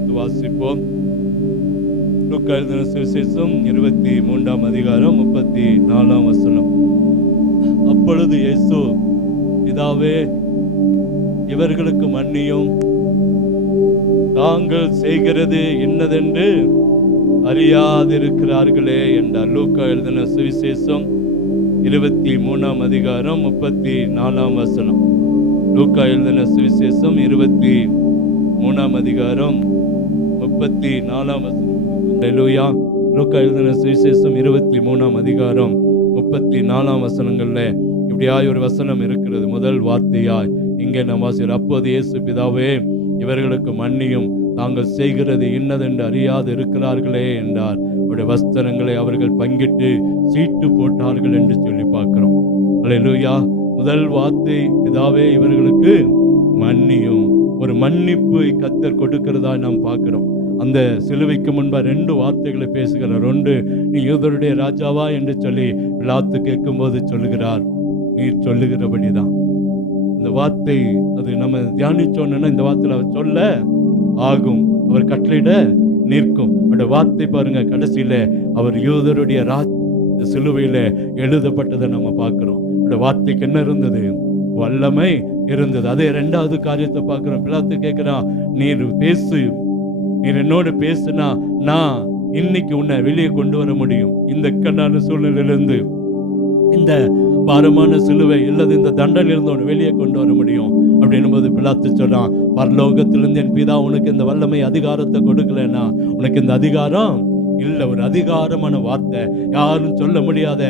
எடுத்து வாசிப்போம். லூக்கா எழுதின சுவிசேஷம் 23ஆம் அதிகாரம் 34ஆம் வசனம். அப்பொழுது இயேசு, பிதாவே, இவர்களுக்கு மன்னியும், தாங்கள் செய்கிறது என்னதென்று அறியாதிருக்கிறார்களே என்றார். லூக்கா எழுதின சுவிசேஷம் 23ஆம் அதிகாரம் 34ஆம் வசனம். லூக்கா எழுதின சுவிசேஷம் 23ஆம் அதிகாரம் 34ஆம் வசனம். அல்லேலூயா. லூக்கா எழுதின சுவிசேஷம் 23ஆம் அதிகாரம் 34ஆம் வசனங்கள்ல இப்படியாய் ஒரு வசனம் இருக்கிறது. முதல் வார்த்தையாய் இங்கே நாம் வாசிக்கிறோம். அப்போது இயேசு, பிதாவே, இவர்களுக்கு மன்னியும், தாங்கள் செய்கிறது இன்னதென்று அறியாது இருக்கிறார்களே என்றார். அவருடைய வஸ்திரங்களை அவர்கள் பங்கிட்டு சீட்டு போட்டார்கள் என்று சொல்லி பார்க்கிறோம். அல்லேலூயா. முதல் வார்த்தை, பிதாவே, இவர்களுக்கு மன்னியும். ஒரு மன்னிப்பு கர்த்தர் கொடுக்கிறதா நாம் பார்க்கிறோம். அந்த சிலுவைக்கு முன்பா 2 வார்த்தைகளை பேசுகிறார். ஒன்று, நீ யூதருடைய ராஜாவா என்று சொல்லி பிலாத்து கேட்கும்போது சொல்லுகிறார், நீர் சொல்லுகிறபடிதான். இந்த வார்த்தை அது நம்ம தியானிச்சோன்னா இந்த வார்த்தையில் அவர் சொல்ல ஆகும், அவர் கட்டளையிட நிற்கும். அந்த வார்த்தை பாருங்க, கடைசியில அவர் யூதருடைய சிலுவையில எழுதப்பட்டதை நம்ம பார்க்கிறோம். அந்த வார்த்தைக்கு என்ன இருந்தது? வல்லமை இருந்தது. அதே 2வது காரியத்தை பார்க்கிறோம். பிலாத்து கேட்கிறான், நீர் பேசு, நீர் என்னோடு பேசுனா நான் இன்னைக்கு உன்னை வெளியே கொண்டு வர முடியும், இந்த இக்கட்டான சூழ்நிலையிலிருந்து, இந்த பாரமான சிலுவை இல்லது இந்த தண்டனையிலிருந்து உன்னை வெளியே கொண்டு வர முடியும் அப்படின்னும் போது பிலாத்து சொல்றான், பரலோகத்திலிருந்து என் பிதா உனக்கு இந்த வல்லமை அதிகாரத்தை கொடுக்கலன்னா உனக்கு இந்த அதிகாரம் இல்லை. ஒரு அதிகாரமான வார்த்தை, யாரும் சொல்ல முடியாத,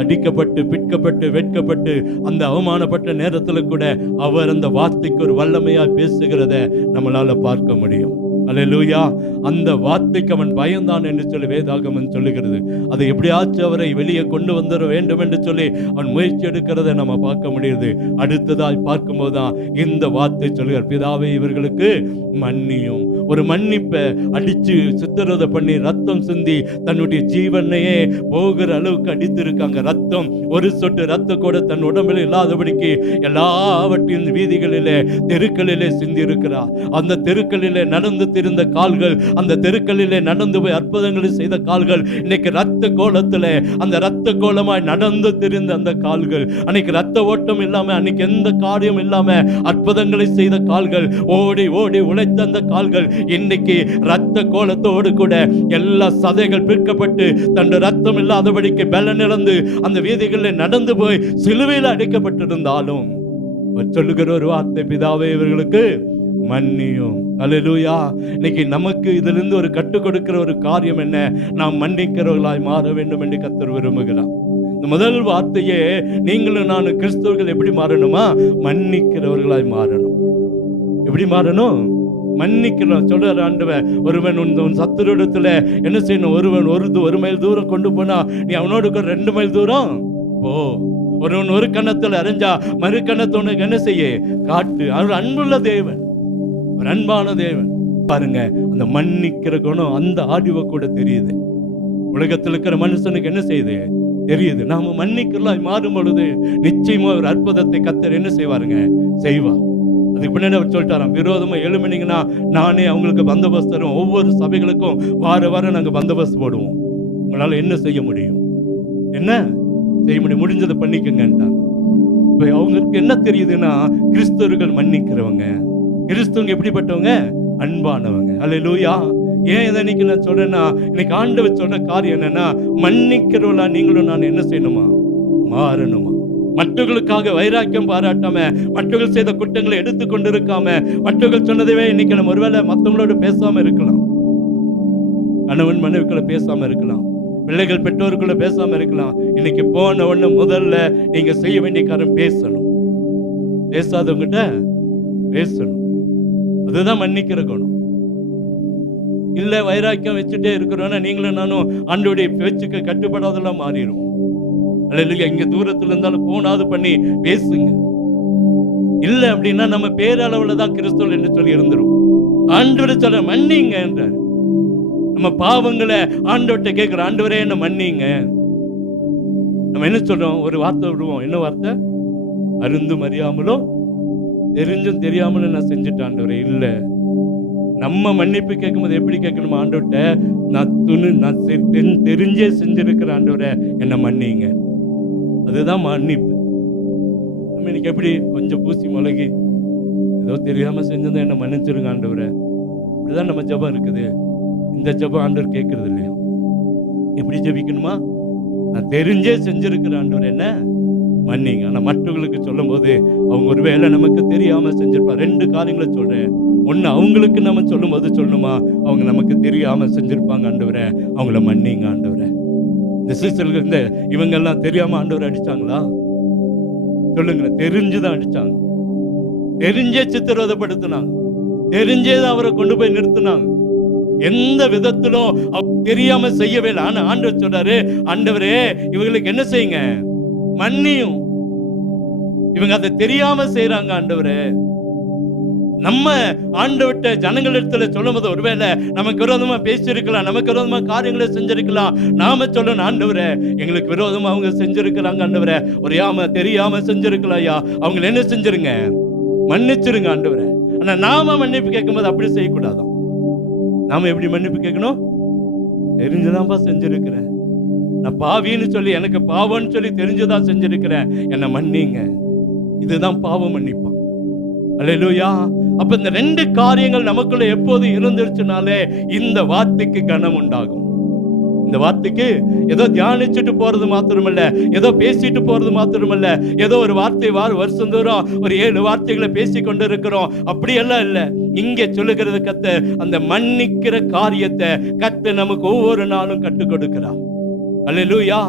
அடிக்கப்பட்டு பிட்கப்பட்டு வெட்கப்பட்டு அந்த அவமானப்பட்ட நேரத்தில் கூட அவர் அந்த வார்த்தைக்கு ஒரு வல்லமையா பேசுகிறத நம்மளால பார்க்க முடியும். அல்லேலூயா. அந்த வார்த்தைக்கு அவன் பயந்தான் என்று சொல்லி வேதாகமம் சொல்லுகிறது. அதை எப்படியாச்சும் அவரை வெளியே கொண்டு வந்துட வேண்டும் என்று சொல்லி அவன் முயற்சி எடுக்கிறத நம்ம பார்க்க முடியுது. அடுத்ததாய் பார்க்கும்போதுதான் இந்த வார்த்தை சொல்லுகிறார், பிதாவே, இவர்களுக்கு மன்னியும். ஒரு மன்னிப்பை அடிச்சு சித்திரவதை பண்ணி ரத்தம் சிந்தி தன்னுடைய ஜீவனையே போகிற அளவுக்கு அடித்திருக்காங்க. ரத்தம், ஒரு சொட்டு ரத்த கூட தன் உடம்பில் இல்லாதபடிக்கு எல்லாவற்றையும் வீதிகளிலே தெருக்களிலே சிந்தி இருக்கிறார். அந்த தெருக்களிலே நடந்து திரிந்த கால்கள், அந்த தெருக்களிலே நடந்து போய் அற்புதங்களை செய்த கால்கள், இன்னைக்கு ரத்த கோலத்தில் அந்த ரத்த கோலமாய் நடந்து திரிந்த அந்த கால்கள், அன்னைக்கு ரத்த ஓட்டம் இல்லாம, அன்னைக்கு எந்த காரியம் இல்லாம அற்புதங்களை செய்த கால்கள், ஓடி ஓடி உழைத்த அந்த கால்கள், இன்னைக்கு ரத்த கோலத்தோடு கூட எல்லா சதைகள் பிற்கப்பட்டு தன் ரத்தம் இல்லாதபடிக்கு பலன் இழந்து அந்த வீதிகளில் நடந்து போய் சிலுவையில் அடைக்கப்பட்டிருந்தாலும் சொல்லுகிற ஒரு வார்த்தை, பிதாவே, இவர்களுக்கு மன்னியும். அல்லேலூயா. இன்னைக்கு நமக்கு இதிலிருந்து ஒரு கற்றுக் கொடுக்கிற ஒரு காரியம் என்ன? நாம் மன்னிக்கிறவர்களாய் மாற வேண்டும் என்று கர்த்தர் விரும்புகிறார். இந்த முதல் வார்த்தையே, நீங்களும் நானும் கிறிஸ்தவர்கள் எப்படி மாறணுமா? மன்னிக்கிறவர்களாய் மாறணும். எப்படி மாறணும்? மன்னிக்கிறோம். சொல்ற ஆண்டவர், ஒருவன் உன் சத்துருடத்துல என்ன செய்யணும்? ஒருவன் ஒரு மைல் தூரம் கொண்டு போனா நீ அவனோடு 2 மைல் தூரம் போ. ஒருவன் ஒரு கன்னத்தில் அறிஞ்சா மறு கன்னத்தை உனக்கு என்ன செய்ய காட்டு. அவர் அன்புள்ள தேவன், ஒரு அன்பான தேவன். பாருங்க, அந்த மன்னிக்கிற குணம் அந்த ஆடிவ கூட தெரியுது. உலகத்தில் இருக்கிற மனுஷனுக்கு என்ன செய்யுது? தெரியுது. நாம மன்னிக்கலாம் மாறும் பொழுது நிச்சயமா ஒரு அற்புதத்தை கர்த்தர் என்ன செய்வாருங்க? செய்வார். அதுக்கு பின்னாடி அவர் சொல்லிட்டாராம், விரோதமா எழுமினீங்கன்னா நானே அவங்களுக்கு பந்தோபஸ்து தருவோம். ஒவ்வொரு சபைகளுக்கும் வாரம் நாங்க பந்தோபஸ்து போடுவோம். உங்களால என்ன செய்ய முடியும்? என்ன செய்ய முடியும்? முடிஞ்சதை பண்ணிக்கங்கன்ட்டாங்க. இப்ப அவங்களுக்கு என்ன தெரியுதுன்னா, கிறிஸ்தவர்கள் மன்னிக்கிறவங்க, கிறிஸ்தவங்க எப்படிப்பட்டவங்க? அன்பானவங்க. அல்லேலூயா. ஏன் இதை இன்னைக்கு நான் சொல்றேன்னா, இன்னைக்கு ஆண்டவர் சொல்ற காரியம் என்னன்னா, மன்னிக்கிறவளா நீங்களும் நான் என்ன செய்யணுமா? மாறணுமா? மற்றவர்களுக்காக வைராக்கியம் பாராட்டாம, மற்றவர்கள் செய்த குற்றங்களை எடுத்துக்கொண்டு இருக்காம, மற்றவர்கள் சொன்னதவே இன்னைக்கு நம்ம ஒருவேளை மற்றவங்களோட பேசாம இருக்கலாம், கணவன் மனைவிக்குள்ள பேசாம இருக்கலாம், பிள்ளைகள் பெற்றோருக்குள்ள பேசாம இருக்கலாம். இன்னைக்கு போன உடனே முதல்ல நீங்க செய்ய வேண்டிய காரியம் பேசணும். பேசாதவங்கிட்ட பேசணும். அதுதான் மன்னிக்கிற குணம். இல்ல வைராக்கியம் வச்சுட்டே இருக்கிறோன்னா நீங்களும் நானும் ஆண்டவருடைய பேச்சுக்கு கட்டுப்படாதெல்லாம் மாறிடும். அல்லேலூயா. இங்க தூரத்துல இருந்தாலும் போனாது பண்ணி பேசுங்க. இல்ல அப்படின்னா நம்ம பேரளவுல தான் கிறிஸ்தவர்கள் என்று சொல்லி இருந்துரும். ஆண்டவர் சொல்ற மன்னிங்க என்றார். நம்ம பாவங்களை ஆண்டவர்கிட்ட கேட்கிற, ஆண்டவரே என்ன மன்னிங்க. நம்ம என்ன சொல்றோம்? ஒரு வார்த்தை விடுவோம். என்ன வார்த்தை? அருந்தும் அறியாமலும் தெரிஞ்சும் தெரியாமலும் நான் செஞ்சுட்டேன் ஆண்டவரே. இல்ல, நம்ம மன்னிப்பு கேட்கும்போது எப்படி கேட்கணுமா? ஆண்டவர்கிட்ட நான் தெரிஞ்சே செஞ்சிருக்கிற ஆண்டவரே என்னை மன்னிங்க. அதுதான் மன்னிப்பு. நம்ம இன்னைக்கு எப்படி கொஞ்சம் பூசி முளகி ஏதோ தெரியாம செஞ்சதை என்னை மன்னிச்சிருங்க ஆண்டவரே, இப்படிதான் நம்ம ஜெபம் இருக்குது. இந்த ஜெபம் ஆண்டவர் கேட்கறது இல்லையா? எப்படி ஜெபிக்கணுமா? நான் தெரிஞ்சே செஞ்சிருக்கிற ஆண்டவர் என்ன மன்னிங்க. ஆனா மற்றவங்களுக்கு சொல்லும் போது அவங்க ஒரு வேளை நமக்கு தெரியாம செஞ்சிருப்பாங்க. 2 காரியங்களை சொல்றேன். ஒண்ணு, அவங்களுக்கு நம்ம சொல்லும் போது சொல்லணுமா, அவங்க நமக்கு தெரியாம செஞ்சிருப்பாங்க ஆண்டவரே, அவங்கள மன்னிங்க ஆண்டவரே. இந்த சீசர்கள் இவங்க எல்லாம் தெரியாம ஆண்டவரை அடிச்சாங்களா? சொல்லுங்க. தெரிஞ்சுதான் அடிச்சாங்க, தெரிஞ்சே சித்திரவதைப்படுத்தினாங்க, தெரிஞ்சே அவரை கொண்டு போய் நிறுத்தினாங்க. எந்த விதத்திலும் தெரியாம செய்யவே இல்லை. ஆனா ஆண்டவர் சொல்றாரு, ஆண்டவரே இவங்களுக்கு என்ன செய்யுங்க, மன்னியும். இவங்க அதை தெரியாம செய்யறாங்க ஆண்டவரே. நம்ம ஆண்டவர்கிட்ட ஜனங்களிடத்துல சொல்லும் போது ஒருவேளை நமக்கு விரோதமா பேசியிருக்கலாம், நமக்கு விரோதமா காரியங்களை செஞ்சிருக்கலாம். நாம சொல்லணும், ஆண்டவரே எங்களுக்கு விரோதமா அவங்க செஞ்சிருக்கிறாங்க ஆண்டவரே, ஒரையாம தெரியாம செஞ்சிருக்கலாம் ஐயா, அவங்க என்ன செஞ்சிருங்க, மன்னிச்சிருங்க ஆண்டவரே. ஆனா நாம மன்னிப்பு கேட்கும்போது அப்படி செய்யக்கூடாதான். நாம எப்படி மன்னிப்பு கேட்கணும்? தெரிஞ்சுதான்ப்பா செஞ்சிருக்கிறேன், நான் பாவின்னு சொல்லி, எனக்கு பாவம்னு சொல்லி தெரிஞ்சுதான் செஞ்சிருக்கிறேன், என்னை மன்னிங்க. இதுதான் பாவம் மன்னிப்பான். அல்லேலூயா. அப்ப இந்த 2 காரியங்கள் நமக்குள்ள எப்போது இருந்துருச்சுனாலே இந்த வார்த்தைக்கு கனம் உண்டாகும். இந்த வார்த்தைக்கு ஏதோ தியானிச்சுட்டு போறது மாத்திரமல்ல, ஏதோ பேசிட்டு போறது மாத்திரமல்ல, ஏதோ ஒரு வார்த்தை வருஷம் தூரம் ஒரு 7 வார்த்தைகளை பேசி கொண்டு இருக்கிறோம், அப்படியெல்லாம் இல்ல. இங்கே சொல்லுகிறது கத்த அந்த மன்னிக்கிற காரியத்தை கத்த நமக்கு ஒவ்வொரு நாளும் கற்றுக் கொடுக்கிறார். அல்லேலூயா.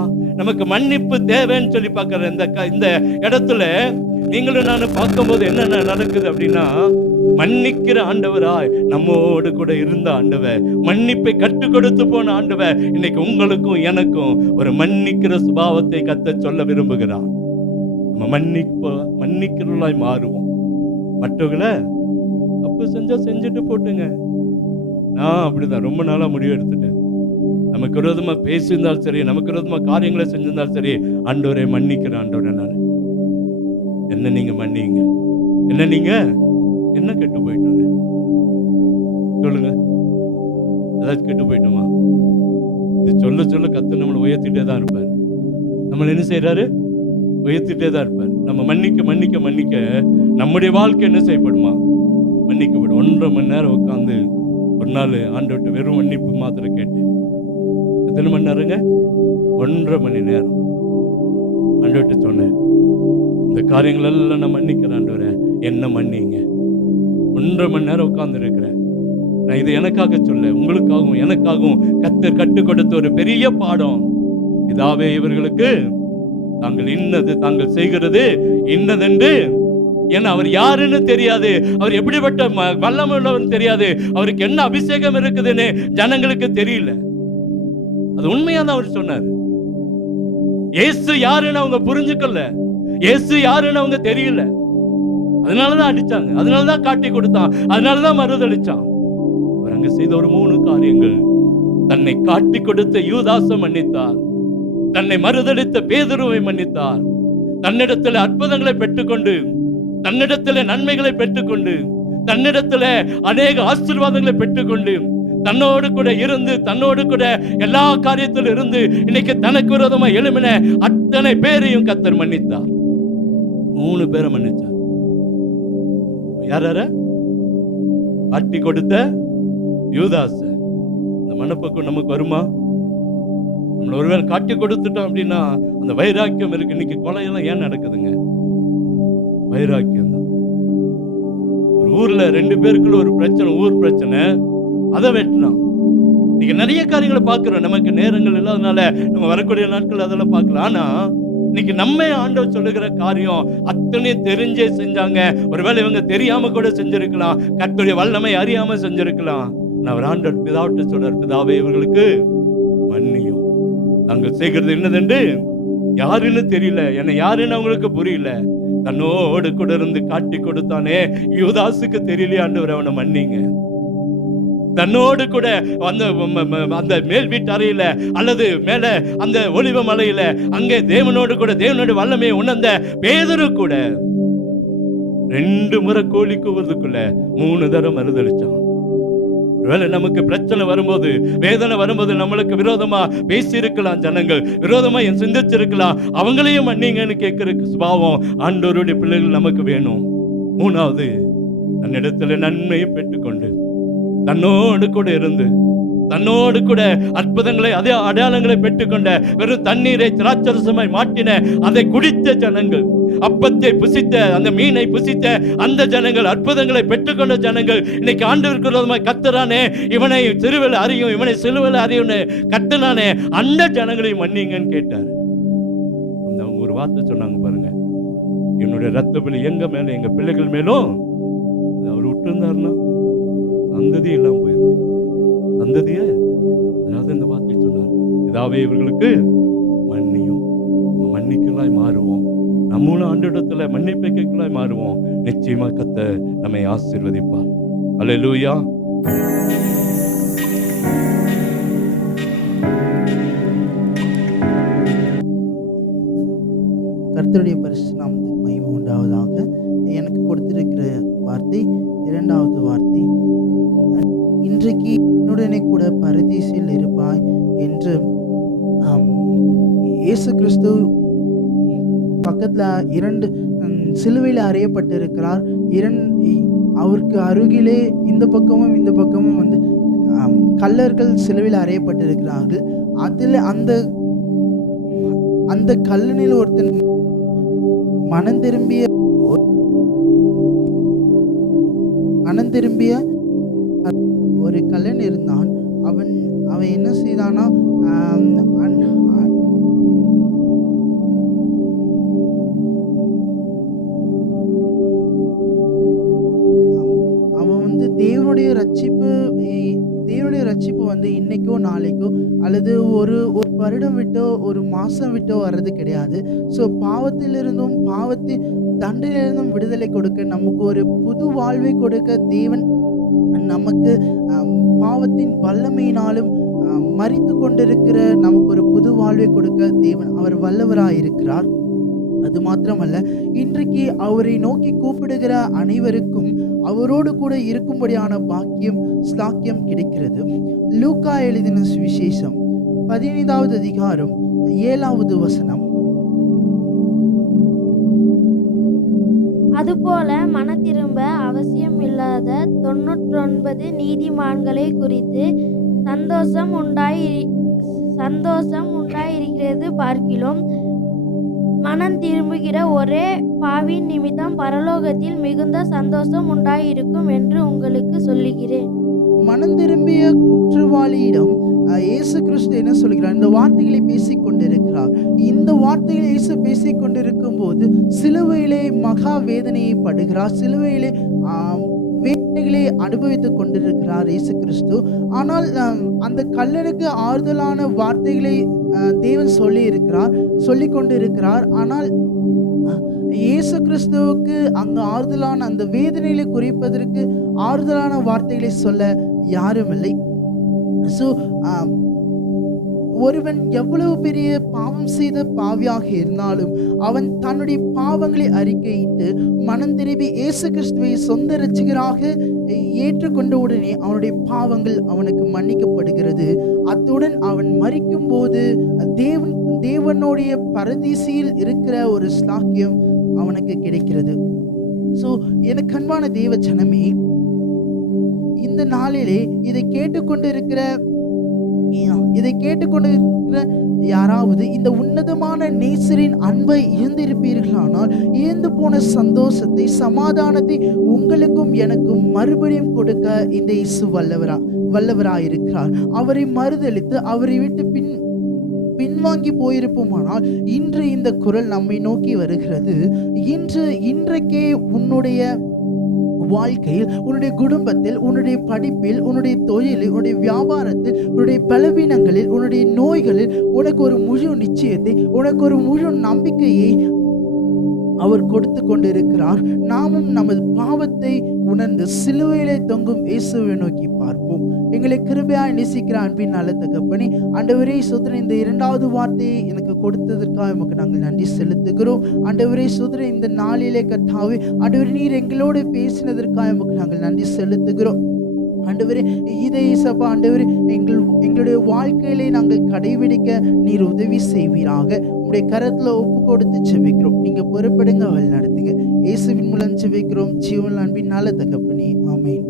நமக்கு மன்னிப்பு தேவைன்னு சொல்லி பார்க்கிற இந்த இடத்துல நீங்களும் நானும் பார்க்கும்போது என்ன நடக்குது அப்படின்னா, மன்னிக்கிற ஆண்டவராய் நம்மோடு கூட இருந்த ஆண்டவர், மன்னிப்பை கற்றுக் கொடுத்து போன ஆண்டவர் இன்னைக்கு உங்களுக்கும் எனக்கும் ஒரு மன்னிக்கிற சுபாவத்தை கத்த சொல்ல விரும்புகிறார். நம்ம மன்னிக்கிறவர்களாய் மாறுவோம். மற்றவர்களை தப்பு செஞ்சா செஞ்சுட்டு போட்டுங்க. நான் அப்படிதான் ரொம்ப நாளா முடிவு எடுத்துட்டேன். நமக்கு விரோதமா பேசியிருந்தாலும் சரி, நமக்கு விரோதமா காரியங்களை செஞ்சிருந்தாலும் சரி, ஆண்டவரை மன்னிக்கிற ஆண்டவரை நான் என்ன நீங்க மன்னிங்க. என்ன நீங்க என்ன கெட்டு போயிட்டோங்க சொல்லுங்க, ஏதாச்சும் கெட்டு போயிட்டோமா? இது சொல்ல சொல்ல கத்து நம்மளை உயர்த்திட்டே தான் இருப்பார். நம்மளை என்ன செய்யறாரு? உயர்த்திட்டே தான் இருப்பார். நம்ம மன்னிக்க மன்னிக்க மன்னிக்க நம்முடைய வாழ்க்கை என்ன செய்யப்படுமா? மன்னிக்கப்படும். 1.5 மணி நேரம் உட்காந்து ஒரு நாள் ஆண்டவர்கிட்ட வெறும் மன்னிப்பு மாத்திரம் கேட்டேன். எத்தனை மணி நேரங்க? 1.5 மணி நேரம் ஆண்டவர்கிட்ட சொன்னேன், இந்த காரியங்கள் எல்லாம் நான் மன்னிக்கிறேன் ஆண்டவரே, என்ன மன்னிங்க. 1.5 மணி நேரம் உட்கார்ந்து இருக்கிறேன். நான் இது எனக்காக சொல்ல, உங்களுக்காகவும் எனக்காகவும் கர்த்தர் கற்றுக் கொடுத்த ஒரு பெரிய பாடம். இதாவே இவர்களுக்கு தாங்கள் இன்னது தாங்கள் செய்கிறது இன்னதென்று, ஏன்னா அவர் யாருன்னு தெரியாது, அவர் எப்படிப்பட்ட வல்லமை உள்ளவர்னு தெரியாது, அவருக்கு என்ன அபிஷேகம் இருக்குதுன்னு ஜனங்களுக்கு தெரியல. அது உண்மையான அவர் சொன்னார். இயேசு யாருன்னு அவங்க புரிஞ்சுக்கல, இயேசு யாருன்னு அவங்க தெரியல. அதனாலதான் அடிச்சாங்க, அதனாலதான் காட்டி கொடுத்தான், அதனாலதான் மறுதளிச்சான். அவர் அங்க செய்த ஒரு 3 காரியங்கள். தன்னை காட்டி கொடுத்த யூதாசை மன்னித்தார், தன்னை மறுதளித்த பேதுருவை மன்னித்தார், தன்னிடத்தில் அற்புதங்களை பெற்றுக்கொண்டு, தன்னிடத்தில் நன்மைகளை பெற்றுக்கொண்டு, தன்னிடத்தில் அநேக ஆசீர்வாதங்களை பெற்றுக்கொண்டு, தன்னோடு கூட இருந்து, தன்னோடு கூட எல்லா காரியத்திலும் இருந்து இன்னைக்கு தனக்கு விரோதமா எழும்பின அத்தனை பேரையும் கர்த்தர் மன்னித்தார். 3 பேரை மன்னிச்சார். யார? காட்டி கொடுத்த யூதாஸ். இந்த மனப்பக்குவம் நமக்கு வருமா? நம்மள ஒருவேளை காட்டி கொடுத்துட்டோம் அப்படின்னா அந்த வைராக்கியம் இருக்கு. இன்னைக்கு கொலையெல்லாம் ஏன் நடக்குதுங்க? வைராக்கியம் தான். ஒரு ஊர்ல 2 பேருக்குள்ள ஒரு பிரச்சனை, ஊர் பிரச்சனை, அதை வெட்டினான். நீங்க நிறைய காரியங்களை பார்க்கிறோம். நமக்கு நேரங்கள் இல்லாதனால நம்ம வரக்கூடிய நாட்கள் அதெல்லாம் பார்க்கலாம். ஆனா இன்னைக்கு நம்ம ஆண்டவர் சொல்லுகிற காரியம் அத்தனையும் தெரிஞ்சே செஞ்சாங்க. ஒருவேளை இவங்க தெரியாம கூட செஞ்சிருக்கலாம், கர்த்தருடைய வல்லமை அறியாம செஞ்சிருக்கலாம். நான் ஆண்டவர் பிதாவிட்ட சொல்றார், பிதாவே இவர்களுக்கு மன்னியும், தாங்கள் செய்கிறது என்னதென்று யாருன்னு தெரியல, என்ன யாருன்னு அவங்களுக்கு புரியல. தன்னோடு கூட இருந்து காட்டி கொடுத்தானே யூதாசுக்கு தெரியலையே ஆண்டவர், அவனை மன்னிங்க. தன்னோடு கூட அந்த மேல் வீட்டு அறையில அல்லது மேல அந்த ஒலிவ மலையில அங்கே தேவனோடு கூட தேவனோட வல்லமையை உணர்ந்த பேதுரு கூட 2 முறை கோழி கூவுறதுக்குள்ள 3 தடவை மறுதளிச்சான். ஒருவேளை நமக்கு பிரச்சனை வரும்போது, வேதனை வரும்போது நம்மளுக்கு விரோதமா பேசியிருக்கலாம் ஜனங்கள், விரோதமா சிந்திச்சிருக்கலாம். அவங்களையும் மன்னிங்கன்னு கேட்கிற சுபாவம் ஆண்டவருடைய பிள்ளைகள் நமக்கு வேணும். மூணாவது, தன்னிடத்தில் நன்மையை பெற்றுக்கொண்டு தன்னோடு கூட இருந்து தன்னோடு கூட அற்புதங்களை அதே அடையாளங்களை பெற்றுக்கொண்ட, வெறும் தண்ணீரை திராட்சரசமாய் மாட்டின அதை குடித்த ஜனங்கள், அப்பத்தை புசித்த அந்த மீனை புசித்த அந்த ஜனங்கள், அற்புதங்களை பெற்றுக்கொண்ட ஜனங்கள் இன்னைக்கு ஆண்டவருக்கு விரோதமாய் கத்துறானே, இவனை சிறுவில் அறியும், இவனை சிலுவையில் அறியும்னு கத்துனானே, அந்த ஜனங்களை மன்னிங்கன்னு கேட்டார். அவங்க ஒரு வார்த்தை சொன்னாங்க பாருங்க, என்னுடைய ரத்த பலி எங்க மேல எங்க பிள்ளைகள் மேலும் அவர் விட்டுருந்தாருன்னா சந்ததி எல்லாம் போயிருக்கும். சந்ததிய அதாவது இந்த வார்த்தை சொன்னார், இதாவே இவர்களுக்கு மன்னியும். மன்னிக்கலாய் மாறுவோம், நம்மளும் ஆண்டவரிடத்துல மன்னிப்பை கேட்கலாய் மாறுவோம். நிச்சயமா கர்த்தர் நம்மை ஆசீர்வதிப்பார். அல்லேலூயா. கர்த்தருடைய பரிசுத்த நாமத்துக்கு மகிமை உண்டாவதாக. எனக்கு கொடுத்திருக்கிற வார்த்தை இரண்டாவது வார்த்தை, இன்றைக்கு என்னுடனே கூட பரதீசில் இருப்பாய் என்று இயேசு கிறிஸ்து பக்கத்துல இரண்டு சிலுவையில் அறையப்பட்டிருக்கிறார். அவருக்கு அருகிலே இந்த பக்கமும் இந்த பக்கமும் கல்லர்கள் சிலுவையில் அறையப்பட்டிருக்கிறார்கள். அதில் அந்த கல்லனில் ஒருத்தன் மனம் திரும்பிய ஒரு கல்லன் இருந்தான். அவன் என்ன செய்தானா, அவன் தேவனுடைய ரட்சிப்பு இன்னைக்கோ நாளைக்கோ அல்லது ஒரு வருடம் விட்டோ ஒரு மாசம் விட்டோ வர்றது கிடையாது. ஸோ பாவத்திலிருந்தும் பாவத்தின் தண்டனையிலிருந்தும் விடுதலை கொடுக்க, நமக்கு ஒரு புது வாழ்வை கொடுக்க தேவன் நமக்கு பாவத்தின் வல்லமையினாலும் மரித்து கொண்டிருக்கிற நமக்கு ஒரு புது வாழ்வை கொடுக்க தேவன் அவர் வல்லவராயிருக்கிறார். அது மாத்திரமல்ல, இன்றைக்கு அவரை நோக்கி கூப்பிடுகிற அனைவருக்கும் அவரோடு கூட இருக்கும்படியான பாக்கியம் ஸ்லாக்கியம் கிடைக்கிறது. லூக்கா எழுதின சுவிசேஷம் 15வது அதிகாரம் 7வது வசனம், அதுபோல மனத்திரும்ப அவசியம் இல்லாத 99 நீதிமான்களை குறித்து சந்தோஷம் உண்டாயிருக்கிறது பார்க்கிலும் மனம் திரும்புகிற ஒரே பாவின் நிமித்தம் பரலோகத்தில் மிகுந்த சந்தோஷம் உண்டாயிருக்கும் என்று உங்களுக்கு சொல்லுகிறேன். மனம் திரும்பிய குற்றவாளியிடம் இயேசு கிறிஸ்து என்ன சொல்கிறார்? இந்த வார்த்தைகளை பேசிக் கொண்டிருக்கிறார். இந்த வார்த்தைகளை இயேசு பேசிக் கொண்டிருக்கும் போது சிலுவையிலே மகா வேதனையை படுகிறார். சிலுவையிலே வேதனைகளை அனுபவித்துக் கொண்டிருக்கிறார் இயேசு கிறிஸ்து. ஆனால் அந்த கல்லனுக்கு ஆறுதலான வார்த்தைகளை தேவன் சொல்லிக் கொண்டிருக்கிறார். ஆனால் இயேசு கிறிஸ்துவுக்கு அங்கு ஆறுதலான அந்த வேதனைகளை குறிப்பதற்கு ஆறுதலான வார்த்தைகளை சொல்ல யாரும் இல்லை. ஸோ ஒருவன் எவ்வளவு பெரிய பாவம் செய்த பாவியாக இருந்தாலும் அவன் தன்னுடைய பாவங்களை அறிக்கையிட்டு மனம் திரும்பி இயேசு கிறிஸ்துவை சொந்த இரட்சகராக ஏற்றுக்கொண்ட உடனே அவனுடைய பாவங்கள் அவனுக்கு மன்னிக்கப்படுகிறது. அத்துடன் அவன் மரிக்கும் போது தேவனுடைய பரதீசியில் இருக்கிற ஒரு ஸ்லாக்கியம் அவனுக்கு கிடைக்கிறது. ஸோ எனக்கு அன்பான தேவ ஜனமே, இந்த நாளிலே இதை கேட்டுக்கொண்டிருக்கிற யாராவது இந்த உன்னதமான நேசரின் அன்பை இழந்திருப்பீர்களானால், இழந்து போன சந்தோஷத்தை சமாதானத்தை உங்களுக்கும் எனக்கும் மறுபடியும் கொடுக்க இந்த இயேசு வல்லவராயிருக்கிறார். அவரை மறுதலித்து அவரை விட்டு பின்வாங்கி போயிருப்போமானால் இன்று இந்த குரல் நம்மை நோக்கி வருகிறது. இன்றைக்கே உன்னுடைய வாழ்க்கையில், உன்னுடைய குடும்பத்தில், உன்னுடைய படிப்பில், உன்னுடைய தொழிலில், உன்னுடைய வியாபாரத்தில், உன்னுடைய பலவீனங்களில், உன்னுடைய நோய்களில் உனக்கு ஒரு முழு நிச்சயத்தை, உனக்கு ஒரு முழு நம்பிக்கையை அவர் கொடுத்து கொண்டிருக்கிறார். நாமும் நமது பாவத்தை உணர்ந்து சிலுவையிலே தொங்கும் இயேசுவை நோக்கி பார்ப்போம். எங்களை கிருபையாய் நேசிக்கிற அன்பின் நல்ல தகப்பனே, ஆண்டவரே சோதரன், இந்த இரண்டாவது வார்த்தையை எனக்கு கொடுத்ததற்காக நமக்கு நாங்கள் நன்றி செலுத்துகிறோம். ஆண்டவரே சோதரன், இந்த நாளிலே கர்த்தாவே ஆண்டவரே நீர் எங்களோடு பேசினதற்காக நமக்கு நாங்கள் நன்றி செலுத்துகிறோம். ஆண்டவரே இதை ஏசப்பா ஆண்டவரே எங்களுடைய வாழ்க்கையிலே நாங்கள் கடைபிடிக்க நீர் உதவி செய்வீராக. உங்களுடைய கரத்துல ஒப்பு கொடுத்து செபிக்கிறோம். நீங்க பொறுப்படுங்க, வழி நடத்துங்க. இயேசுவின் மூலம் செபிக்கிறோம் ஜீவன் அன்பின் நல்ல தகப்பனே, ஆமென்.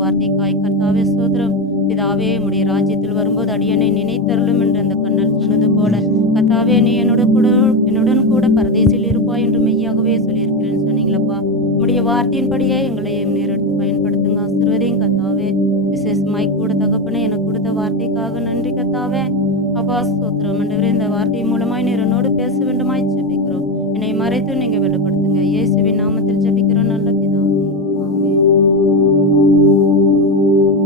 வார்த்தைக்காய் கர்த்தாவே ஸ்தோத்திரம். பிதாவே உம்முடைய ராஜ்யத்தில் வரும்போது அடியனை நினைத்தருளும் என்று அந்த கண்ணன் சொன்னது போல கர்த்தாவே நீ என்னுடன் கூட பரதேசில் இருப்பாய் என்று மெய்யாகவே சொல்லியிருக்கிறேன்னு சொன்னீங்களப்பா. உம்முடைய வார்த்தையின்படியே எங்களை நேரெடுத்து பயன்படுத்துங்க, ஆசீர்வதிங்க கர்த்தாவே. விசேஷமாய் கூட தகப்பனே எனக்கு கொடுத்த வார்த்தைக்காக நன்றி கர்த்தாவே. அப்பா ஸ்தோத்திரம் ஆண்டவரே, இந்த வார்த்தை மூலமாய் நீர் என்னோடு பேச வேண்டுமாய் ஜெபிக்கிறோம். என்னை மறைத்து நீங்க வெளிப்படுத்துங்க. இயேசுவின் நாமத்தில் ஜெபிக்கிறோம் நல்ல பிதாவே, ஆமென்.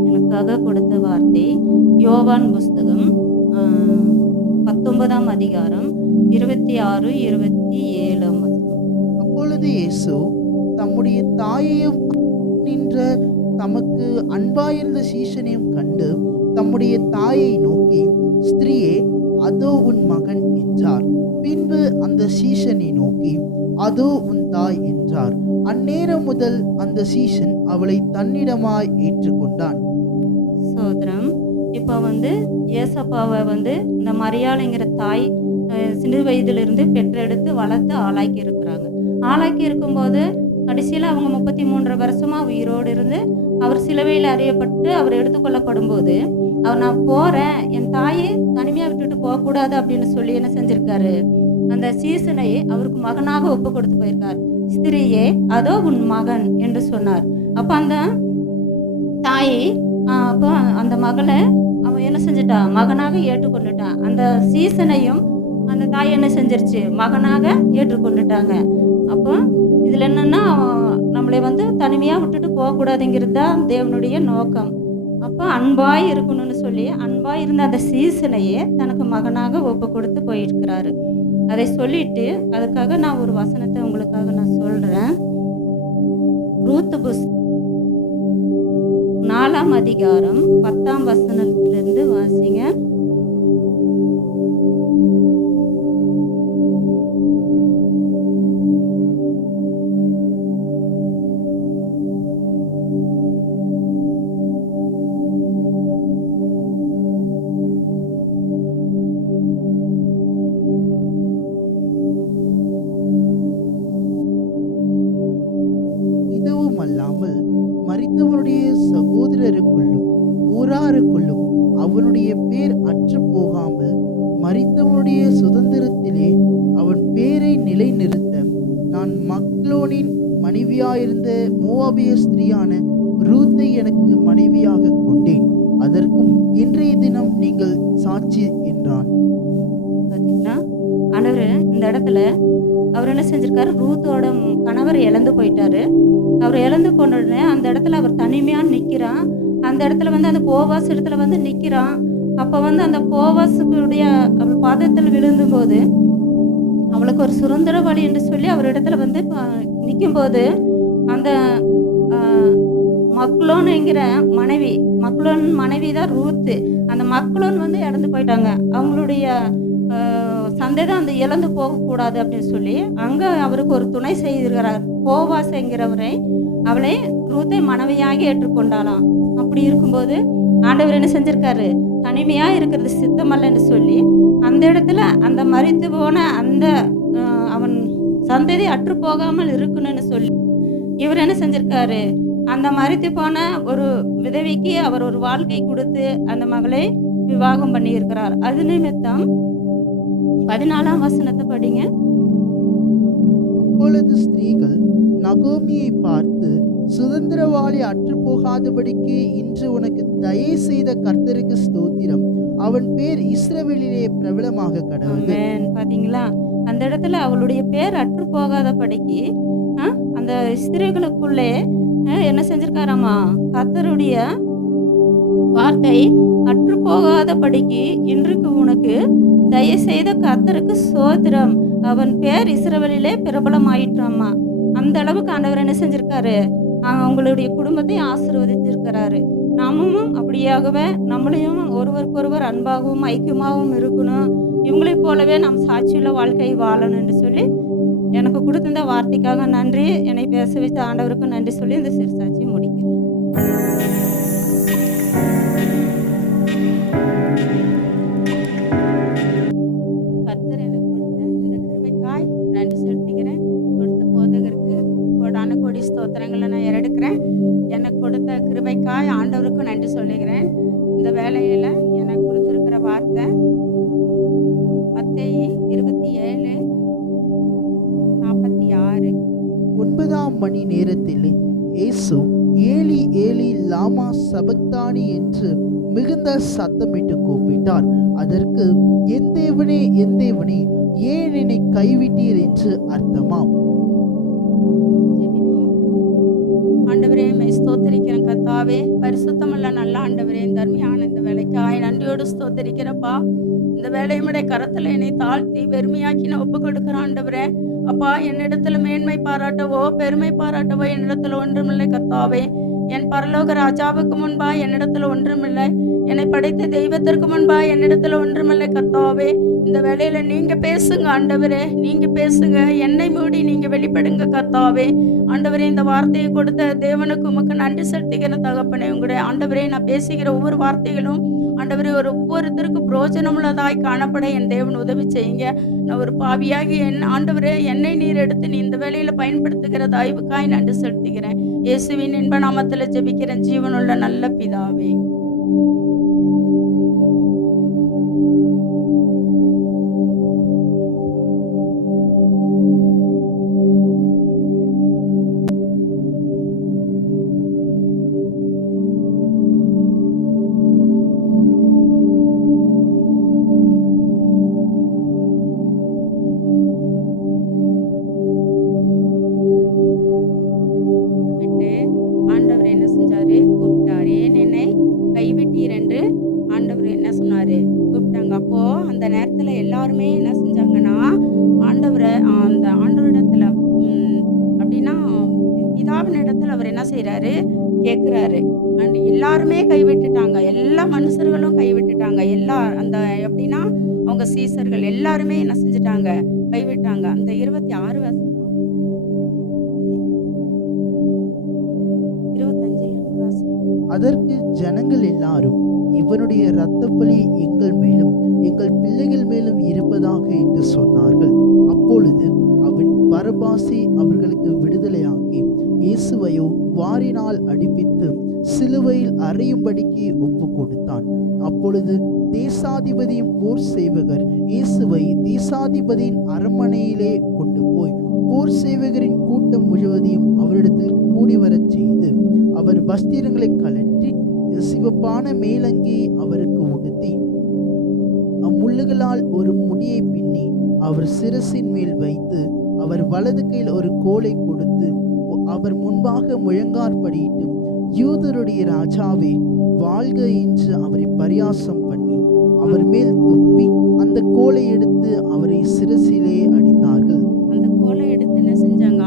எனக்காக கொடுத்த வார்த்தை யோவான் புஸ்தகம் 19ஆம் அதிகாரம் 26, 27 வசனம். அப்பொழுது இயேசு தம்முடைய தாயையும் நின்ற தமக்கு அன்பாயிருந்த சீஷனையும் கண்டு தம்முடைய தாயை நோக்கி, ஸ்திரீயே, அதோ உன் மகன் என்றார். பின்பு அந்த சீஷனை நோக்கி, அதோ உன் தாய் என்றார். அந்நேரம் முதல் அந்த சீஷன் அவளை தன்னிடமாய் ஏற்றுக்கொண்டான். சோதரம். இப்போ ஏசப்பாவை இந்த மரியாளைங்கிற தாய் சிறு வயதிலிருந்து பெற்றெடுத்து வளர்த்து ஆளாக்கி இருக்கிறாங்க. ஆளாக்கி இருக்கும்போது கடைசியில் அவங்க 33 வருஷமாக உயிரோடு இருந்து அவர் சிலுவையில் அறியப்பட்டு அவர் எடுத்துக்கொள்ளப்படும் போது அவர் நான் போகிறேன், என் தாயை தனிமையாக விட்டுட்டு போகக்கூடாது அப்படின்னு சொல்லி என்ன செஞ்சிருக்காரு, அந்த சீசனை அவருக்கு மகனாக ஒப்பு கொடுத்து போயிருக்கார். ஸ்திரீயே, அதோ உன் மகன் என்று சொன்னார். அப்போ அந்த தாயை அப்போ அந்த மகளை அவன் என்ன செஞ்சிட்டா, மகனாக ஏற்றுக்கொண்டுட்டான். அந்த சீசனையும் அந்த தாய் என்ன செஞ்சிருச்சு, மகனாக ஏற்றுக்கொண்டுட்டாங்க. அப்போ இதில் என்னென்னா நம்மளை தனிமையாக விட்டுட்டு போகக்கூடாதுங்கிறது தான் தேவனுடைய நோக்கம். அப்போ அன்பாய் இருக்கணும்னு சொல்லி அன்பாய் இருந்த அந்த சீசனையே தனக்கு மகனாக ஒப்பு கொடுத்து போயிருக்கிறாரு. அதை சொல்லிட்டு அதுக்காக நான் ஒரு வசனத்தை உங்களுக்காக நான் சொல்கிறேன். ரூத் புஸ்தகம் 4ஆம் அதிகாரம் 10ஆம் வசனத்திலிருந்து வாசிங்க. இதுவும் அல்லாமல் மரித்தவனுடைய சகோதரருக்குள்ளும் ஊராருக்குள்ளும் அவனுடைய பேர் அற்று போகாமல் மரித்தவனுடைய சுதந்திரத்திலே அவன் பேரை நிலைநிறுத்த நான் மக்லோனின் மனைவியாயிருந்த மோவாபிய ஸ்திரீயான ரூத்தை எனக்கு மனைவியாக கொண்டேன். அதற்கும் இன்றைய தினம் நீங்கள் சாட்சி என்றான். பார்த்தீங்கன்னா ஆண்டவர் இந்த இடத்துல அவர் என்ன செஞ்சிருக்காரு, ரூத்தோட கணவர் இழந்து போயிட்டாரு. அவர் இழந்து கொண்டோடனே அந்த இடத்துல அவர் தனிமையாக நிற்கிறான். அந்த இடத்துல அந்த போவாஸ் இடத்துல நிற்கிறான். அப்போ அந்த போவாஸுடைய அவள் பாதத்தில் விழுந்தும்போது அவளுக்கு ஒரு சுதந்திர வழி என்று சொல்லி அவர் இடத்துல நிற்கும்போது அந்த மக்லோனுங்கிற மக்லோன் மனைவி தான் ரூத்து. அந்த மக்லோன் இறந்து போயிட்டாங்க. அவங்களுடைய சந்தை தான் இழந்து போகக்கூடாது அப்படின்னு சொல்லி அங்கே அவருக்கு ஒரு துணை செய்திருக்கிறார். போவாஸ்ங்கிறவரை அவளை ரூத்தை மனைவியாகி ஏற்றுக்கொண்டாலாம். அப்படி இருக்கும்போது ஆண்டவர் என்ன செஞ்சிருக்காரு, தனிமையாக இருக்கிறது சித்தமல்லன்னு சொல்லி அந்த இடத்துல அந்த மரித்து போன அந்த அவன் சந்ததி அற்று போகாமல் இருக்கணும்னு சொல்லி இவர் என்ன செஞ்சிருக்காரு, அந்த மரித்து போன ஒரு விதவைக்கு அவர் ஒரு வாழ்க்கை கொடுத்து அந்த மகளை விவாகம் பண்ணியிருக்கிறார். அது நிமித்தம் 14ஆம் வசனத்தை படிங்க. அப்பொழுது ஸ்திரீகள் நகோமியை பார்த்து, சுதந்திரவாளி அற்று போகாதபடிக்கு இன்று உனக்கு தயை செய்த கர்த்தருக்கு ஸ்தோத்திரம், அவன் பேர் இஸ்ரவேலிலே பிரபலமாக கடவுது. ஆமென். பாத்தீங்களா, அந்த இடத்துல அவளுடைய பேர் அற்று போகாதபடிக்கு அந்த ஸ்திரீகளுக்குள்ளே என்ன செஞ்சிருக்காராமா, கர்த்தருடைய வார்த்தை அற்று போகாதபடிக்கு இன்றைக்கு உனக்கு தயை செய்த கர்த்தருக்கு ஸ்தோத்திரம், அவன் பேர் இஸ்ரவேலிலே பிரபலமாயிட்டாமா. அந்த அளவுக்கு ஆண்டவர் என்ன செஞ்சிருக்காரு, அவங்களுடைய குடும்பத்தை ஆசீர்வதிச்சிருக்கிறாரு. நாமும் அப்படியாகவே நம்மளையும் ஒருவருக்கொருவர் அன்பாகவும் ஐக்கியமாகவும் இருக்கணும், இவங்களைப் போலவே நாம் சாட்சியுள்ள வாழ்க்கை வாழணும் என்று சொல்லி எனக்கு கொடுத்த இந்த வார்த்தைக்காக நன்றி. என்னை பேச வைத்த ஆண்டவருக்கும் நன்றி சொல்லி இந்த சிறுசாட்சியை முடிக்கிறேன். கர்த்தர் எனக்கு கொடுத்த இந்த கிருபைக்காய் நன்றி செலுத்துகிறேன். கொடுத்த போதகருக்கு கோடான கோடி ஸ்தோத்திரங்களை நான் ஏறெடுக்கிறேன். எனக்கு கொடுத்த கிருபைக்காய் ஆண்டவருக்கும் நன்றி சொல்லுகிறேன். இந்த வேலையில் எனக்கு கொடுத்துருக்கிற வார்த்தை மத்தேயு 27:46. 9ஆம் மணி நேரத்தில் இயேசு ஏலி ஏலி லாமா சபக்தானி என்று மிகுந்த சத்தமிட்டு கூப்பிட்டார். அதற்கு என் தேவனே என் தேவனே ஏன் என்னை கைவிட்டீர் என்று அர்த்தமாம். ஜெபிப்போம். ஆண்டவரே, மை ஸ்தோத்தரிக்கிறேன் கர்த்தாவே, பரிசுத்தமுள்ள நல்ல ஆண்டவரே, தர்மியான இந்த வேலைக்காய் நன்றியோடு ஸ்தோத்தரிக்கிறப்பா. இந்த வேலையுடைய கரத்தில் என்னை தாழ்த்தி வெறுமையாக்கி நான் ஒப்பு கொடுக்குற ஆண்டவரே. அப்பா, என்னிடத்துல மேன்மை பாராட்டவோ பெருமை பாராட்டவோ என்னிடத்துல ஒன்றுமில்லை கர்த்தாவே. என் பரலோக ராஜாவுக்கு முன்பா என்னிடத்துல ஒன்றுமில்லை, என்னை படைத்த தெய்வத்திற்கு முன்பா என்னிடத்துல ஒன்றுமில்லை கர்த்தாவே. இந்த வேலையில நீங்க பேசுங்க ஆண்டவரே, நீங்க பேசுங்க, என்னை மூடி நீங்க வெளிப்படுங்க கர்த்தாவே. ஆண்டவரே, இந்த வார்த்தையை கொடுத்த தேவனுக்கு உமக்கு நன்றி செலுத்துகிற தகப்பனே. உங்களுடைய ஆண்டவரே, நான் பேசுகிற ஒவ்வொரு வார்த்தைகளும் ஆண்டவரே ஒவ்வொருத்தருக்கு பிரயோஜனமுள்ளதாய் காணப்பட என் தேவன் உதவி செய்யுங்க. நான் ஒரு பாவியாகி என் ஆண்டவரே, என்னை நீர் எடுத்து நீ இந்த வேலையில பயன்படுத்துகிற தயவுக்காய் நன்றி செலுத்துகிறேன். இயேசுவின் இன்ப நாமத்தில் ஜெபிக்கிறேன் ஜீவனுள்ள நல்ல பிதாவே. ஆண்டவர் என்ன செஞ்சாரு, கூப்பிட்டாரு. ஏன் என்னை கைவிட்டீர் என்று ஆண்டவர் என்ன சொன்னாரு, கூப்பிட்டாங்க. அப்போ அந்த நேரத்துல எல்லாருமே என்ன செஞ்சாங்கன்னா, ஆண்டவரை அந்த ஆண்டவரிடத்துல அப்படின்னா பிதாவின் இடத்துல அவர் என்ன செய்யறாரு, கேட்குறாரு. அண்ட் எல்லாருமே கைவிட்டுட்டாங்க, எல்லா மனுஷர்களும் கைவிட்டுட்டாங்க. எல்லா அந்த எப்படின்னா அவங்க சீசர்கள் எல்லாருமே என்ன செஞ்சுட்டாங்க, கைவிட்டாங்க. அந்த 26 25 அதற்கு ஜனங்கள் எல்லாரும், இவனுடைய இரத்தப்பழி எங்கள் மேலும் எங்கள் பிள்ளைகள் மேலும் இருப்பதாக என்று சொன்னார்கள். அப்பொழுது அவன் பரபாசை அவர்களுக்கு விடுதலையாக்கி இயேசுவையோ வாரினால் அடிப்பித்து சிலுவையில் அறையும்படிக்கு ஒப்பு கொடுத்தான். அப்பொழுது தேசாதிபதியின் போர் சேவகர் இயேசுவை தேசாதிபதியின் அரண்மனையிலே கொண்டு போய் போர் சேவகரின் கூட்டம் முழுவதையும் அவரிடத்தில் கூடி வரச் செய்து அவர் வஸ்திரங்களை கழற்றி சிவப்பான மேலங்கி அவருக்கு உடுத்தி அம்முள்ளுகளால் ஒரு முடியை பின்னி அவர் சிரசின் மேல் வைத்து அவர் வலது கையில் ஒரு கோலை கொடுத்து அவர் முன்பாக முழங்காற்படியிட்டு, யூதருடைய ராஜாவே வாழ்க என்று அவரை பரியாசம் பண்ணி அவர் மேல் துப்பி அந்த கோலை எடுத்து அவரை சிரசிலே அடித்தார்கள். அந்த கோலை எடுத்து என்ன செஞ்சாங்க,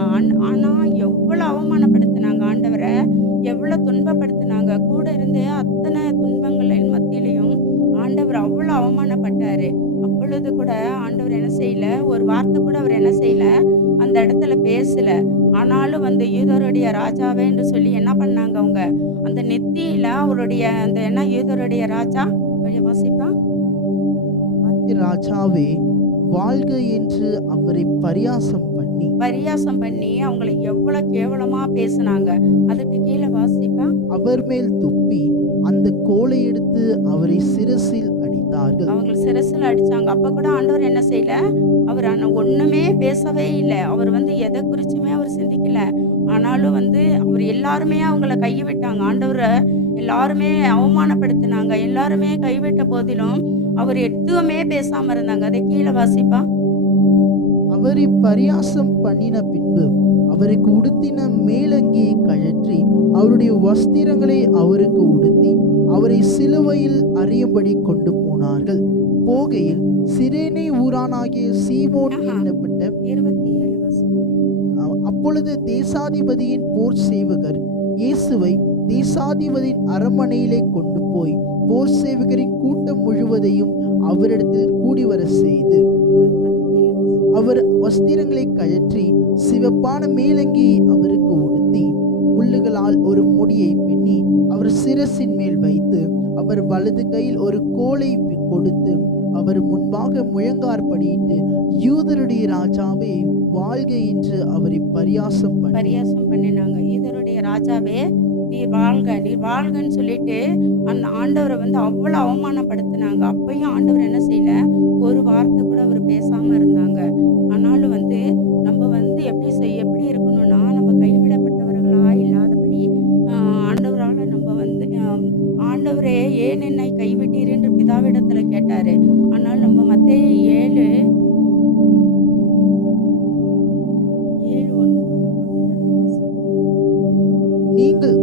ஆனா எவ்வளவு அவமானப்படுத்தினாங்க ஆண்டவரை, எவ்வளவு துன்பப்படுத்தினாங்க. கூட இருந்து அத்தனை துன்பங்களின் மத்தியிலையும் ஆண்டவர் அவ்வளவு அவமானப்பட்டாரு. அப்பொழுது கூட ஆண்டவர் என்ன செய்யல, ஒரு வார்த்தை கூட அவர் என்ன செய்யல, அந்த இடத்துல பேசல. ஆனாலும் வந்து யூதருடைய ராஜாவே என்று சொல்லி என்ன பண்ணாங்க, அவங்க அந்த நெத்தியில அவருடைய அந்த என்ன யூதருடைய ராஜா வாசிப்பா, ராஜாவே வாழ்க என்று அவரை பரியாசம் பண்ணி பண்ணி அவங்களை எவ்வளவு கேவலமா பேசுனாங்க. அதுக்கு கீழே வாசிப்பா. அவர் மேல் துப்பி அந்த கோலை எடுத்து அவரை சிரசில் அடித்தார்கள். அவங்க சிரசில் அடிச்சாங்க. அப்ப கூட ஆண்டவர் என்ன செய்யல, அவர் ஒண்ணுமே பேசவே இல்லை. அவர் எதை குறிச்சுமே அவர் சிந்திக்கல. ஆனாலும் அவர் எல்லாருமே அவங்கள கைவிட்டாங்க. ஆண்டவரை எல்லாருமே அவமானப்படுத்தினாங்க. எல்லாருமே கைவிட்ட போதிலும் அவர் எதுவுமே பேசாம இருந்தாங்க. அதை கீழே வாசிப்பா. அவரை பரியாசம் பண்ணின பின்பு அவருக்கு உடுத்தின மேலங்கியை கழற்றி அவருடைய வஸ்திரங்களை அவருக்கு உடுத்தி அவரை சிலுவையில் அறியும்படி கொண்டு போனார்கள். போகையில் சிரேனே ஊரானாகிய சீமோன் என்னப்பட்ட 27 வாசிப்பா. அப்பொழுது தேசாதிபதியின் போர் சேவகர் இயேசுவை தேசாதிபதியின் அரண்மனையிலே கொண்டு போய் போர் சேவகரின் கூட்டம் முழுவதையும் அவரிடத்தில் கூடி வர செய்து அவர் வஸ்திரங்களை கழற்றி சிவப்பான மேலங்கியை அவருக்கு உடுத்தி முள்ளுகளால் ஒரு முடியை பின்னி அவர் சிரசின் மேல் வைத்து அவர் வலது கையில் ஒரு கோலை கொடுத்து அவர் முன்பாக முழங்கார்படியிட்டு யூதருடைய ராஜாவே வாழ்க என்று அவரை பரியாசம் பண்ணினாங்க. யூதருடைய ராஜாவே நீர் வாழ்கன்னு சொல்லிட்டு அந்த ஆண்டவரை அவ்வளவு அவமானப்படுத்தினாங்க. அப்பயும் ஆண்டவர் என்ன செய்யல, ஒரு வார்த்தை கூட அவர் பேசாம இருந்தாங்க. ஆனாலும் நம்ம எப்படி இருக்கணும்னா, நம்ம கைவிடப்பட்டவர்களா இல்லாதபடி ஆண்டவரால நம்ம ஆண்டவரே ஏன் என்னை கைவிட்டீர் என்று பிதாவிடத்துல கேட்டாரு. ஆனால் நம்ம மத்தேயு 7:1 நீங்கள்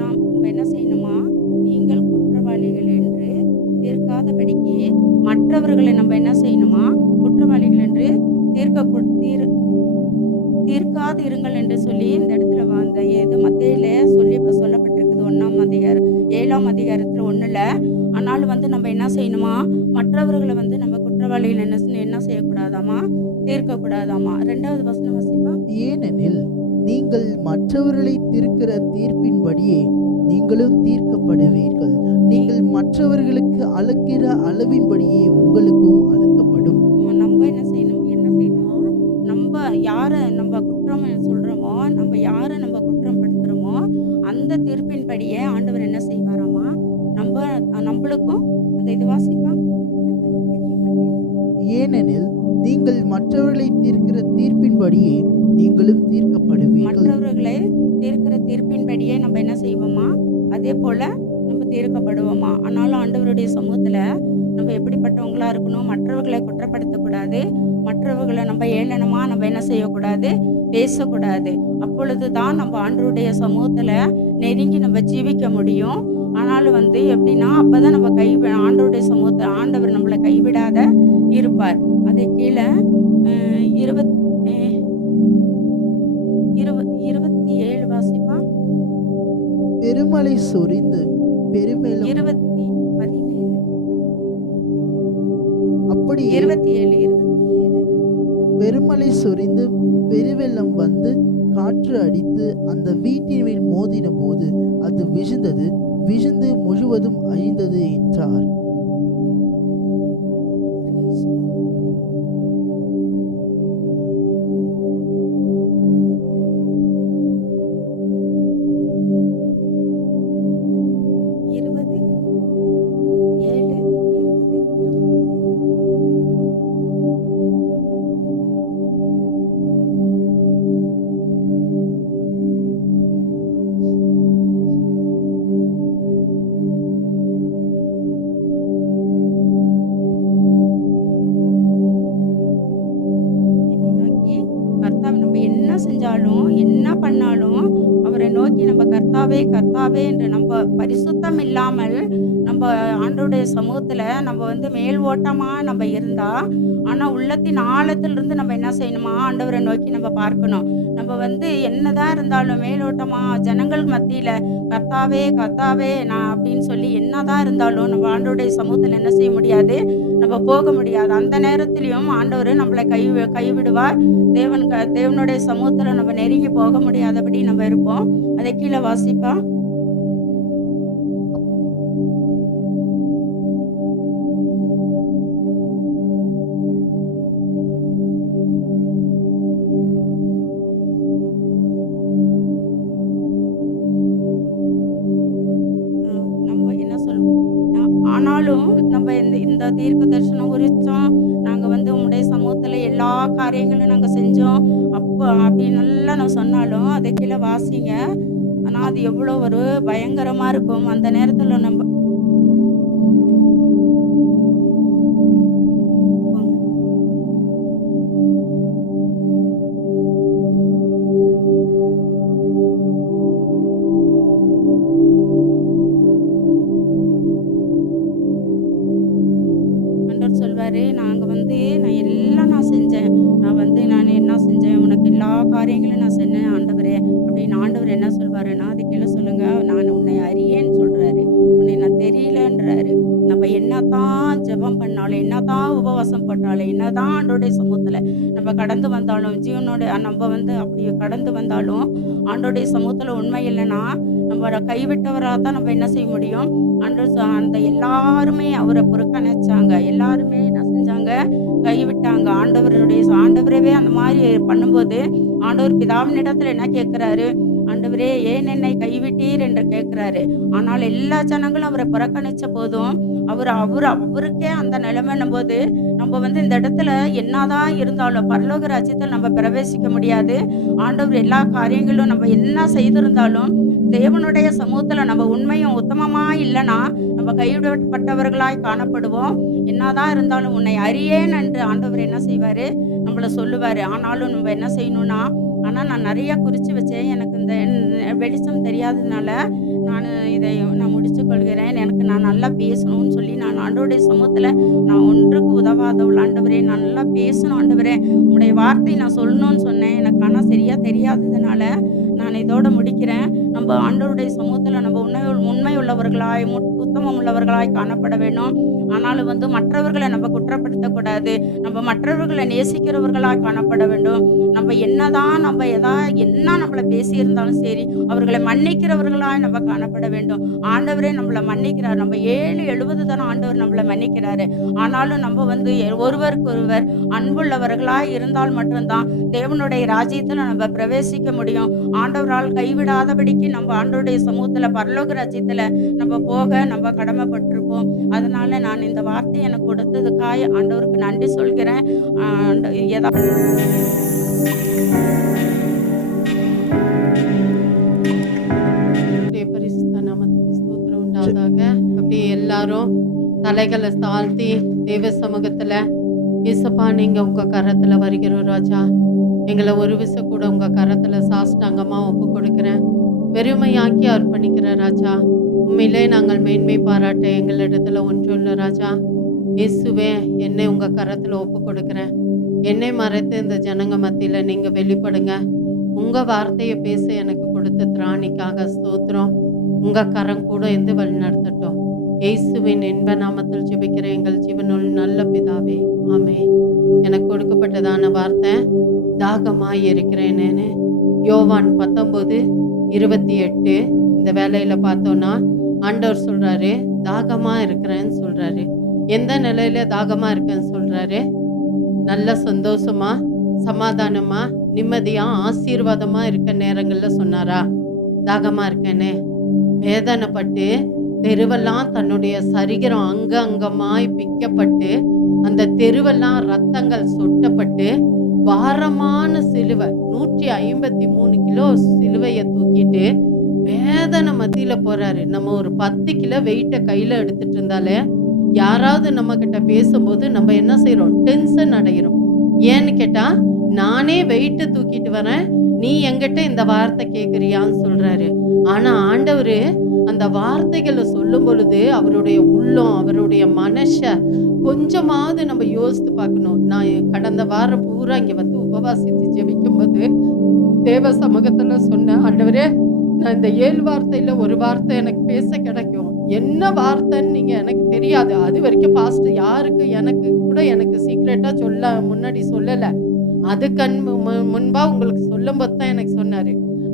நாம் என்ன செய்யணுமா, நீங்கள் குற்றவாளிகள் என்று தீர்க்காதபடிக்கு மற்றவர்களை நம்ம என்ன செய்யணுமா, குற்றவாளிகள் என்று தீர்க்காது இருங்கள் என்று சொல்லி இந்த இடத்துல இது மத்தேயுல சொல்லப்பட்டிருக்குது 1ஆம் அதிகாரம் 7ஆம் அதிகாரத்துல 1ல. ஆனாலும் நம்ம என்ன செய்யணுமா, மற்றவர்களை நம்ம குற்றவாளிகள் என்ன செய்யக்கூடாதாமா, தீர்க்கக்கூடாதாமா. 2வது வசனம் வாசிப்பா. ஏனெனில் நீங்கள் மற்றவர்களை தீர்க்கிற தீர்ப்பின்படியே நீங்களும் தீர்க்கப்படுவீர்கள். நீங்கள் மற்றவர்களுக்கு அளக்கிற அளவின்படியே உங்களுக்கும் அளக்கப்படும். நம்ம என்ன செய்யணும், நம்ம யாரை நம்ம குற்றம் சொல்றோமோ, நம்ம யாரை நம்ம குற்றம் படுத்துறோமோ அந்த தீர்ப்பின்படியே ஆண்டவர் என்ன செய்வாராமா, நம்மளுக்கும் அந்த இது வாசிப்பா. ஏனெனில் நீங்கள் மற்றவர்களை தீர்க்கிற தீர்ப்பின்படியே நீங்களும் தீர்க்கப்படுவீர்கள். மற்றவர்களை தீர்க்கிற தீர்ப்பின்படியே நம்ம என்ன செய்வோமா, அதே போல நம்ம தீர்க்கப்படுவோமா. ஆனாலும் ஆண்டவருடைய சமூகத்துல நம்ம எப்படிப்பட்டவங்களா இருக்கணும், மற்றவர்களை குற்றப்படுத்தக்கூடாது, மற்றவர்களை நம்ம ஏளனமா நம்ம என்ன செய்யக்கூடாது, பேசக்கூடாது. அப்பொழுதுதான் நம்ம ஆண்டவருடைய சமூகத்துல நெருங்கி நம்ம ஜீவிக்க முடியும். ஆனாலும் எப்படின்னா, அப்பதான் நம்ம ஆண்டவருடைய சமூகத்தை ஆண்டவர் நம்மளை கைவிடாத இருப்பார். அதை கீழே 27 வாசிப்பா. பெருமழை சொரிந்து பெருவெள்ளம் 17 அப்படி 27 பெருமழை சொரிந்து பெருவெள்ளம் வந்து காற்று அடித்து அந்த வீட்டின் மேல் மோதின போது அது விழுந்து முழுவதும் அழிந்தது என்றார். என்ன பண்ணாலும் அவரை நோக்கி நம்ம கர்த்தாவே என்று நம்ம பரிசுத்தம் இல்லாமல் நம்ம ஆண்டவருடைய சமூகத்துல நம்ம மேல் ஓட்டமா நம்ம இருந்தா, ஆனா உள்ளத்தின் ஆழத்திலிருந்து நம்ம என்ன செய்யணுமா, ஆண்டவரை நோக்கி நம்ம பார்க்கணும். நம்ம என்னதான் இருந்தாலும் மேலோட்டமா ஜனங்கள் மத்தியில கர்த்தாவே நான் அப்படின்னு சொல்லி என்னதான் இருந்தாலும் நம்ம ஆண்டவருடைய சமூகத்துல என்ன செய்ய முடியாது, நம்ம போக முடியாது. அந்த நேரத்திலையும் ஆண்டவர் நம்மளை கைவிடுவார். தேவனுடைய சமூகத்துல நம்ம நெருங்கி போக முடியாதபடி நம்ம இருப்போம். அதை கீழே வாசிப்பா. ஆனாலும் நம்ம இந்த தீர்க்க தரிசனம் குறித்தோம், நாங்கள் வந்து உம்முடைய சமூகத்தில் எல்லா காரியங்களும் நாங்கள் செஞ்சோம் அப்போ அப்படின்னுலாம் நான் சொன்னாலும் அதை கீழே வாசிங்க. ஆனால் அது எவ்வளோ ஒரு பயங்கரமாக இருக்கும் அந்த நேரத்தில் நம்ம ஆண்டவர் சொல்வார், நாங்கள் வந்து நான் செஞ்சேன், நான் என்ன செஞ்சேன், உனக்கு எல்லா காரியங்களும் நான் செஞ்சேன் ஆண்டவரே அப்படின்னு ஆண்டவர் என்ன சொல்வாருன்னா, அது கீழே சொல்லுங்க, நான் உன்னை அறியேன்னு சொல்றாரு, உன்னை நான் தெரியலன்றாரு. நம்ம என்னதான் ஜெபம் பண்ணாலும், என்னதான் உபவாசம் பண்ணாலும், என்னதான் ஆண்டோடைய சமூகத்தில் நம்ம கடந்து வந்தாலும், ஜீவனோட நம்ம வந்து அப்படி கடந்து வந்தாலும் ஆண்டோடைய சமூகத்தில் உண்மை இல்லைன்னா நம்ம கைவிட்டவராக தான் நம்ம என்ன செய்ய முடியும். அந்த எல்லாருமே அவரை புறக்கணிச்சாங்க, எல்லாருமே என்ன செஞ்சாங்க, கைவிட்டாங்க. ஆண்டவரவே அந்த மாதிரி பண்ணும்போது ஆண்டவர் பிதாவின் இடத்துல என்ன கேட்குறாரு, ஆண்டவரே ஏன் என்னை கைவிட்டீர் என்று கேட்குறாரு. ஆனால் எல்லா ஜனங்களும் அவரை புறக்கணிச்ச போதும் அவருக்கே அந்த நிலைமைன்னும் போது நம்ம வந்து இந்த இடத்துல என்னதான் இருந்தாலும் பரலோக ராஜ்யத்தில் நம்ம பிரவேசிக்க முடியாது. ஆண்டவர் எல்லா காரியங்களும் நம்ம என்ன செய்திருந்தாலும் தேவனுடைய சமூகத்தில் நம்ம உண்மையும் உத்தமமாக இல்லைன்னா நம்ம கைவிடப்பட்டவர்களாய் காணப்படுவோம். என்னதான் இருந்தாலும் உன்னை அறியேன் என்று ஆண்டவர் என்ன செய்வார், நம்மளை சொல்லுவார். ஆனாலும் நம்ம என்ன செய்யணும்னா, ஆனால் நான் நிறையா குறித்து வச்சேன், எனக்கு இந்த வெளிச்சம் தெரியாததுனால நான் முடிச்சு கொள்கிறேன். நான் நல்லா பேசணும்னு சொல்லி நான் ஆண்டவருடைய சமூகத்தில் நான் ஒன்றுக்கு உதவாதவள் ஆண்டவரே, நான் நல்லா பேசணும் ஆண்டவரே, உங்களுடைய வார்த்தை நான் சொல்லணும்னு சொன்னேன். எனக்கு ஆனால் சரியாக தெரியாததுனால நான் இதோட முடிக்கிறேன். நம்ம ஆண்டவருடைய சமூகத்தில் நம்ம உண்மை உள்ளவர்களாய் உத்தமம் உள்ளவர்களாய் காணப்பட வேண்டும். ஆனாலும் வந்து மற்றவர்களை நம்ம குற்றப்படுத்தக்கூடாது, நம்ம மற்றவர்களை நேசிக்கிறவர்களாய் காணப்பட வேண்டும். நம்ம என்னதான் நம்ம என்ன நம்மளை பேசியிருந்தாலும் சரி அவர்களை மன்னிக்கிறவர்களாய் நம்ம காணப்பட வேண்டும். ஆண்டவரே நம்மளை மன்னிக்கிறார், நம்ம 7-70 தானே ஆண்டவர் நம்மளை மன்னிக்கிறாரு. ஆனாலும் நம்ம வந்து ஒருவருக்கு ஒருவர் அன்புள்ளவர்களாய் இருந்தால் மட்டும்தான் தேவனுடைய ராஜ்யத்தில் நம்ம பிரவேசிக்க முடியும். ஆண்டவரால் கைவிடாதபடிக்கு நம்ம ஆண்டவருடைய சமூகத்தில் பரலோக ராஜ்யத்தில் நம்ம போக நம்ம கடமைப்பட்டிருப்போம். அதனால நான் இந்த வார்த்தை எனக்கு கொடுத்ததுக்காக ஆண்டவருக்கு நன்றி சொல்கிறேன். பரிசுத்த நாமத்துக்கு ஸ்தோத்திரம் உண்டாதாக. அப்படியே எல்லாரும் தலைகளை தாழ்த்தி தேவ சமூகத்துல, ஏசப்பா நீங்க உங்க கரத்துல வருகிறோம் ராஜா, எங்களை ஒரு விசை கூட உங்க கரத்துல சாஷ்டாங்கமா ஒப்பு கொடுக்கிறேன், வெறுமையாக்கி அர்ப்பணிக்கிறேன் ராஜா. உண்மையிலே நாங்கள் மேன்மை பாராட்ட எங்களிடத்துல ஒன்றும் இல்லை ராஜா. இயேசுவே, என்னை உங்க கரத்துல ஒப்பு கொடுக்கிறேன். என்னை மறைத்து இந்த ஜனங்க மத்தியில நீங்க வெளிப்படுங்க. உங்க வார்த்தையை பேச எனக்கு கொடுத்த திராணிக்காக ஸ்தோத்திரம். உங்க கரம் கூட எந்த வழி நடத்தட்டும். இயேசுவின் இன்ப நாமத்தில் ஜெபிக்கிற எங்கள் ஜீவனுள் நல்ல பிதாவே, ஆமே. எனக்கு கொடுக்கப்பட்டதான வார்த்தை தாகமாய் இருக்கிறேன்னு யோவான் 19:28. இந்த வேலையில பார்த்தோன்னா ஆண்டவர் சொல்றாரு தாகமா இருக்கிறேன்னு சொல்றாரு. எந்த நிலையில தாகமா இருக்கேன்னு சொல்றாரு? நல்ல சந்தோஷமா, சமாதானமா, நிம்மதியா, ஆசீர்வாதமா இருக்க நேரங்கள்ல சொன்னாரா தாகமா இருக்கேன்னு? வேதனைப்பட்டு தெருவெல்லாம் தன்னுடைய சரீரம் அங்கமாய் பிக்கப்பட்டு அந்த தெருவெல்லாம் ரத்தங்கள் சொட்டப்பட்டு பாரமான சிலுவை 153 கிலோ சிலுவையை தூக்கிட்டு வேதனை மத்தியில போறாரு. நம்ம ஒரு 10 கிலோ வெயிட்டை கையில எடுத்துட்டு இருந்தாலே யாராவது நம்ம கிட்ட பேசும்போது நம்ம என்ன செய்யறோம்? டென்ஷன் அடைகிறோம். ஏன்னு கேட்டா, நானே வெயிட்டு தூக்கிட்டு வரேன், நீ என்கிட்ட இந்த வார்த்தை கேட்குறியான்னு சொல்றாரு. ஆனா ஆண்டவரு அந்த வார்த்தைகளை சொல்லும் பொழுது அவருடைய உள்ளம், அவருடைய மனச கொஞ்சமாவது நம்ம யோசித்து பார்க்கணும். நான் கடந்த வாரம் பூரா இங்க வந்து உபவாசித்து ஜெபிக்கும் போது தேவ சமூகத்துல சொன்னேன், ஆண்டவரே நான் இந்த 7 வார்த்தையில ஒரு வார்த்தை எனக்கு பேச கிடைக்கும், என்ன வார்த்தைன்னு நீங்க எனக்கு தெரியாது. அது வரைக்கும் பாஸ்டர் யாருக்கு எனக்கு சீக்ரெட்டா முன்னாடி சொல்லல. அதுக்கு முன்பா உங்களுக்கு சொல்லும் போது தான் எனக்கு சொன்னாரு.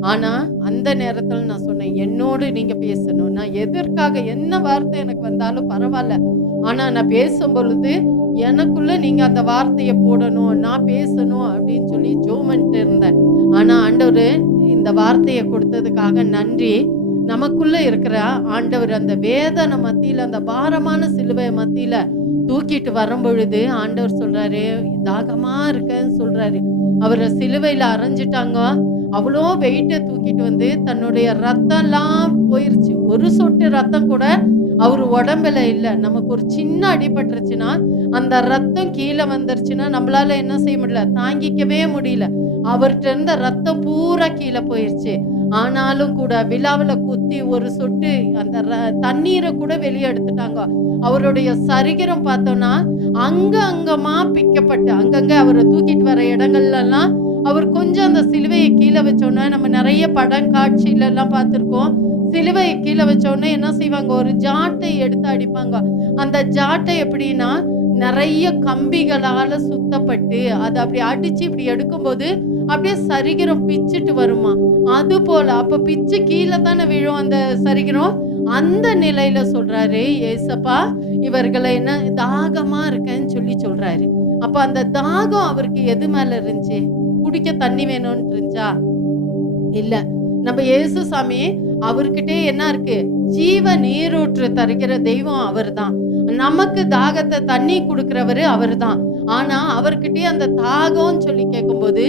ஆனா அந்த நேரத்துல நான் சொன்னேன், என்னோடு நீங்க பேசணும். நான் எதற்காக என்ன வார்த்தை எனக்கு வந்தாலும் பரவாயில்ல, ஆனா நான் பேசும் பொழுது எனக்குள்ள நீங்க அந்த வார்த்தையை போடணும், நான் பேசணும் அப்படின்னு சொல்லி ஜோமென்ட்டு இருந்தேன். ஆனா ஆண்டவரு இந்த வார்த்தையை கொடுத்ததுக்காக நன்றி. நமக்குள்ள இருக்கிற ஆண்டவர் அந்த வேதனை மத்தியில, அந்த பாரமான சிலுவை மத்தியில தூக்கிட்டு வரும் பொழுது ஆண்டவர் சொல்றாரு, தாகமா இருக்கன்னு சொல்றாரு. அவரை சிலுவையில அரைஞ்சிட்டாங்க. அவ்வளோ வெயிட்டை தூக்கிட்டு வந்து தன்னுடைய ரத்தம் எல்லாம் போயிருச்சு. ஒரு சொட்டு ரத்தம் கூட அவர் உடம்புல இல்லை. நமக்கு ஒரு சின்ன அடிபட்டுருச்சுன்னா அந்த ரத்தம் கீழே வந்துருச்சுன்னா நம்மளால என்ன செய்ய முடியல, தாங்கிக்கவே முடியல. அவர்கிட்ட இருந்த ரத்தம் பூரா கீழே போயிருச்சு. ஆனாலும் கூட விழாவில் குத்தி ஒரு சொட்டு அந்த தண்ணீரை கூட வெளியே எடுத்துட்டாங்க. அவருடைய சரீரம் பார்த்தோம்னா அங்கமா பிக்கப்பட்டு அங்கங்க அவரை தூக்கிட்டு வர இடங்கள்ல எல்லாம் அவர் கொஞ்சம் அந்த சிலுவையை கீழே வச்சோன்னா, நம்ம நிறைய படம் காட்சியில எல்லாம் பார்த்துருக்கோம். சிலுவையை கீழே வச்சோடனே என்ன செய்வாங்க, ஒரு ஜாட்டை எடுத்து அடிப்பாங்க. அந்த ஜாட்டை எப்படின்னா நிறைய கம்பிகளால சுத்தப்பட்டு அதை அப்படி அடிச்சு இப்படி எடுக்கும்போது அப்படியே சரீரம் பிச்சுட்டு வருமா. அது போல அப்ப பிச்சு கீழே தானே விழும் அந்த சரீரம். அந்த நிலையில சொல்றாரு ஏசப்பா, இவர்களை என்ன தாகமா இருக்கேன்னு சொல்றாரு. அப்ப அந்த தாகம் அவருக்கு எது மேல இருந்துச்சு? குடிக்க தண்ணி வேணும்னு இருந்துச்சா? இல்ல. நம்ம இயேசு சாமி அவர்கிட்ட என்ன இருக்கு? ஜீவ நீரூற்று தருகிற தெய்வம் அவர் தான். நமக்கு தாகத்தை தண்ணி கொடுக்கிறவரு அவர் தான். ஆனா அவர்கிட்டயே அந்த தாகம்னு சொல்லி கேட்கும்போது,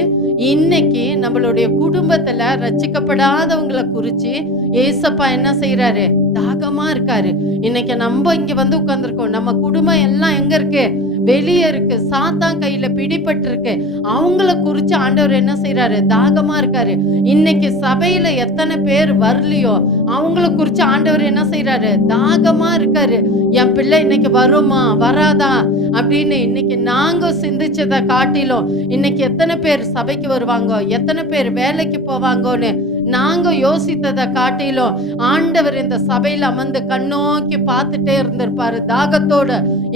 இன்னைக்கு நம்மளுடைய குடும்பத்துல ரட்சிக்கப்படாதவங்களை குறிச்சு ஏசப்பா என்ன செய்யறாரு? தாகமா இருக்காரு. இன்னைக்கு நம்ம இங்க வந்து உட்கார்ந்துருக்கோம். நம்ம குடும்பம் எல்லாம் எங்க இருக்கு? வெளியே இருக்கு. சாத்தான் கையில பிடிபட்டு இருக்கு. அவங்கள குறிச்சு ஆண்டவர் என்ன செய்யறாரு? தாகமா இருக்காரு. இன்னைக்கு சபையில எத்தனை பேர் வரலையோ அவங்கள குறிச்சு ஆண்டவர் என்ன செய்யறாரு? தாகமா இருக்காரு. என் பிள்ளை இன்னைக்கு வருமா வராதா அப்படின்னு இன்னைக்கு நாங்க சிந்திச்சதை காட்டிலும் இன்னைக்கு எத்தனை பேர் சபைக்கு வருவாங்க, எத்தனை பேர் வேலைக்கு போவாங்கன்னு நாங்க யோசித்ததை காட்டிலும் ஆண்டவர் இந்த சபையில அமர்ந்து கண்ணோக்கி பார்த்துட்டே இருந்திருப்பாரு தாகத்தோட.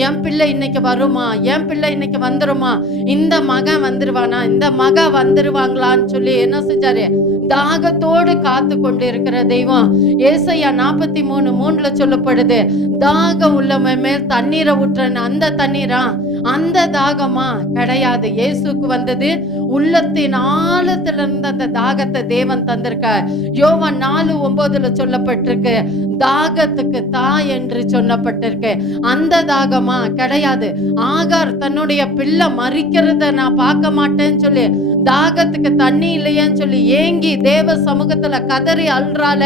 என் பிள்ளை இன்னைக்கு வருமா, என் பிள்ளை இன்னைக்கு வந்துருமா, இந்த மகன் வந்துருவானா, இந்த மக வந்துருவாங்களான்னு சொல்லி என்ன செஞ்சாரு? தாகத்தோடு காத்து கொண்டு இருக்கிற தெய்வம். ஏசாயா 43:3 சொல்லப்படுது, தாகம் உள்ளவன் மேல் தண்ணீரை ஊற்றுறேன்னு. அந்த தண்ணீரா? அந்த தாகமா? கிடையாது. இயேசுக்கு வந்தது உள்ளத்தின் ஆழத்துல இருந்து அந்த தாகத்தை தேவன் தந்திருக்க. யோவான் 4:9 சொல்லப்பட்டிருக்கு, தாகத்துக்கு தாய் என்று சொல்லப்பட்டிருக்கு. அந்த தாகமா? கிடையாது. ஆகார் தன்னுடைய பிள்ளை மறிக்கிறத நான் பார்க்க மாட்டேன்னு சொல்லி தாகத்துக்கு தண்ணி இல்லையேன்னு சொல்லி ஏங்கி தேவ சமூகத்துல கதறி அல்றால,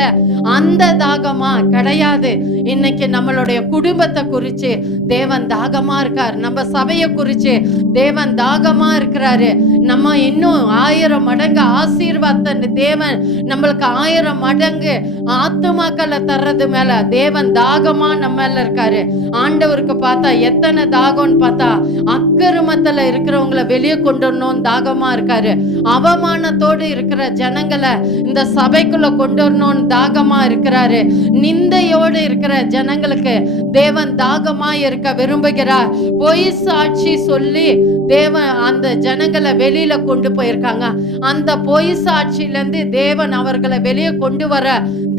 அந்த தாகமா? கிடையாது. இன்னைக்கு நம்மளுடைய குடும்பத்தை குறிச்சு தேவன் தாகமா இருக்கார். நம்ம சபையை குறிச்சு தேவன் தாகமா இருக்கிறாரு. நம்ம இன்னும் 1000 மடங்கு ஆசீர்வாதத்தை தேவன் நம்மளுக்கு 1000 மடங்கு ஆத்துமாக்களை தர்றது மேல தேவன் தாகமா நம்ம மேல இருக்காரு. ஆண்டவருக்கு பார்த்தா எத்தனை தாகம்னு பார்த்தா, அக்கிரமத்துல இருக்கிறவங்களை வெளியே கொண்டு வரணும் தாகமா இருக்காரு. அவமானத்தோடு இருக்கிற ஜனங்களை இந்த சபைக்குள்ள கொண்டு வரணும்னு தாகமா இருக்கிறாரு. நிந்தையோடு இருக்கிற ஜனங்களுக்கு தேவன் தாகமா இருக்க விரும்புகிறார். பொய் சாட்சி சொல்லி தேவன் அந்த ஜனங்களை வெளியில கொண்டு போயிருக்காங்க. அந்த பொய் சாட்சியில இருந்து தேவன் அவர்களை வெளியே கொண்டு வர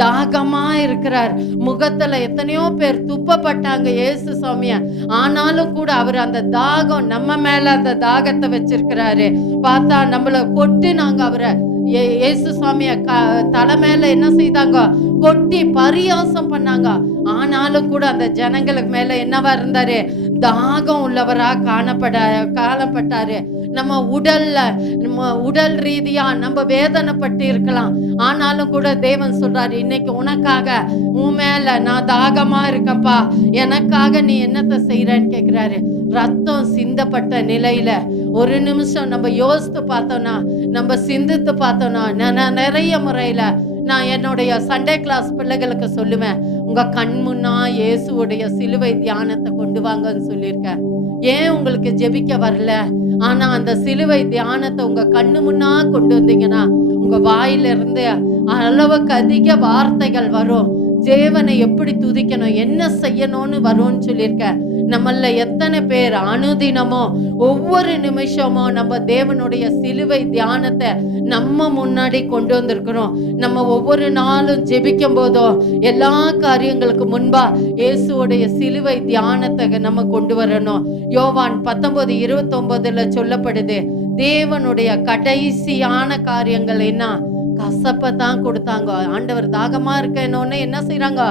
தாகமா இருக்கிறார். முகத்துல எத்தனையோ பேர் துப்பப்பட்டாங்க இயேசு சாமிய. ஆனாலும் கூட அவர் அந்த தாகம் நம்ம மேல அந்த தாகத்தை வச்சிருக்கிறாரு. பார்த்தா நம்மள கொட்டு நாங்க அவரை இயேசு சாமிய தலை மேல என்ன செய்தாங்க? கொட்டி பரியாசம் பண்ணாங்க. ஆனாலும் கூட அந்த ஜனங்களுக்கு மேல என்னவா இருந்தாரு? தாகம் உள்ளவரா காணப்பட்டாரு. நம்ம உடல் ரீதியா நம்ம வேதனைப்பட்டு இருக்கலாம். ஆனாலும் கூட தேவன் சொல்றாரு, இன்னைக்கு உனக்காக உன் மேல நான் தாகமா இருக்கப்பா, எனக்காக நீ என்னத்தை செய்யறன்னு கேட்கிறாரு. ரத்தம் சிந்தப்பட்ட நிலையில ஒரு நிமிஷம் நம்ம யோசித்து பார்த்தோம்னா, நம்ம சிந்தித்து பார்த்தோம்னா, நான் நிறைய முறையில நான் என்னுடைய சண்டே கிளாஸ் பிள்ளைகளுக்கு சொல்லுவேன், உங்க கண் முன்னா இயேசுடைய சிலுவை தியானத்தை கொண்டு வாங்கன்னு சொல்லியிருக்கேன். ஏன் உங்களுக்கு ஜெபிக்க வரல? ஆனா அந்த சிலுவை தியானத்தை உங்க கண்ணு முன்னா கொண்டு வந்தீங்கன்னா உங்க வாயிலிருந்து அளவுக்கு அதிக வார்த்தைகள் வரும். தேவனை எப்படி துதிக்கணும், என்ன செய்யணும்னு வரும்னு சொல்லியிருக்கேன். நம்மள எத்தனை பேர் அனுதினமோ ஒவ்வொரு நிமிஷமோ நம்ம தேவனுடைய சிலுவை தியானத்தை நம்ம முன்னாடி கொண்டு வந்திருக்கிறோம். நம்ம ஒவ்வொரு நாளும் ஜெபிக்கும் போதோ எல்லா காரியங்களுக்கு முன்பா இயேசுடைய சிலுவை தியானத்தை நம்ம கொண்டு வரணும். யோவான் 19:29 சொல்லப்படுது, தேவனுடைய கடைசியான காரியங்கள் என்ன? கசப்பை தான் கொடுத்தாங்க. ஆண்டவர் தாகமா இருக்கணும்னு என்ன செய்றாங்க,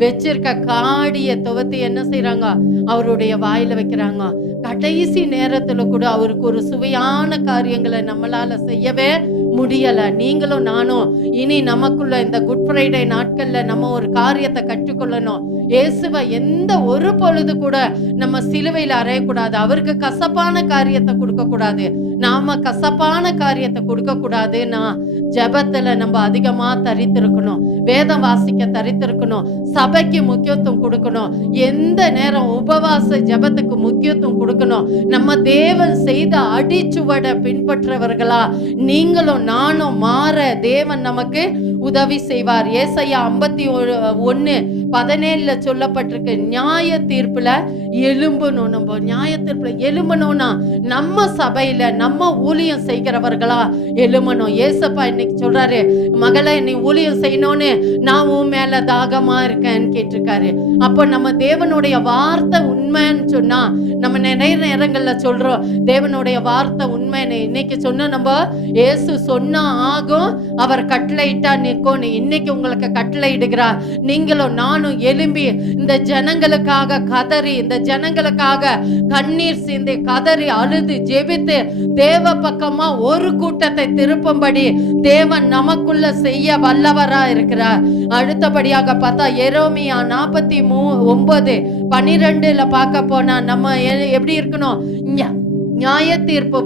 வச்சிருக்க காடிய துவத்தி என்ன செய்றாங்க, அவருடைய வாயில வைக்கிறாங்க. கடைசி நேரத்துல கூட அவருக்கு ஒரு சுவையான காரியங்களை நம்மளால செய்யவே முடியல. நீங்களும் நானும் இனி நமக்குள்ள இந்த குட் ஃப்ரைடே நாட்கள்ல நம்ம ஒரு காரியத்தை கற்றுக்கொள்ளணும். இயேசுவை எந்த ஒரு பொழுது கூட நம்ம சிலுவையில அறையக்கூடாது. அவருக்கு கசப்பான காரியத்தை கொடுக்க கூடாது, நாம கசப்பான காரியத்தை கொடுக்க கூடாதுன்னா ஜெபத்துல நம்ம அதிகமா தரித்திருக்கணும், வேதம் வாசிக்க தரித்திருக்கணும், சபைக்கு முக்கியத்துவம் கொடுக்கணும், எந்த நேரம் உபவாச ஜெபத்துக்கு முக்கியத்துவம் கொடுக்கணும். நம்ம தேவன் செய்த அடிச்சுவட பின்பற்றவர்களா நீங்களும் நானும் மாற தேவன் நமக்கு உதவி செய்வார். ஏசாயா 51:17 சொல்லப்பட்டிருக்கு, நியாய தீர்ப்புல எழும்பணும். நம்ம நியாய தீர்ப்புல எழும்பணும்னா நம்ம சபையில நம்ம ஊழியம் செய்கிறவர்களா எழும்பணும். ஏசப்பா இன்னைக்கு சொல்றாரு, மகளே நீ ஊழியம் செய்யணும்னு நான் உன் மேல தாகமா இருக்கேன்னு கேட்டிருக்காரு. அப்போ நம்ம தேவனுடைய வார்த்தை உண்மைன்னு சொன்னா நம்ம நிறைய நேரங்கள்ல சொல்றோம் தேவனுடைய வார்த்தை உண்மைன்னு. இன்னைக்கு சொன்ன நம்ம இயேசு சொன்னா ஆகும், அவர் கட்டளையிட்டா நிற்கும். இன்னைக்கு உங்களுக்கு கட்டளை இடுகிறார். நீங்களும் நானும் எழும்பி இந்த ஜனங்களுக்காக கதறி, இந்த ஜனங்களுக்காக கண்ணீர் சிந்தி கதறி அழுது ஜெபித்து தேவ பக்கமா ஒரு கூட்டத்தை திருப்பும்படி தேவன் நமக்குள்ள செய்ய வல்லவரா இருக்கிறார். அடுத்தபடியாக பார்த்தா எரேமியா 49:12 பார்க்க போனா நம்ம எப்படி இருக்கணும், நியாய தீர்ப்பு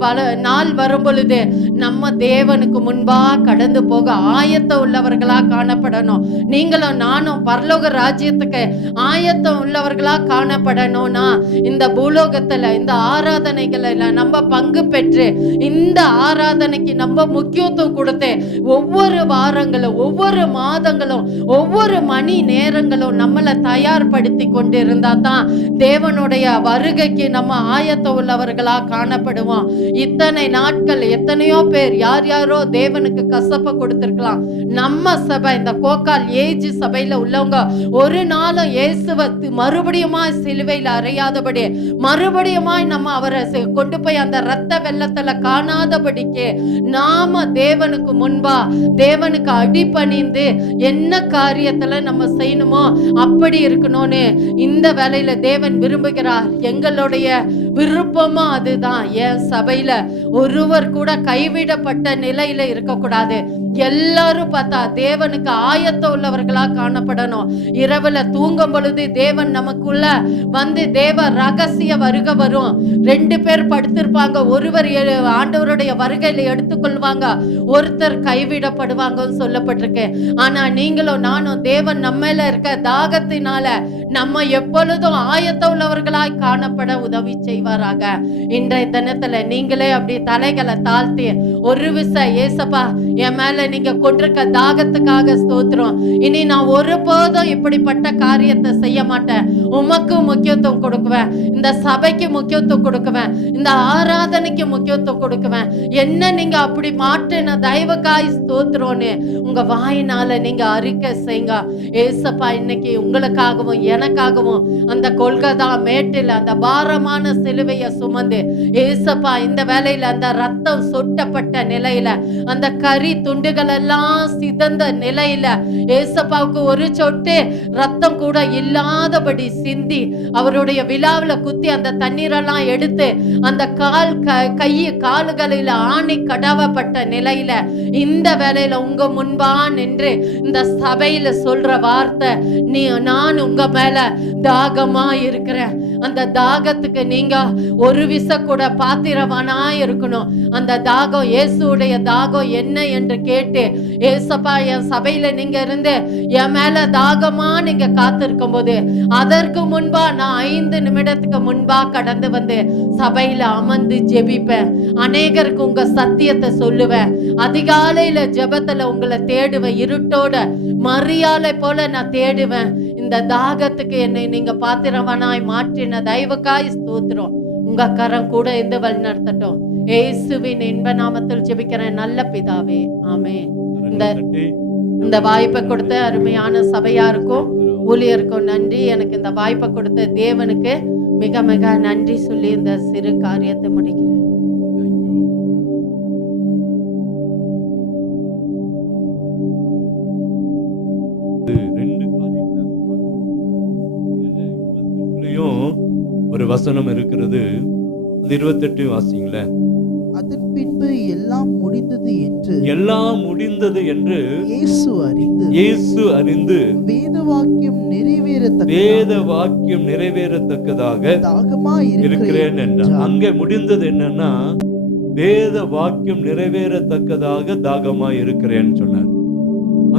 நாள் வரும் பொழுது நம்ம தேவனுக்கு முன்பா கடந்து போக ஆயத்தம் உள்ளவர்களா காணப்படணும். நீங்களும் நானும் பரலோக ராஜ்யத்துக்கு ஆயத்தம் உள்ளவர்களா காணப்படணும்னா இந்த பூலோகத்துல இந்த ஆராதனைகள்ல நம்ம பங்கு பெற்று இந்த ஆராதனைக்கு நம்ம முக்கியத்துவம் கொடுத்து ஒவ்வொரு வாரங்களும் ஒவ்வொரு மாதங்களும் ஒவ்வொரு மணி நேரங்களும் நம்மளை தயார்படுத்தி கொண்டு இருந்தா தான் தேவனுடைய வருகைக்கு நம்ம ஆயத்தம் உள்ளவர்களா காணப்படுவோம். இத்தனை நாட்கள் எத்தனையோ பேர் யார் யாரோ தேவனுக்கு கசப்ப கொடுத்திருக்கலாம். நம்ம சபை இந்த கோக்கால் ஏஜ் சபையில உள்ளவங்க ஒரு நாளும் இயேசுவை மறுபடியுமாய் சிலுவையில் அறையாதபடி மறுபடியுமாய் நம்ம அவரை கொண்டு போய் அந்த ரத்த வெள்ளத்துல காணாதபடிக்கு நாம தேவனுக்கு முன்பா தேவனுக்கு அடிபணிந்து என்ன காரியத்துல நம்ம செய்யணுமோ அப்படி இருக்கணும்னு இந்த வேலையில தேவன் விரும்புகிறார். எங்களுடைய விருப்பமா அதுதான். என் சபையில ஒருவர் கூட கைவிடப்பட்ட நிலையில இருக்கக்கூடாது. எல்லாரும் பார்த்தா தேவனுக்கு ஆயத்தம் உள்ளவர்களா காணப்படணும். இரவுல தூங்கும் பொழுது தேவன் நமக்குள்ள வந்து தேவ ரகசிய வருகை வரும். 2 பேர் படுத்திருப்பாங்க, ஒருவர் ஆண்டவருடைய வருகையில எடுத்துக்கொள்வாங்க, ஒருத்தர் கைவிடப்படுவாங்கன்னு சொல்லப்பட்டிருக்கு. ஆனா நீங்களும் நானும் தேவன் நம்ம மேல இருக்க தாகத்தினால நம்ம எப்பொழுதும் ஆயத்தம் உள்ளவர்களாய் காணப்பட உதவி செய்வாராக. இன்றைய தினத்துல நீங்களே அப்படி தலைகளை தாழ்த்தி ஒரு விசை ஏசப்பா என் மேல நீங்க கொண்டிருக்க தாகத்துக்காக ஸ்தோத்திரம். இனி நான் ஒருபோதும் இப்படிப்பட்ட காரியத்தை செய்ய மாட்டேன். உமக்கு முக்கியத்துவம் கொடுக்குவேன், இந்த சபைக்கு முக்கியத்துவம் கொடுக்குவேன், இந்த ஆராதனைக்கு முக்கியத்துவம் கொடுக்குவேன். என்ன நீங்க அப்படி மாற்றின தயவுக்காய் ஸ்தோத்திரம்னு உங்க வாயினால நீங்க அறிக்கை செய்யுங்க. ஏசப்பா இன்னைக்கு உங்களுக்காகவும் எனக்காகவும் அந்த கொல்கதா மேட்டில் அந்த பாரமான சிலுவையை சுமந்து ஏசப்பா இந்த வேலையில அந்த ரத்தம் சொட்டப்பட்ட நிலையில அந்த கறி துண்டுகள் எல்லாம் சிதந்த நிலையில ஏசப்பாவுக்கு ஒரு சொட்டு ரத்தம் கூட இல்லாதபடி சிந்தி அவருடைய விழாவில குத்தி அந்த தண்ணீரெல்லாம் எடுத்து அந்த கால்களில ஆணி கடவப்பட்ட நிலையில இந்த வேலையில உங்க முன்பா நின்று இந்த சபையில சொல்ற வார்த்தை, நான் உங்க மேல தாகமா இருக்கிறேன். அந்த தாகத்துக்கு நீங்க ஒரு விச கூட பாத்திரவானா இருக்கணும். அந்த தாகம் இயேசுடைய தாகம் என்ன என்று கேட்டு ஏசப்பா என் சபையில நீங்க இருந்து என் மேல தாகமா நீங்க காத்திருக்கும் போது அதற்கு முன்பா நான் 5 நிமிடத்துக்கு முன்பா கடந்து வந்து சபையில அமர்ந்து ஜெபிப்பேன். அநேகருக்கு உங்க சத்தியத்தை சொல்லுவேன். அதிகாலையில ஜெபத்துல உங்களை தேடுவேன். இருட்டோட மரியாதை போல நான் தேடுவேன். இந்த தாகத்துக்கு என்னை நீங்க பாத்திரவனாய் மாற்றின தயவுக்காய் ஸ்தோத்திரம். உங்க கரம் கூட இந்த வழி நடத்தட்டும். இயேசுவின் இன்ப நாமத்தில் ஜெபிக்கிறேன் நல்ல பிதாவே, ஆமென். இந்த வாய்ப்பை கொடுத்த அருமையான சபையாருக்கும் ஊழியருக்கும் நன்றி. எனக்கு இந்த வாய்ப்பை கொடுத்த தேவனுக்கு மிக மிக நன்றி சொல்லி இந்த சிறு காரியத்தை முடிக்கிறேன். ஒரு வசனம் இருக்கிறது. அந்த 28 வாசிங்களேன். அதன் பின்பு எல்லாம் முடிந்தது என்று எல்லாம் முடிந்தது என்று இயேசு அறிந்து வேத வாக்கியம் நிறைவேறத்தக்கதாக தாகமாய் இருக்கிறேன் என்றார். அங்கே முடிந்தது என்னன்னா, வேத வாக்கியம் நிறைவேறத்தக்கதாக தாகமாய் இருக்கிறேன்னு சொன்னார்.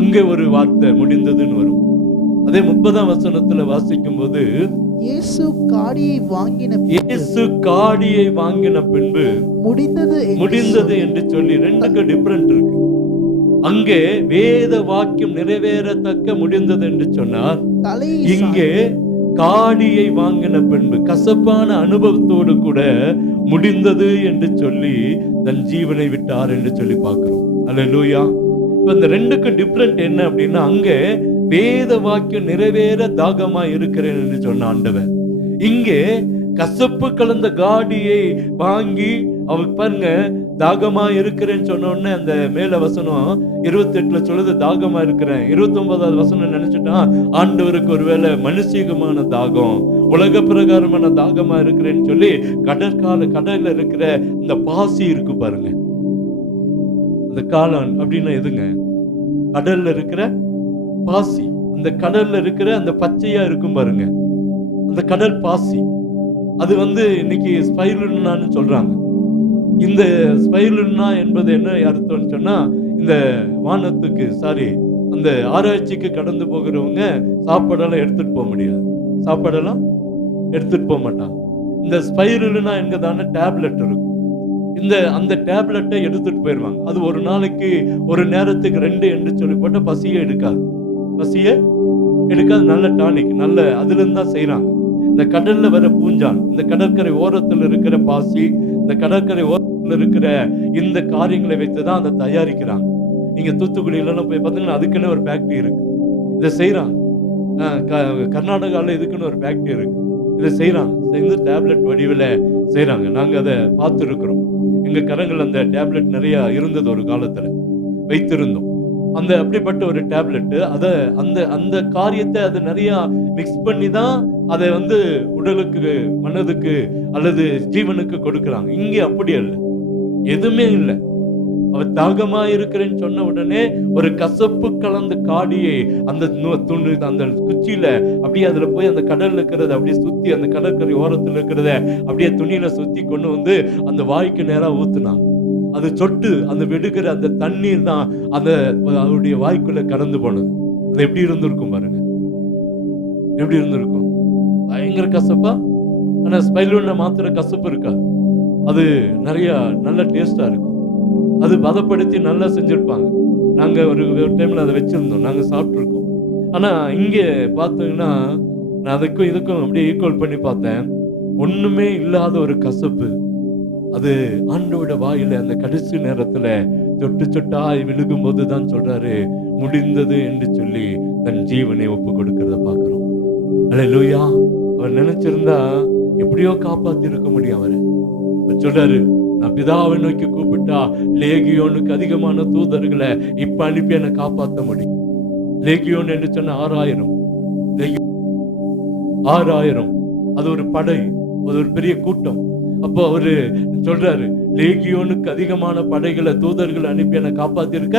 அங்கே ஒரு வார்த்தை முடிந்ததுன்னு வரும். அதே 30ஆம் வசனத்துல வாசிக்கும் போது, இயேசு காடியை வாங்கின பின்பு முடிந்தது என்று சொல்லி, ரெண்டுக்கு டிஃபரெண்ட் இருக்கு. அங்கே வேத வாக்கியம் நிறைவேறத்தக்க முடிந்தது என்று சொன்னார். இங்கே காடியை வாங்கின பின்பு கசப்பான அனுபவத்தோடு கூட முடிந்தது என்று சொல்லி தன் ஜீவனை விட்டார் என்று சொல்லி பார்க்கிறோம். அல்லேலூயா. இப்ப இந்த ரெண்டுக்கு டிஃபரெண்ட் என்ன அப்படின்னா, அங்கே வேத வாக்கியம் நிறைவேற தாகமா இருக்கிறேன் என்று சொன்ன ஆண்டவர், இங்கே கசப்பு கலந்த காடியை வாங்கி அவருக்கு பாருங்க தாகமா இருக்கிறேன்னு சொன்ன உடனே அந்த மேல வசனம் 28ல சொல்லுது தாகமா இருக்கிறேன். 29வது வசனம் நினைச்சுட்டான் ஆண்டவருக்கு ஒருவேளை மனுஷீகமான தாகம், உலக பிரகாரமான தாகமா இருக்கிறேன்னு சொல்லி கடல்ல இருக்கிற அந்த பாசி இருக்கு பாருங்க, அந்த காளான் அப்படின்னா எதுங்க? கடல்ல இருக்கிற பாசி, அந்த கடல்ல இருக்கிற அந்த பச்சையா இருக்கும் பாருங்க, அந்த கடல் பாசி. அது இன்னைக்கு ஸ்பைருலினான்னு சொல்றாங்க. இந்த ஸ்பைருலினா என்பது என்ன அர்த்தம்னு சொன்னா, இந்த வானத்துக்கு அந்த ஆராய்ச்சிக்கு கடந்து போகிறவங்க சாப்பாடெல்லாம் எடுத்துட்டு போக முடியாது, சாப்பாடெல்லாம் எடுத்துட்டு போக மாட்டாங்க. இந்த ஸ்பைருலினா என்கிறதான டேப்லெட் இருக்கும். அந்த டேப்லெட்டை எடுத்துட்டு போயிடுவாங்க. அது ஒரு நாளைக்கு ஒரு நேரத்துக்கு 2 என்று சொல்லி போட்ட பசியே எடுக்காது, நல்ல டானிக், நல்ல அதுல இருந்து தான் செய்யறாங்க. இந்த கடல்ல வர பூஞ்சான், இந்த கடற்கரை ஓரத்தில் இருக்கிற பாசி, இந்த கடற்கரை ஓரத்தில் இருக்கிற இந்த காரியங்களை வைத்துதான் அதை தயாரிக்கிறாங்க. நீங்க தூத்துக்குடியில போய் பார்த்தீங்கன்னா அதுக்குன்னு ஒரு ஃபேக்டரி இருக்கு, இதை செய்யறாங்க. கர்நாடகாவில் இதுக்குன்னு ஒரு ஃபேக்டரி இருக்கு, இதை செய்யறாங்க. இந்த டேப்லெட் வடிவில் செய்யறாங்க. நாங்க அதை பார்த்துருக்கிறோம். எங்க கரங்கள் அந்த டேப்லெட் நிறைய இருந்தது, ஒரு காலத்துல வைத்திருந்தோம். அந்த அப்படிப்பட்ட ஒரு டேப்லெட், அதை அந்த காரியத்தை அது நிறைய மிக்ஸ் பண்ணி தான் அதை உடலுக்கு, மனதுக்கு அல்லது ஜீவனுக்கு கொடுக்குறாங்க. இங்கே அப்படி அல்ல, எதுவுமே இல்லை. அவர் தாகமா இருக்கிறேன்னு சொன்ன உடனே ஒரு கசப்பு கலந்த காடியை அந்த அந்த குச்சியில அப்படியே அதுல போய் அந்த கடல்ல இருக்கிறத அப்படியே சுத்தி, அந்த கடற்கரை ஓரத்தில் இருக்கிறத அப்படியே துணியில சுத்தி கொண்டு அந்த வாய்க்கு நேரா ஊத்துனாங்க. அது சொட்டு அந்த விடுகிற அந்த தண்ணீர் தான் அந்த அவருடைய வாய்க்குள்ள கடந்து போனது. அது எப்படி இருந்திருக்கும் பாருங்க, எப்படி இருந்திருக்கும்? பயங்கர கசப்பா. ஆனா ஸ்பைருலினா மாத்திர கசப்பு இருக்காது, அது நிறைய நல்ல டேஸ்டா இருக்கும். அது பதப்படுத்தி நல்லா செஞ்சிருப்பாங்க. நாங்க ஒரு டைம்ல அதை வச்சிருந்தோம், நாங்க சாப்பிட்டுருக்கோம். ஆனா இங்கே பார்த்தீங்கன்னா நான் அதுக்கும் இதுக்கும் அப்படியே ஈக்குவல் பண்ணி பார்த்தேன். ஒண்ணுமே இல்லாத ஒரு கசப்பு. அது ஆண்டோட வாயில அந்த கடைசி நேரத்துல சொட்டு சொட்டாய் விழுகும் போதுதான் சொல்றாரு முடிந்தது என்று சொல்லி தன் ஜீவனை ஒப்பு கொடுக்கிறத பார்க்கிறோம். அல்லேலூயா. அவர் நினைச்சிருந்தா எப்படியோ காப்பாத்தி இருக்க முடியும். அவர் சொல்றாரு, நான் பிதாவை நோக்கி கூப்பிட்டா லேகியோனுக்கு அதிகமான தூதர்களை இப்ப அனுப்பி என்னை காப்பாற்ற முடியும். லேகியோன் என்று சொன்ன 6000 அது ஒரு படை, அது ஒரு பெரிய கூட்டம். அப்போ அவரு சொல்றாரு, லேகியோனுக்கு அதிகமான படைகளை, தூதர்களை அனுப்பி என்னை காப்பாத்திருக்க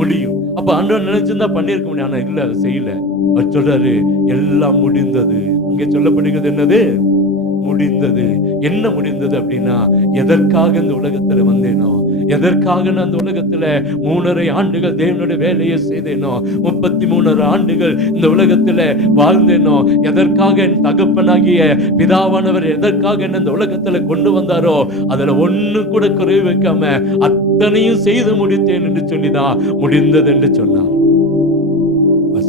முடியும். அப்ப ஆண்டவன் நினைச்சிருந்தா பண்ணிருக்க முடியும், ஆனா இல்ல, அதை செய்யல. அவர் சொல்றாரு எல்லாம் முடிந்தது. இங்க சொல்லப்படுகிறது என்னது? முடிந்தது. என்ன முடிந்தது அப்படின்னா, எதற்காக இந்த உலகத்துல வந்தேனோ, எதற்காக நான் அந்த உலகத்துல 3.5 ஆண்டுகள் தேவனுடைய வேலையை செய்தேனோ, 33 ஆண்டுகள் இந்த உலகத்துல வாழ்ந்தேனோ, எதற்காக என் தகப்பனாகிய பிதாவானவர் எதற்காக என்ன இந்த உலகத்துல கொண்டு வந்தாரோ, அதுல ஒண்ணு கூட குறைவு வைக்காம அத்தனையும் செய்து முடித்தேன் என்று சொல்லிதான் முடிந்தது என்று சொன்னார்.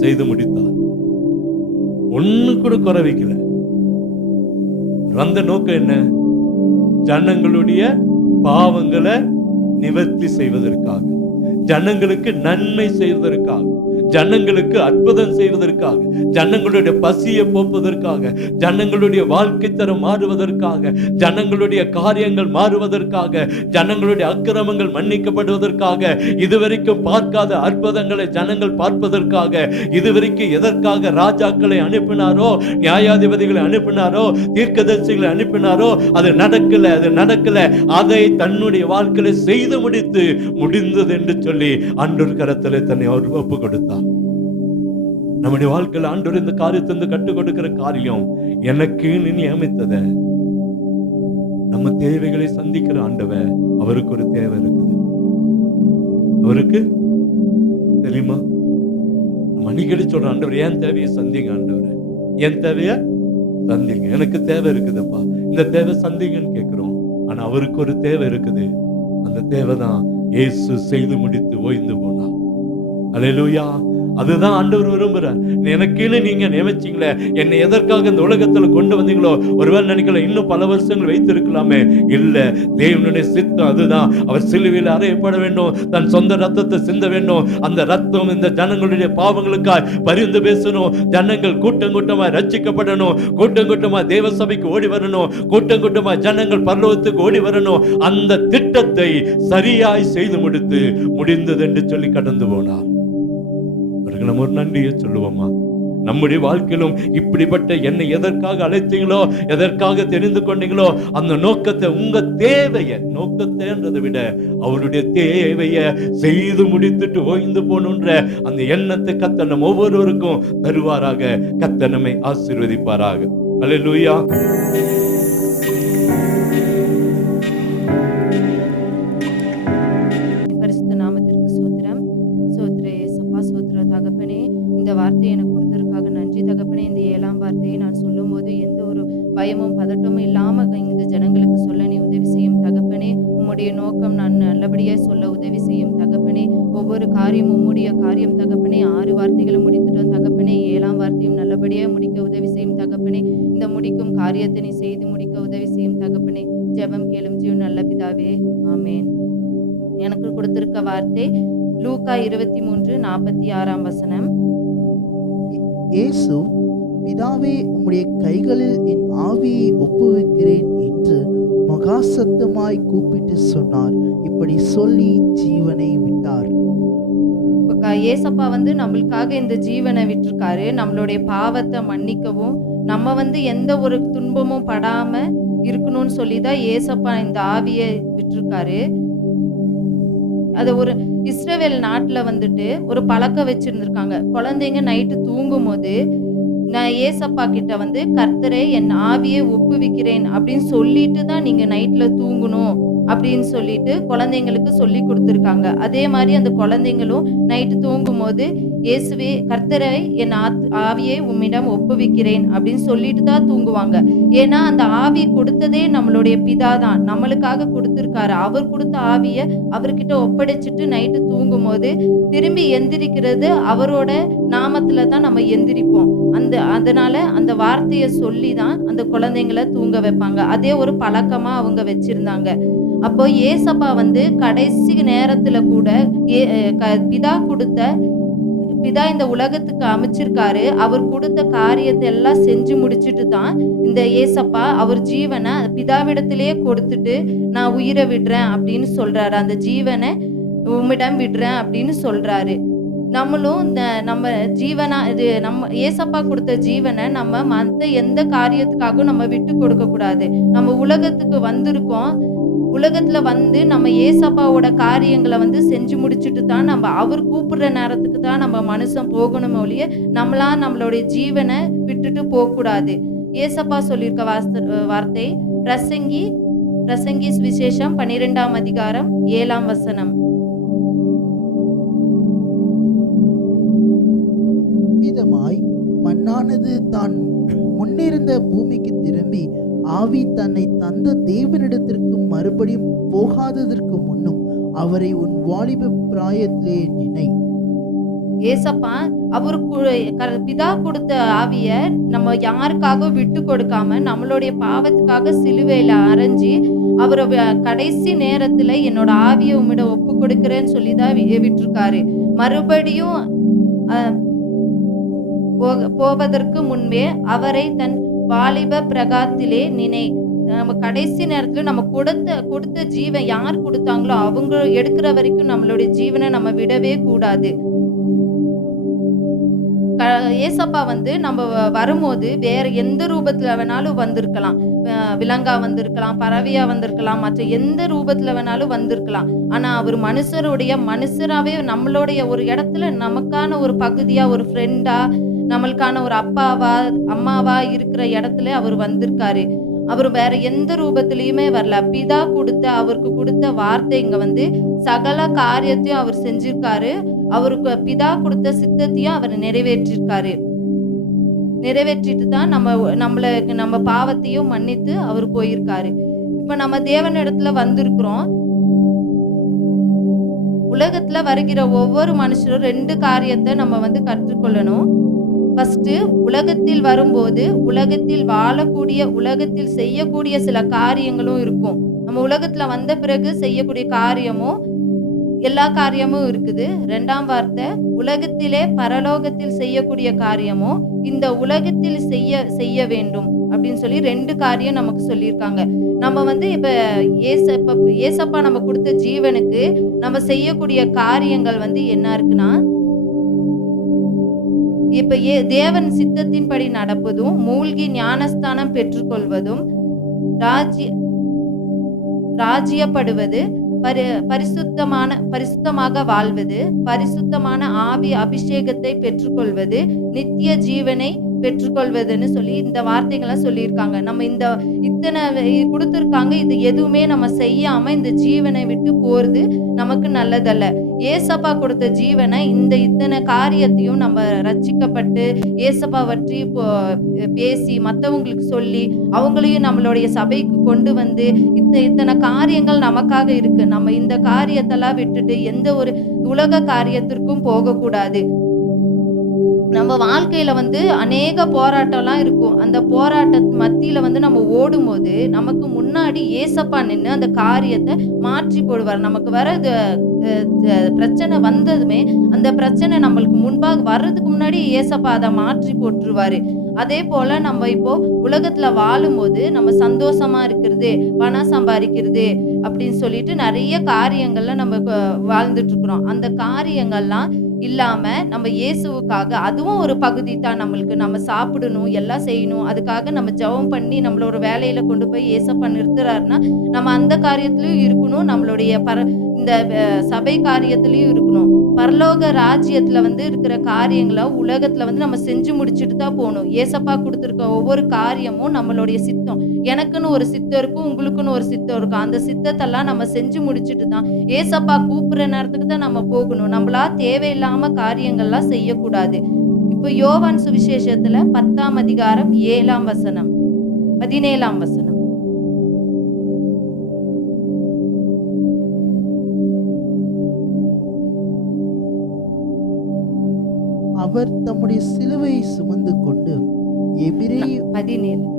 செய்து முடித்தார், ஒண்ணு கூட குறை வைக்கல. அந்த நோக்கம் என்ன? ஜனங்களுடைய பாவங்களை நிவர்த்தி செய்வதற்காக, ஜனங்களுக்கு நன்மை செய்வதற்காக, ஜனங்களுக்கு அற்புதம் செய்வதற்காக, ஜனங்களுடைய பசியை போப்பதற்காக, ஜனங்களுடைய வாழ்க்கை தரம் மாறுவதற்காக, ஜனங்களுடைய காரியங்கள் மாறுவதற்காக, ஜனங்களுடைய அக்கிரமங்கள் மன்னிக்கப்படுவதற்காக, இதுவரைக்கும் பார்க்காத அற்புதங்களை ஜனங்கள் பார்ப்பதற்காக, இதுவரைக்கும் எதற்காக ராஜாக்களை அனுப்பினாரோ, நியாயாதிபதிகளை அனுப்பினாரோ, தீர்க்கதரிசிகளை அனுப்பினாரோ, அது நடக்கல. அதை தன்னுடைய வாழ்க்கையில செய்து முடிந்தது என்று சொல்லி ஆண்டவர் கரத்திலே தன்னை அவர் ஒப்பு கொடுத்தார். நம்முடைய வாழ்க்கையில் ஆண்டவர் இந்த காரியத்தை கற்றுக் கொடுக்கிற காரியம் எனக்கு நியமித்தத. நம்ம தேவைகளை சந்திக்கிற ஆண்டவர், அவருக்கு ஒரு தேவை இருக்குது. அவருக்கு தெரியுமா? நம்ம அடிக்கடி சொல்ற, ஆண்டவர் என் தேவையை சந்திங்க, ஆண்டவர் என் தேவைய சந்திங்க, எனக்கு தேவை இருக்குதுப்பா, இந்த தேவை சந்திங்கன்னு கேட்கிறோம். ஆனா அவருக்கு ஒரு தேவை இருக்குது. அந்த தேவை தான் இயேசு செய்து முடித்து ஓய்ந்து போனார். அல்லேலூயா. அதுதான் ஆண்டவர் விரும்புறார். எனக்குன்னு நீங்க நியமிச்சீங்களே, என்னை எதற்காக இந்த உலகத்துல கொண்டு வந்தீங்களோ, ஒருவேளை நினைக்கல இன்னும் பல வருஷங்கள் வைத்திருக்கலாமே. இல்ல, தேவனுடைய சித்தம் அதுதான். அவர் சிலுவையில் அறையப்பட வேண்டும், தன் சொந்த ரத்தத்தை சிந்த வேண்டும். அந்த ரத்தம் இந்த ஜனங்களுடைய பாவங்களுக்காய் பரிந்து பேசணும். ஜனங்கள் கூட்டம் கூட்டமா ரட்சிக்கப்படணும், கூட்டம் கூட்டமா தேவ சபைக்கு ஓடி வரணும், கூட்டம் கூட்டமா ஜனங்கள் பரலோகத்துக்கு ஓடி வரணும். அந்த திட்டத்தை சரியாய் செய்து முடிந்தது என்று சொல்லி கடந்து போனார். நம்ம ஒரு நன்றியை சொல்லுவோமா? நம்முடைய வாழ்க்கையிலும் இப்படிப்பட்ட என்னை எதற்காக அழைத்தீங்களோ, எதற்காக தெரிந்து கொண்டீங்களோ, அந்த நோக்கத்தை, உங்க தேவையை, நோக்கத்தைன்றதை விட அவருடைய தேவையை செய்து முடித்துட்டு ஓய்ந்து போகணுன்ற அந்த எண்ணத்தை கர்த்தர் நம்ம ஒவ்வொருவருக்கும் தருவாராக. கர்த்தர் நம்மை ஆசீர்வதிப்பாராக. அல்லேலூயா. வார்த்தையை எனக்கு கொடுத்ததற்காக நன்றி தகப்பனே. இந்த 7ஆம் வார்த்தையை நான் சொல்லும் போது எந்த ஒரு பயமும் பதட்டமும் இல்லாம இந்த ஜனங்களுக்கு சொல்ல நீ உதவி செய்யும் தகப்பனே. உம்முடைய நோக்கம் நான் நல்லபடியா சொல்ல உதவி செய்யும் தகப்பனே. ஒவ்வொரு காரியம் உம்முடைய காரியம் தகப்பனே. 6 வார்த்தைகளும் முடித்துட்டோம் தகப்பனே. 7ஆம் வார்த்தையும் நல்லபடியா முடிக்க உதவி செய்யும் தகப்பனே. இந்த முடிக்கும் காரியத்தை நீ செய்து முடிக்க உதவி செய்யும் தகப்பனே. ஜெபம் கேளும் ஜீவன் நல்ல பிதாவே, ஆமேன். எனக்கு கொடுத்திருக்க வார்த்தை லூக்கா 23:46 வசனம். இயேசு, பிதாவே, உம்முடைய கைகளில் என் ஆவியை ஒப்புவிக்கிறேன் என்று மகா சத்தமாய் கூப்பிட்டு சொன்னார். இப்படி சொல்லி ஜீவனை விட்டார். இப்போ ஏசப்பா நம்மளுக்காக இந்த ஜீவனை விட்டிருக்காரு. நம்மளுடைய பாவத்தை மன்னிக்கவும், நம்ம எந்த ஒரு துன்பமும் படாம இருக்கணும்னு சொல்லிதான் ஏசப்பா இந்த ஆவியை விட்டிருக்காரு. அது ஒரு இஸ்ரவேல் நாட்டுல ஒரு பழக்கம் வச்சிருந்திருக்காங்க. குழந்தைங்க நைட்டு தூங்கும் போது நான் ஏசப்பா கிட்ட கர்த்தரே என் ஆவியை ஒப்புவிக்கிறேன் அப்படின்னு சொல்லிட்டு தான் நீங்க நைட்ல தூங்கணும் அப்படின்னு சொல்லிட்டு குழந்தைங்களுக்கு சொல்லி கொடுத்துருக்காங்க. அதே மாதிரி அந்த குழந்தைங்களும் நைட்டு தூங்கும் போது இயேசுவே, கர்த்தரை என் ஆவியை உம்மிடம் ஒப்புவிக்கிறேன் அப்படின்னு சொல்லிட்டு தான் தூங்குவாங்க. ஏன்னா அந்த ஆவி கொடுத்ததே நம்மளுடைய பிதா தான், நம்மளுக்காக கொடுத்துருக்காரு. அவர் கொடுத்த ஆவியை அவர்கிட்ட ஒப்படைச்சிட்டு நைட்டு தூங்கும் போது திரும்பி எந்திரிக்கிறது அவரோட நாமத்துல தான் நம்ம எந்திரிப்போம். அதனால அந்த வார்த்தையை சொல்லி தான் அந்த குழந்தைங்களை தூங்க வைப்பாங்க. அதே ஒரு பழக்கமா அவங்க வச்சிருந்தாங்க. அப்போ ஏசப்பா கடைசி நேரத்துல கூட பிதா இந்த உலகத்துக்கு அமைச்சிருக்காரு. அவர் கொடுத்த காரியத்தை எல்லாம் செஞ்சு முடிச்சுட்டு தான் இந்த ஏசப்பா அவர் ஜீவனை பிதாவிடத்திலேயே கொடுத்துட்டு நான் உயிரை விடுறேன் அப்படின்னு சொல்றாரு. அந்த ஜீவனை உம்மிடம் விடுறேன் அப்படின்னு சொல்றாரு. நம்மளும் இந்த நம்ம ஜீவனா இது நம்ம ஏசப்பா கொடுத்த ஜீவனை நம்ம மற்ற எந்த காரியத்துக்காகவும் நம்ம விட்டு கொடுக்க கூடாது. நம்ம உலகத்துக்கு வந்திருக்கோம். உலகத்துல நம்ம ஏசப்பாவோட காரியங்களை செஞ்சு முடிச்சுட்டு தான் நம்ம அவர் கூப்பிடுற நேரத்துக்கு தான் நம்ம மனுஷன் போகணும் ஒழிய நம்மளா நம்மளுடைய ஜீவனை விட்டுட்டு போக கூடாது. ஏசப்பா சொல்லியிருக்க வார்த்தை பிரசங்கி விசேஷம் 12ஆம் அதிகாரம் 7ஆம் வசனம். விதமாய் மண்ணானது தான் முன்னிருந்த பூமிக்கு திரும்பி ஆவி தன்னை தந்த தேவனிடத்திற்கு மறுபடியும் போகாததற்கு முன்னும் அவரை உன் வாலிப பிராயத்திலே நினை. ஏசப்பா அவருக்கு பிதா கொடுத்த ஆவிய நம்ம யாருக்காக விட்டு கொடுக்காம நம்மளுடைய பாவத்துக்காக சிலுவையில அரைஞ்சி அவரை கடைசி நேரத்துல என்னோட ஆவியை உம்மிட ஒப்பு கொடுக்கிறேன்னு சொல்லிதான் விட்டுருக்காரு. மறுபடியும் போவதற்கு முன்பே அவரை தன் வாலிப பிரகாரத்திலே நினை. நம்ம கடைசி நேரத்துல நம்ம கொடுத்த ஜீவன் யார் கொடுத்தாங்களோ அவங்க எடுக்கிற வரைக்கும் நம்மளுடைய ஜீவனை நம்ம விடவே கூடாது. ஏசப்பா நம்ம வரும்போது வேற எந்த ரூபத்துல வேணாலும் வந்திருக்கலாம். விலங்கா வந்திருக்கலாம், பறவையா வந்திருக்கலாம், மற்ற எந்த ரூபத்துல வேணாலும் வந்திருக்கலாம். ஆனா அவர் மனுஷராவே நம்மளுடைய ஒரு இடத்துல நமக்கான ஒரு பகுதியா, ஒரு ஃப்ரெண்டா, நம்மளுக்கான ஒரு அப்பாவா அம்மாவா இருக்கிற இடத்துல அவர் வந்திருக்காரு. அவர் வேற எந்த ரூபத்திலயுமே வரல. பிதா அவருக்கு கொடுத்த வார்த்தை இங்க சகல காரியத்தையும் அவர் செஞ்சிருக்காரு. அவருக்கு பிதா கொடுத்த சித்தத்தையும் அவர் நிறைவேற்றிட்டு தான் நம்ம பாவத்தையும் மன்னித்து அவர் போயிருக்காரு. இப்ப நம்ம தேவன் இடத்துல வந்திருக்கிறோம். உலகத்துல வருகிற ஒவ்வொரு மனுஷரும் 2 காரியத்தை நம்ம கற்றுக்கொள்ளணும். ஃபர்ஸ்ட், உலகத்தில் வரும்போது உலகத்தில் வாழக்கூடிய, உலகத்தில் செய்யக்கூடிய சில காரியங்களும் இருக்கும். நம்ம உலகத்துல வந்த பிறகு செய்யக்கூடிய காரியமும் எல்லா காரியமும் இருக்குது. 2ஆம் வார்த்தை, உலகத்திலே பரலோகத்தில் செய்யக்கூடிய காரியமும் இந்த உலகத்தில் செய்ய வேண்டும் அப்படின்னு சொல்லி 2 காரியம் நமக்கு சொல்லியிருக்காங்க. நம்ம இப்ப ஏசப்பா நம்ம கொடுத்த ஜீவனுக்கு நம்ம செய்யக்கூடிய காரியங்கள் என்ன இருக்குன்னா, இப்ப தேவன் சித்தத்தின்படி நடப்பதும், மூழ்கி ஞானஸ்தானம் பெற்றுக்கொள்வதும், ராஜ்யப்படுவது, பரிசுத்தமாக வாழ்வது, பரிசுத்தமான ஆவி அபிஷேகத்தை பெற்றுக்கொள்வது, நித்திய ஜீவனை பெற்றுக்கொள்வதுன்னு சொல்லி இந்த வார்த்தைகளை சொல்லியிருக்காங்க. நம்ம இத்தனை கொடுத்துருக்காங்க. இது எதுவுமே நம்ம செய்யாம இந்த ஜீவனை விட்டு போறது நமக்கு நல்லதல்ல. ஏசப்பா கொடுத்த ஜீவனை இத்தனை காரியத்தையும் நம்ம ரட்சிக்கப்பட்டு ஏசப்பா பற்றி பேசி மற்றவங்களுக்கு சொல்லி அவங்களையும் நம்மளுடைய சபைக்கு கொண்டு இத்தனை காரியங்கள் நமக்காக இருக்கு. நம்ம இந்த காரியத்தெல்லாம் விட்டுட்டு எந்த ஒரு உலக காரியத்திற்கும் போகக்கூடாது. நம்ம வாழ்க்கையில அநேக போராட்டம்லாம் இருக்கும். அந்த போராட்ட மத்தியில நம்ம ஓடும்போது நமக்கு முன்னாடி ஏசப்பா நின்று அந்த காரியத்தை மாற்றி போடுவார். நமக்கு வர பிரச்சனை வந்ததுமே அந்த பிரச்சனை நம்மளுக்கு முன்பாக வர்றதுக்கு முன்னாடி ஏசப்பா அதை மாற்றி போட்டுருவாரு. அதே போல நம்ம இப்போ உலகத்துல வாழும்போது நம்ம சந்தோஷமா இருக்கிறது, பணம் சம்பாதிக்கிறது அப்படின்னு சொல்லிட்டு நிறைய காரியங்கள்ல நம்ம வாழ்ந்துட்டு இருக்கிறோம். அந்த காரியங்கள்லாம் இல்லாம நம்ம இயேசுவுக்காக, அதுவும் ஒரு பகுதி தான். நம்ம சாப்பிடணும், எல்லாம் செய்யணும். அதுக்காக நம்ம ஜெபம் பண்ணி நம்மள ஒரு வேலையில கொண்டு போய் ஏசப்பா நிறுத்துறாருன்னா நம்ம அந்த காரியத்திலயும் இருக்கணும். நம்மளுடைய இந்த சபை காரியத்திலயும் இருக்கணும். பரலோக ராஜ்யத்துல இருக்கிற காரியங்களை உலகத்துல நம்ம செஞ்சு முடிச்சுட்டு தான் போகணும். ஏசப்பா கொடுத்துருக்க ஒவ்வொரு காரியமும் நம்மளுடைய சித்தம். எனக்குன்னு ஒரு சித்தம் இருக்கும், உங்களுக்குன்னு ஒரு சித்தம் இருக்கும். அந்த சித்தத்தெல்லாம் நம்ம செஞ்சு முடிச்சுட்டு தான் ஏசப்பா கூப்பிடுற நேரத்துக்கு தான் நம்ம போகணும். நம்மளா தேவையில்லாம காரியங்கள்லாம் செய்யக்கூடாது. இப்போ யோவான் சுவிசேஷத்துல 10ஆம் அதிகாரம் 7ஆம் வசனம் 17ஆம் வசனம். அவர் தம்முடைய சிலுவையை சுமந்து கொண்டு எபிரேய 17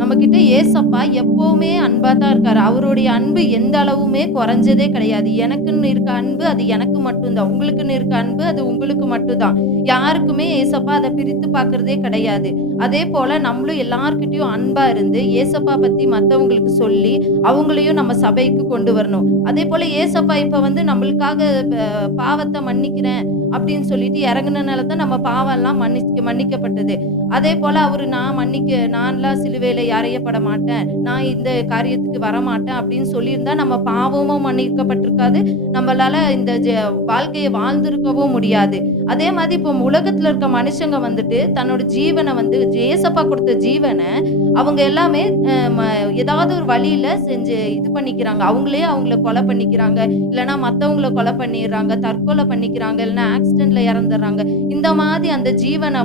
நம்ம கிட்ட ஏசப்பா எப்பவுமே அன்பா தான் இருக்காரு. அவருடைய அன்பு எந்த அளவுமே குறைஞ்சதே கிடையாது. எனக்குன்னு இருக்க அன்பு அது எனக்கு மட்டும்தான், உங்களுக்குன்னு இருக்க அன்பு அது உங்களுக்கு மட்டும்தான். யாருக்குமே ஏசப்பா அதை பிரித்து பார்க்கறதே கிடையாது. அதே போல நம்மளும் எல்லார்கிட்டையும் அன்பா இருந்து ஏசப்பா பத்தி மற்றவங்களுக்கு சொல்லி அவங்களையும் நம்ம சபைக்கு கொண்டு வரணும். அதே போல ஏசப்பா இப்ப நம்மளுக்காக பாவத்தை மன்னிக்கிறேன் அப்படின்னு சொல்லிட்டு இறங்குனனால தான் நம்ம பாவம் எல்லாம் மன்னிக்கப்பட்டது. அதே போல அவரு நான்லாம் சிலுவையில அறையப்பட மாட்டேன், நான் இந்த காரியத்துக்கு வரமாட்டேன் அப்படின்னு சொல்லியிருந்தா நம்ம பாவமும் மன்னிக்கப்பட்டிருக்காது, நம்மளால இந்த வாழ்க்கையை வாழ்ந்திருக்கவும் முடியாது. அதே மாதிரி இப்போ உலகத்துல இருக்க மனுஷங்க தன்னோட ஜீவனை ஏசப்பா கொடுத்த ஜீவனை அவங்க எல்லாமே ஏதாவது ஒரு வழியில செஞ்சு இது பண்ணிக்கிறாங்க. அவங்கள கொலை பண்ணிக்கிறாங்க, இல்லைன்னா மற்றவங்கள கொலை பண்ணிடுறாங்க, தற்கொலை பண்ணிக்கிறாங்க, இல்லைன்னா ஆக்சிடென்ட்ல இறந்துடுறாங்க. இந்த மாதிரி அந்த ஜீவனை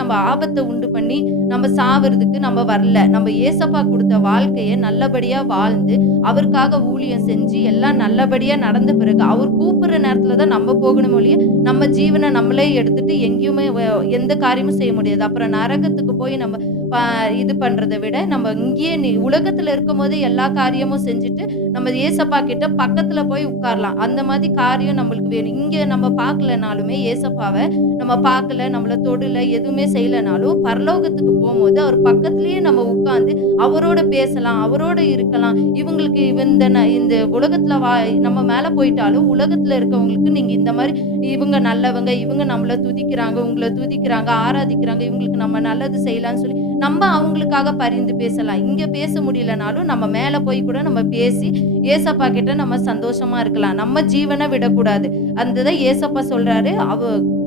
நம்ம ஆபத்தை உண்டு பண்ணி நம்ம சாவறதுக்கு நம்ம வரல. நம்ம ஏசப்பா கொடுத்த வாழ்க்கையை நல்லபடியா வாழ்ந்து அவருக்காக ஊழியம் செஞ்சு எல்லாம் நல்லபடியா நடந்த பிறகு அவர் கூப்பிடுற நேரத்துல தான் நம்ம போகணும் ஒழிய நம்ம ஜீவனை நம்மளே எடுத்துட்டு எங்கேயுமே எந்த காரியமும் செய்ய முடியாது. அப்புறம் நரகத்துக்கு போய் நம்ம இது பண்றதை விட நம்ம இங்கேயே உலகத்துல இருக்கும் போதே எல்லா காரியமும் செஞ்சுட்டு நம்ம ஏசப்பா கிட்ட பக்கத்துல போய் உட்காரலாம். அந்த மாதிரி காரியம் நம்மளுக்கு வேணும். இங்க நம்ம பார்க்கலனாலுமே ஏசப்பாவை நம்ம பார்க்கல, நம்மள தொடல, எதுவுமே செய்யலனாலும் பரலோகத்துக்கு போகும்போது அவர் பக்கத்துலயே நம்ம உட்கார்ந்து அவரோட பேசலாம், அவரோட இருக்கலாம். இவங்களுக்கு இந்த உலகத்துல நம்ம மேல போயிட்டாலும் உலகத்துல இருக்கவங்களுக்கு நீங்க இந்த மாதிரி இவங்க நல்லவங்க, இவங்க நம்மள துதிக்கிறாங்க, உங்களை துதிக்கிறாங்க, ஆராதிக்கிறாங்க, இவங்களுக்கு நம்ம நல்லது செய்யலாம்னு சொல்லி நம்ம அவங்களுக்காக பரிந்து பேசலாம். இங்க பேச முடியலனாலும் நம்ம மேல போய் கூட நம்ம பேசி ஏசப்பா கிட்ட நம்ம சந்தோஷமா இருக்கலாம். நம்ம ஜீவனை விடக்கூடாது. அந்த ஏசப்பா சொல்றாரு,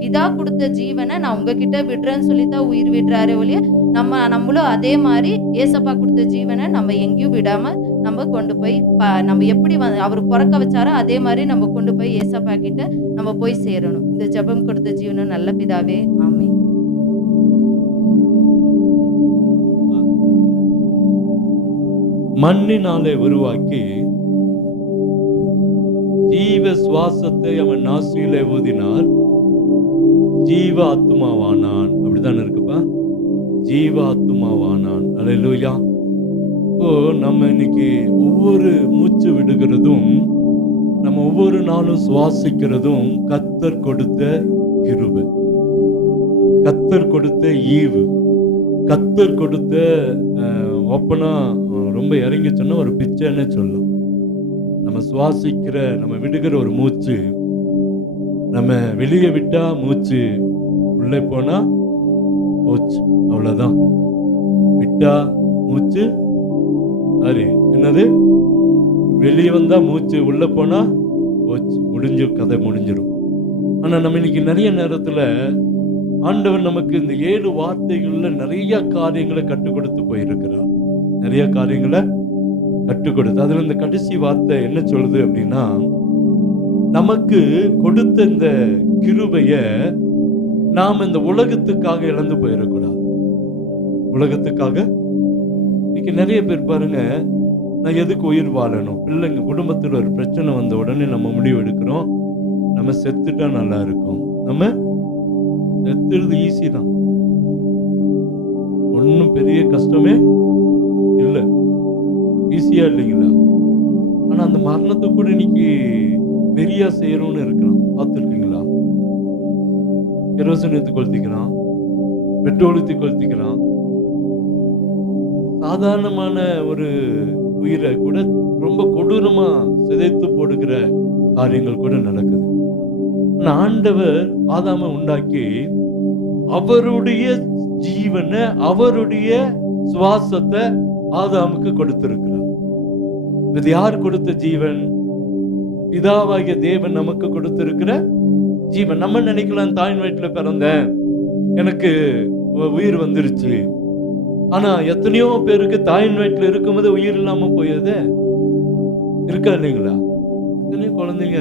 பிதா கொடுத்த ஜீவனை நான் உங்ககிட்ட விடுறேன்னு சொல்லித்தான் உயிர் விடுறாரு ஒழிய நம்மளும் அதே மாதிரி ஏசப்பா கொடுத்த ஜீவனை நம்ம எங்கேயும் விடாம நம்ம கொண்டு போய் நம்ம எப்படி அவர் பிறக்க வச்சாரோ அதே மாதிரி நம்ம கொண்டு போய் ஏசப்பா கிட்ட நம்ம போய் சேரணும். இந்த ஜெபம் கொடுத்த ஜீவனும் நல்ல பிதாவே, ஆமென். மண்ணினாலே உருவாக்கி ஜீவ சுவாசத்தை அவன் நாசியிலே ஊதினார், ஜீவ ஆத்துமாவானான். அப்படித்தானே இருக்குப்பா, ஜீவ ஆத்துமாவானான். அல்லேலூயா. இப்போ நம்ம இன்னைக்கு ஒவ்வொரு மூச்சு விடுகிறதும் நம்ம ஒவ்வொரு நாளும் சுவாசிக்கிறதும் கர்த்தர் கொடுத்த கிருபை, கர்த்தர் கொடுத்த ஈவு, கர்த்தர் கொடுத்த ஒப்பனா ரொம்ப இறங்கி சொன்ன ஒரு பிச்சைன்னு சொல்லலாம். நம்ம சுவாசிக்கிற நம்ம விடுகிற ஒரு மூச்சு, நம்ம வெளியே விட்டா மூச்சு, உள்ளே போனா போச்சு, அவ்வளவுதான். விட்டா மூச்சு, சரி என்னது, வெளியே வந்தா மூச்சு, உள்ள போனா போச்சு, முடிஞ்சு கதை முடிஞ்சிடும். ஆனா நம்ம இன்னைக்கு நிறைய நேரத்துல ஆண்டவர் நமக்கு இந்த 7 வார்த்தைகள்ல நிறைய காரியங்களை கற்றுக் கொடுத்து போயிருக்கிறார். நிறைய காரியங்களை கற்றுக் கொடுத்து, அதுல இந்த கடைசி வார்த்தை என்ன சொல்லுது அப்படின்னா, நமக்கு கொடுத்த இந்த கிருபைய நாம் இந்த உலகத்துக்காக இழந்து போயிடக்கூடாது. உலகத்துக்காக இன்னைக்கு நிறைய பேர் பாருங்க, நான் எதுக்கு உயிர் வாழணும், பிள்ளைங்க குடும்பத்தில் ஒரு பிரச்சனை வந்த உடனே நம்ம முடிவு எடுக்கிறோம், நம்ம செத்துட்டா நல்லா இருக்கும். நம்ம செத்துறது ஈஸி தான், ஒன்றும் பெரிய கஷ்டமே இல்லை, ஈஸியா இல்லைங்களா? ஆனா அந்த மரணத்தை கூட இன்னைக்கு வெறியா செய்யறோம்னு இருக்கிறான். பார்த்துருக்கீங்களா? கெரோசின் எடுத்து கொளுத்திக்கிறான், பெட்ரோல் ஊற்றி கொளுத்திக்கிறான். சாதாரணமான ஒரு உயிரை கூட ரொம்ப கொடூரமா சிதைத்து போடுகிற காரியங்கள் கூட நடக்குது. ஆண்டவர் ஆதாமை உண்டாக்கி அவருடைய ஜீவனை, அவருடைய சுவாசத்தை ஆதாமுக்கு கொடுத்திருக்கிறார். இது யார் கொடுத்த ஜீவன்? பிதாவாகிய தேவன் நமக்கு கொடுத்திருக்கிற ஜீவன். நம்ம நினைக்கலாம், தாயின் வயிற்றுல பிறந்தேன், எனக்கு உயிர் வந்துருச்சு. ஆனா எத்தனையோ பேருக்கு தாயின் வயிற்றுல இருக்கும்போது உயிர் இல்லாம போயது இருக்கா இல்லைங்களா? எத்தனையோ குழந்தைங்க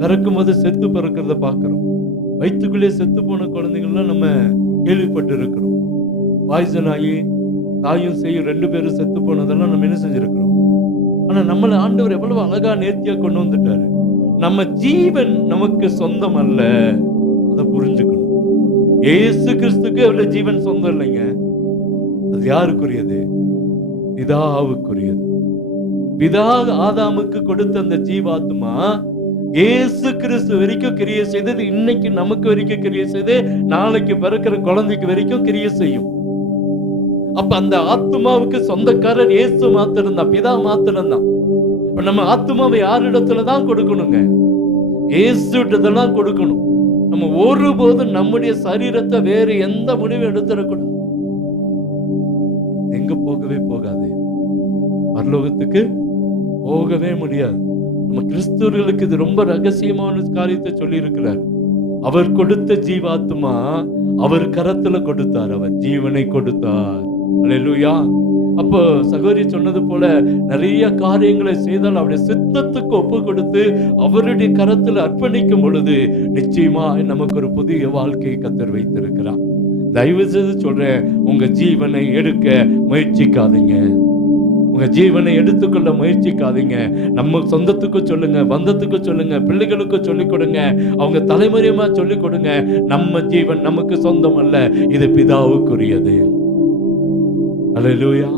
பிறக்கும் போது செத்து பிறக்கிறத பாக்குறோம். வயிற்றுக்குள்ளே செத்து போன குழந்தைங்கள்லாம் நம்ம கேள்விப்பட்டு இருக்கிறோம். பாய்சன் ஆகி தாயும் செய்யும் 2 பேரும் செத்து போனதெல்லாம் நம்ம என்ன செஞ்சிருக்கிறோம். ஆனா நம்மளை ஆண்டவர் எவ்வளவு அழகா நேர்த்தியா கொண்டு வந்துட்டாரு. நம்ம ஜீவன் நமக்கு சொந்தம் அல்ல, அதை புரிஞ்சுக்கணும். இயேசு கிறிஸ்துக்கு எவ்வளவு ஜீவன் சொந்தம் இல்லைங்க, அது யாருக்குரியது? பிதாவுக்குரியது. பிதா ஆதாமுக்கு கொடுத்த அந்த ஜீவாத்மா இயேசு கிறிஸ்து வரைக்கும் கிரியை செய்தது, இன்னைக்கு நமக்கு வரைக்கும் கிரியை செய்து, நாளைக்கு பிறக்கிற குழந்தைக்கு வரைக்கும் கிரியை செய்யும். அப்ப அந்த ஆத்மாவுக்கு சொந்தக்காரர் இயேசு மாத்திரம் தான், பிதா மாத்திரம் தான். நம்ம ஆத்மாவை யாரிடத்துலதான் கொடுக்கணுங்க? இயேசுட்டதான் கொடுக்கணும். நம்ம ஒருபோதும் நம்முடைய சரீரத்தை வேற எந்த முடிவு எடுத்துடக்கூடாது. எங்க போகவே போகாது, பரலோகத்துக்கு போகவே முடியாது. நம்ம கிறிஸ்துவர்களுக்கு இது ரொம்ப ரகசியமான காரியத்தை சொல்லி இருக்கிறார். அவர் கொடுத்த ஜீவாத்மா அவர் கரத்துல கொடுத்தார், அவர் ஜீவனை கொடுத்தார். அல்லேலூயா. அப்போ சகோதரி சொன்னது போல நிறைய காரியங்களை செய்தால் அவருடைய சித்தத்துக்கு ஒப்பு கொடுத்து அவருடைய கரத்தில் அர்ப்பணிக்கும் பொழுது நிச்சயமா நமக்கு ஒரு புதிய வாழ்க்கையை கர்த்தர் வைத்திருக்கிறார். தயவு செய்து சொல்றேன், உங்க ஜீவனை எடுக்க முயற்சிக்காதீங்க. உங்க ஜீவனை எடுத்துக்கொள்ள முயற்சிக்காதீங்க. நம்ம சொந்தத்துக்கு சொல்லுங்க, பந்தத்துக்கு சொல்லுங்க, பிள்ளைகளுக்கு சொல்லிக் கொடுங்க, அவங்க தலைமுறையுமா சொல்லிக் கொடுங்க. நம்ம ஜீவன் நமக்கு சொந்தம் அல்ல, இது பிதாவுக்குரியது. அல்லேலூயா.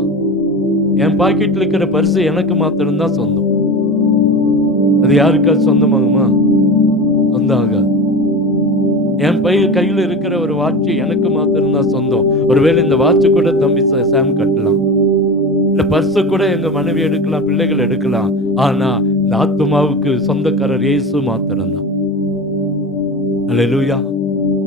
என் பாக்கெட்ல இருக்கிற பரிசு எனக்கு மாத்திரம்தான் சொந்தம். அது யாருக்காவது சொந்தமாகுமா? சொந்தம் ஆகாது. என் கையில் இருக்கிற ஒரு வாட்சி எனக்கு மாத்திரம்தான் சொந்தம். ஒருவேளை இந்த வாட்சி கூட தம்பி சாம் கட்டலாம், இந்த பர்ஸு கூட எங்க மனைவி எடுக்கலாம், பிள்ளைகள் எடுக்கலாம். ஆனா இந்த ஆத்மாவுக்கு சொந்தக்காரர் இயேசு மாத்திரம்தான். அல்லேலூயா.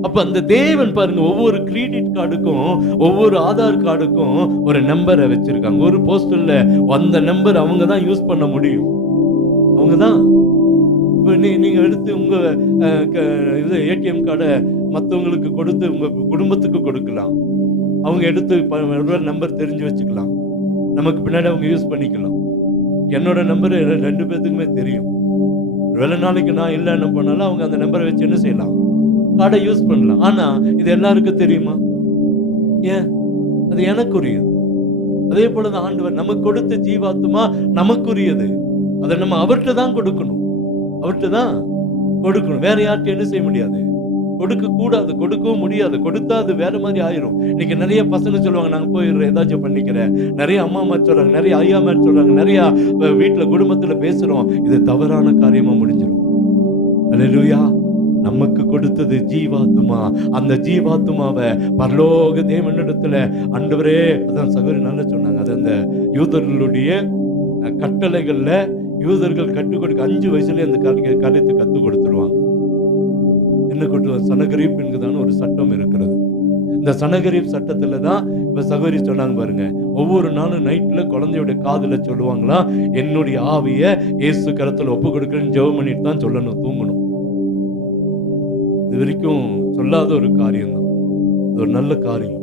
அப்ப அந்த தேவன் பாருங்க, ஒவ்வொரு கிரெடிட் கார்டுக்கும் ஒவ்வொரு ஆதார் கார்டுக்கும் ஒரு நம்பரை வச்சிருக்காங்க. ஒரு போஸ்டல்ல அந்த நம்பர் அவங்க தான் யூஸ் பண்ண முடியும். அவங்க தான். இப்போ நீங்க எடுத்து உங்க இது ஏடிஎம் கார்டை மற்றவங்களுக்கு கொடுத்து உங்க குடும்பத்துக்கு கொடுக்கலாம். அவங்க எடுத்து நம்பர் தெரிஞ்சு வச்சுக்கலாம். நமக்கு பின்னாடி அவங்க யூஸ் பண்ணிக்கலாம். என்னோட நம்பர் 2 பேத்துக்குமே தெரியும். வேலை நாளைக்கு நான் இல்லை என்ன பண்ணாலும் அவங்க அந்த நம்பரை வச்சு என்ன செய்யலாம்? கார்டை யூஸ் பண்ணலாம். ஆனா இது எல்லாருக்கும் தெரியுமா? ஏன்? அது எனக்குரியது. அதே போலதான் ஆண்டவர் நமக்கு கொடுத்த ஜீவாத்மா நமக்குரியது. அதை நம்ம அவர்கிட்ட தான் கொடுக்கணும். அவர்கிட்ட தான் கொடுக்கணும். வேற யார்கிட்ட என்ன செய்ய முடியாது? கொடுக்க கூடாது, கொடுக்கவும் முடியாது. கொடுத்தா அது வேற மாதிரி ஆயிரும். இன்னைக்கு நிறைய பசங்க சொல்லுவாங்க, நாங்க போய் ஏதாச்சும் பண்ணிக்கிறேன். நிறைய அம்மா அம்மா சொல்றாங்க, நிறைய ஐயா அம்மா சொல்றாங்க, நிறைய வீட்டுல குடும்பத்துல பேசுறோம். இது தவறான காரியமா முடிஞ்சிடும். அல்லேலூயா. நமக்கு கொடுத்தது ஜீவாத்மா. அந்த ஜீவாத்மாவை பரலோக தேவனிடத்துல ஆண்டவரே, அதான் சகோதரி நல்லா சொன்னாங்க, அது அந்த யூதர்களுடைய கட்டளைகள்ல யூதர்கள் கற்றுக் கொடுக்க 5 வயசுல அந்த காரியத்தை கற்றுக் கொடுத்துருவாங்க. என்ன கொண்டு சனகரீப் என்கிறதான ஒரு சட்டம் இருக்கிறது. இந்த சனகரீப் சட்டத்துல தான் இப்ப சகோதரி சொன்னாங்க பாருங்க, ஒவ்வொரு நாளும் நைட்ல குழந்தையோட காதுல சொல்லுவாங்களா, என்னுடைய ஆவிய இயேசு கரத்துல ஒப்பு கொடுக்குறேன்னு ஜெபம் பண்ணிட்டு தான் சொல்லணும், தூங்கணும். இது வரைக்கும் சொல்லாத ஒரு காரியம் தான். இது ஒரு நல்ல காரியம்.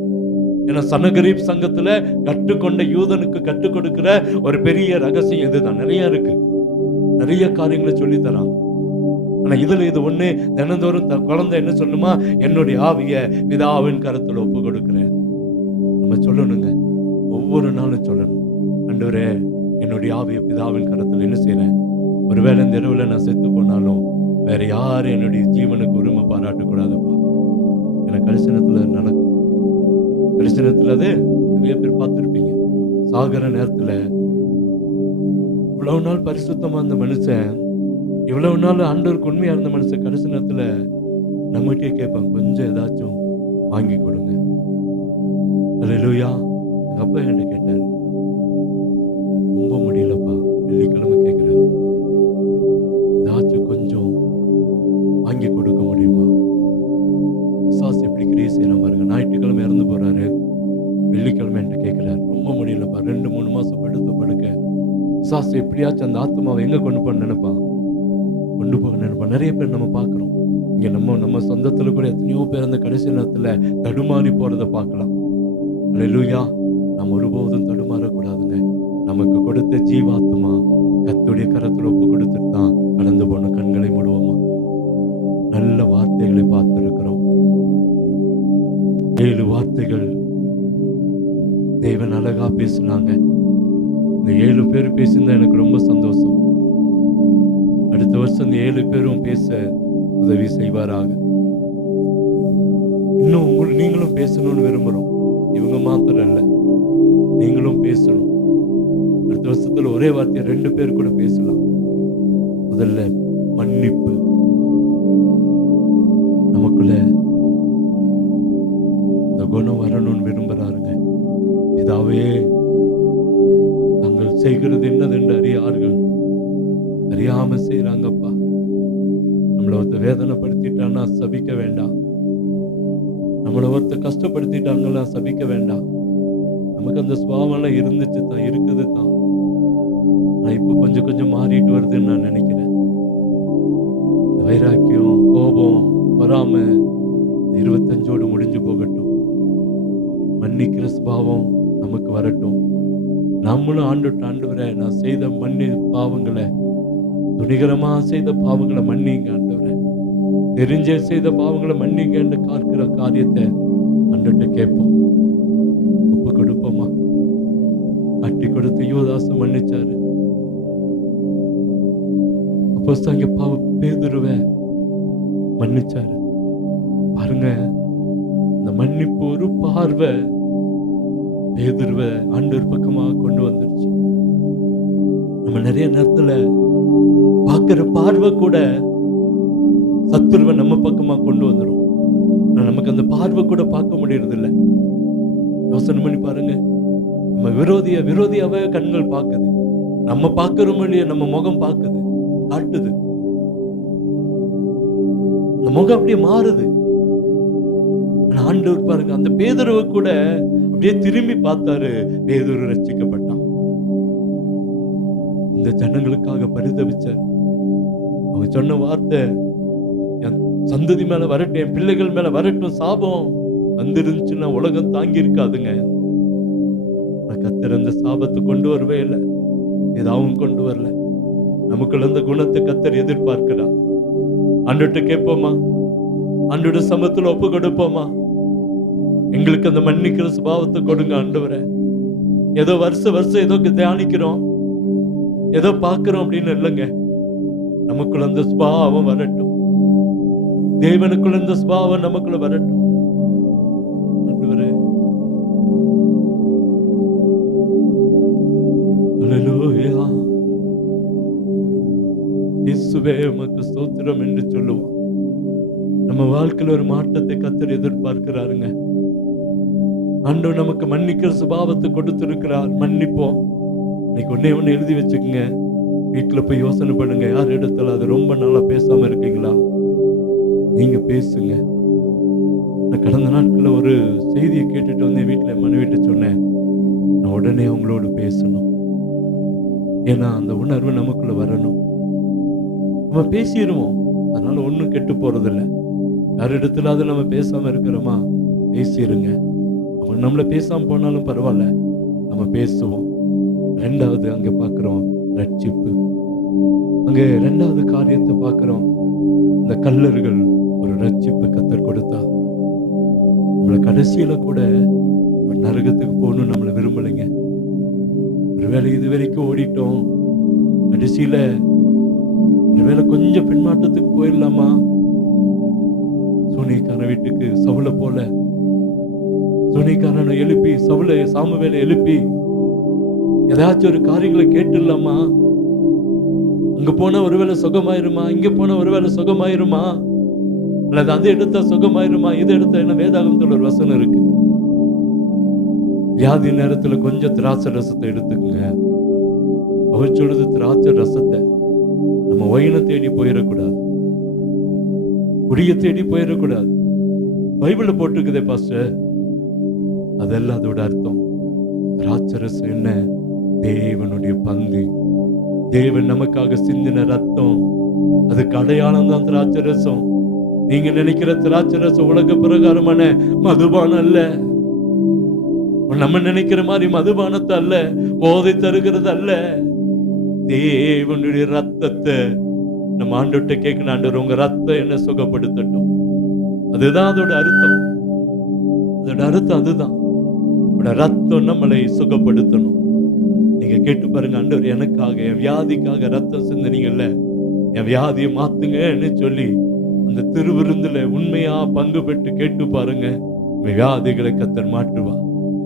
ஏன்னா சனகரீப் சங்கத்துல கற்றுக்கொண்ட யூதனுக்கு கற்றுக் கொடுக்கிற ஒரு பெரிய ரகசியம் இதுதான். நிறைய இருக்கு, நிறைய காரியங்களை சொல்லி தராங்க. ஆனா இதுல இது ஒண்ணு, தினந்தோறும் குழந்தை என்ன சொல்லுமா, என்னுடைய ஆவிய பிதாவின் கரத்துல ஒப்பு கொடுக்கிறேன். நம்ம சொல்லணுங்க, ஒவ்வொரு நாளும் சொல்லணும், ஆண்டவரே என்னுடைய ஆவிய பிதாவின் கரத்துல என்ன செய்யறேன். ஒருவேளை இந்த இரவுல நான் செத்து போனாலும் வேற யாரும் என்னுடைய ஜீவனுக்கு உரிமை பாராட்டக்கூடாதுப்பா. எனக்கு கடைசினத்துல நடக்கும். கடைசினத்துல அது நிறைய பேர் பார்த்துருப்பீங்க. சாகர நேரத்துல இவ்வளவு நாள் பரிசுத்தமா இருந்த மனுஷன், இவ்வளவு நாள் ஆண்டவருக்கு உண்மையா இருந்த மனுஷன், கடைசி நேரத்துல நம்மகிட்டே கேட்பாங்க, கொஞ்சம் ஏதாச்சும் வாங்கி கொடுங்க. அல்லேலூயா. எங்க அப்பா என்கிட்ட கேட்டாரு, ரொம்ப முடியலப்பா, வெள்ளிக்கிழமை கேட்கிறாரு, ஏதாச்சும் கொஞ்சம் வாங்கி கொடுக்க முடியுமா? பிசாசு எப்படி கிரியை செய்யலாம் பாருங்க. ஞாயிற்றுக்கிழமை இறந்து போறாரு, வெள்ளிக்கிழமை என்கிட்ட கேட்கிறாரு, ரொம்ப முடியலப்பா, 2-3 மாசம் படுக்க பிசாசு எப்படியாச்சும் அந்த ஆத்மாவை எங்க கொண்டு போக நினைப்பான், கொண்டு போக நினைப்பான். நிறைய பேர் நம்ம பார்க்கிறோம் இங்க. நம்ம சொந்தத்துல கூட எத்தனையோ பேர் அந்த கடைசி நேரத்துல தடுமாறி போறதை பார்க்கலாம். அல்லேலூயா. நம்ம ஒருபோதும் தடுமாறக்கூடாதுங்க. நமக்கு கொடுத்த ஜீவாத்மா கர்த்தருடைய கரத்துல ஒப்பு கொடுத்துட்டு தான் கடந்து போன. கண்களை மூடுவோமா? நல்ல வார்த்தைகளை பார்த்திருக்கிறோம். 7 வார்த்தைகள் தேவன் அழகா பேசினாங்க. இந்த 7 பேர் பேசியிருந்தா எனக்கு ரொம்ப சந்தோஷம். அடுத்த வருஷம் இந்த 7 பேரும் பேச உதவி செய்வாராக. இன்னும் நீங்களும் பேசணும்னு விரும்புறோம். இவங்க மாத்திரம் இல்லை, நீங்களும் பேசணும். அடுத்த வருஷத்துல ஒரே வார்த்தையை 2 பேர் கூட பேசலாம். முதல்ல மன்னிப்பு. நமக்குள்ள இந்த குணம் வரணும்னு விரும்புறாருங்க. பிதாவே, தாங்கள் செய்கிறது என்னதென்று அறியார்கள், அறியாம செய்யறாங்கப்பா. நம்மளை ஒருத்தர் வேதனைப்படுத்திட்டான்னா சபிக்க வேண்டாம். நம்மளை ஒருத்தர் கஷ்டப்படுத்திட்டாங்கன்னா சபிக்க வேண்டாம். நமக்கு அந்த சுபாவம்லாம் இருந்துச்சு தான், இருக்குது தான். நான் இப்போ கொஞ்சம் கொஞ்சம் மாறிட்டு வருதுன்னு நான் நினைக்கிறேன். வைராக்கியம், கோபம், பொறாமை 25ஓடு முடிஞ்சு போகட்டும். மன்னிக்கிற சுபாவம் நமக்கு வரட்டும். நம்மளும் ஆண்டவரே, நான் செய்த பாவங்களை, துணிகரமா செய்த பாவங்களை மன்னிங்க ஆண்டவரே, தெரிஞ்சே செய்த பாவங்களை மன்னிங்க என்று காக்கிற காரியத்தை ஆண்டுகிட்ட கேட்போம், ஒப்பு கொடுப்போமா? கட்டி கொடுத்து யூதாசை மன்னிச்சாரு. அப்போஸ்தலனாகிய பேதுருவை மன்னிச்சாரு. பாருங்க, இந்த மன்னிப்பு ஒரு பார்வை பேதுருவை ஆண்டவர் பக்கமாக கொண்டு வந்துருச்சு. நம்ம நிறைய நேரத்துல பார்க்கிற பார்வை கூட சத்துருவை நம்ம பக்கமா கொண்டு வந்துடும். நமக்கு அந்த பார்வை கூட பார்க்க முடியறது இல்லை. யோசனை பண்ணி பாருங்க, நம்ம விரோதியாவே கண்கள் பார்க்குது. நம்ம பார்க்கிறோம் இல்லையா, நம்ம முகம் பார்க்குது, காட்டுது. அந்த முகம் அப்படியே மாறுது. ஆனா ஆண்டவர் பாருங்க, அந்த பேதுருவை கூட அப்படியே திரும்பி பார்த்தாரு. பேதுரு ரட்சிக்கப்பட்டான். இந்த ஜனங்களுக்காக பரிதபிச்சார். அவங்க சொன்ன வார்த்தை, என் சந்ததி மேல வரட்டும், என் பிள்ளைகள் மேல வரட்டும், சாபம் வந்துருந்துச்சுன்னா உலகம் தாங்கி இருக்காதுங்க. கர்த்தர் அந்த சாபத்தை கொண்டு வரவே இல்லை, ஏதாவும் கொண்டு வரல. நமக்குள்ள அந்த குணத்தை கர்த்தர் எதிர்பார்க்கிறார். ஆண்டவர்கிட்ட கேட்போமா? ஆண்டவருடைய சமத்துல ஒப்பு கொடுப்போமா? எங்களுக்கு அந்த மன்னிக்கிற சுபாவத்தை கொடுங்க ஆண்டவரே. ஏதோ வருஷம் ஏதோ தியானிக்கிறோம், ஏதோ பார்க்கிறோம் அப்படின்னு இல்லைங்க. நமக்குள்ள அந்த சுபாவம் வரட்டும். தேவனுக்குள்ள இந்த சுபாவம் நமக்குள்ள வரட்டும். ஆண்டவரே, ஹல்லேலூயா, இயேசுவே உமக்கு ஸ்தோத்திரம் என்று சொல்லுவோம். நம்ம வாழ்க்கையில ஒரு மாற்றத்தை கர்த்தர் எதிர்பார்க்கிறாருங்க. ஆண்டவர் நமக்கு மன்னிக்கிற சுபாவத்தை கொடுத்திருக்கிறார். மன்னிப்போம். இன்னைக்கு ஒண்ணு எழுதி வச்சுக்கோங்க. வீட்டுல போய் யோசனை பண்ணுங்க. யார் இடத்துல அது ரொம்ப நாளா பேசாம இருக்கீங்களா? நீங்க பேசுங்க. நான் கடந்த நாட்கள்ல ஒரு செய்தியை கேட்டுட்டு வந்து வீட்டுல மனைவிட்டு சொன்னேன், நான் உடனே அவங்களோடு பேசணும். ஏன்னா அந்த உணர்வு நமக்குள்ள வரணும். நம்ம பேசிடுவோம், அதனால ஒண்ணும் கெட்டு போறதில்லை. யார் இடத்துல அது நம்ம பேசாம இருக்கிறோமா, பேசிடுங்க. அவங்க நம்மள பேசாம போனாலும் பரவாயில்ல, நம்ம பேசுவோம். ரெண்டாவது அங்க பார்க்கிறோம் ரட்சிப்பு. அங்க ரெண்டாவது காரியத்தை பார்க்கிறோம். இந்த கல்லர்கள் ஒரு ரட்சிப்பை கர்த்தர் கொடுத்தா. நம்மள கடைசியில கூட ஒரு நரகத்துக்கு போகணும் நம்மளை விரும்பலைங்க. ஒருவேளை இது வரைக்கும் ஓடிட்டோம், கடைசியில ஒருவேளை கொஞ்சம் பின்மாற்றத்துக்கு போயிடலாமா? சூனியக்கார வீட்டுக்கு சவுலை போல சூனியக்காரனை எழுப்பி சாமுவேலை எழுப்பி ஏதாச்சும் ஒரு காரியங்களை கேட்டுடலாமா? அங்க போனா ஒருவேளை சுகமாயிருமா, இங்க போனா ஒருவேளை சுகமாயிருமா, அல்லது அது எடுத்தா சுகமாயிருமா, இது எடுத்தா என்ன? வேதாகமத்துல ஒரு வசனம் இருக்கு, வியாதி நேரத்துல கொஞ்சம் திராட்சை ரசத்தை எடுத்துக்கங்க. அவர் சொல்றது திராட்சை ரசத்தை. நம்ம ஒயினை தேடி போயிடக்கூடாது, குடிய தேடி போயிடக்கூடாது. பைபிள்ல போட்டிருக்குதே பாஸ்டர், அதெல்லாம் அதோட அர்த்தம். திராட்சை ரசம் என்ன? தேவனுடைய பங்கு, தேவன் நமக்காக சிந்தின ரத்தம். அதுக்கு அடையாளம் தான் திராட்சை ரசம். நீங்க நினைக்கிற திராட்சை ரசம் உலக பிரகாரமான மதுபானம் அல்ல. நம்ம நினைக்கிற மாதிரி மதுபானத்தை அல்ல, போதை தருகிறது அல்ல. தேவனுடைய ரத்தத்தை நம்ம ஆண்டவர்கிட்ட கேட்கணும். ஆண்டவர், உங்க ரத்தம் என்ன சுகப்படுத்தட்டும். அதுதான் அதோட அர்த்தம். அதோட அர்த்தம் அதுதான். ரத்தம் நம்மளை சுகப்படுத்தணும். நீங்க கேட்டு பாருங்க, ஆண்டவர் எனக்காக என் வியாதிக்காக ரத்தம் சிந்தினீங்கல்ல, என் வியாதியை மாத்துங்கன்னு சொல்லி அந்த திருவிருந்துல உண்மையா பங்கு பெற்று கேட்டு பாருங்க, வியாதிகளை கர்த்தர் மாட்டுவா.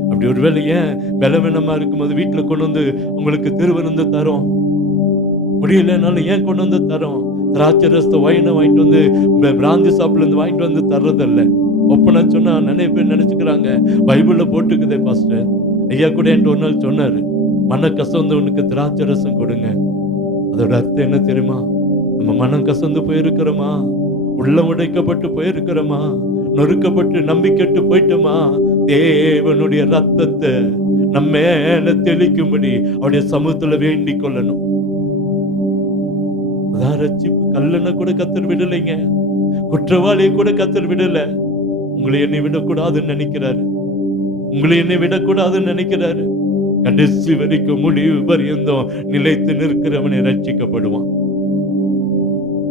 அப்படி ஒரு வேளை ஏன் பலவீனமா இருக்கும்போது வீட்டுல கொண்டு வந்து உங்களுக்கு திருவிருந்து தரோம், முடியலனாலும் ஏன் கொண்டு வந்து தரோம்? திராட்சை ரசத்தை ஒயினை வாங்கிட்டு வந்து பிராந்தி சாப்பில இருந்து வாங்கிட்டு வந்து தர்றதில்ல. ஒப்பனை சொன்னா நிறைய பேர் நினைச்சுக்கிறாங்க, பைபிள்ல போட்டுக்குதே பாஸ்டர். ஐயா கூட என்கிட்ட ஒரு நாள் சொன்னாரு, மன கசந்தவனுக்கு திராட்சை ரசம் கொடுங்க. அதோட அர்த்தம் என்ன தெரியுமா? நம்ம மனம் கசந்து போயிருக்கிறோமா, உள்ளம் உடைக்கப்பட்டு போயிருக்கிறோமா, நொறுக்கப்பட்டு நம்பிக்கட்டு போயிட்டோமா, தேவனுடைய ரத்தத்தை நம்ம மேல தெளிக்கும்படி அவருடைய சமூகத்துல வேண்டிக் கொள்ளணும். அதான் ரட்சிப்பு. கல்லனை கூட கர்த்தர் விடலைங்க, குற்றவாளியை கூட கர்த்தர் விடல. உங்களை என்னை விடக்கூடாதுன்னு நினைக்கிறாரு, உங்களை என்னை விடக்கூடாதுன்னு நினைக்கிறாரு. கடைசி வரைக்கும் முடிவு பரியந்தம் நிலைத்து நிற்கிறவனை ரட்சிக்கப்படுவான்.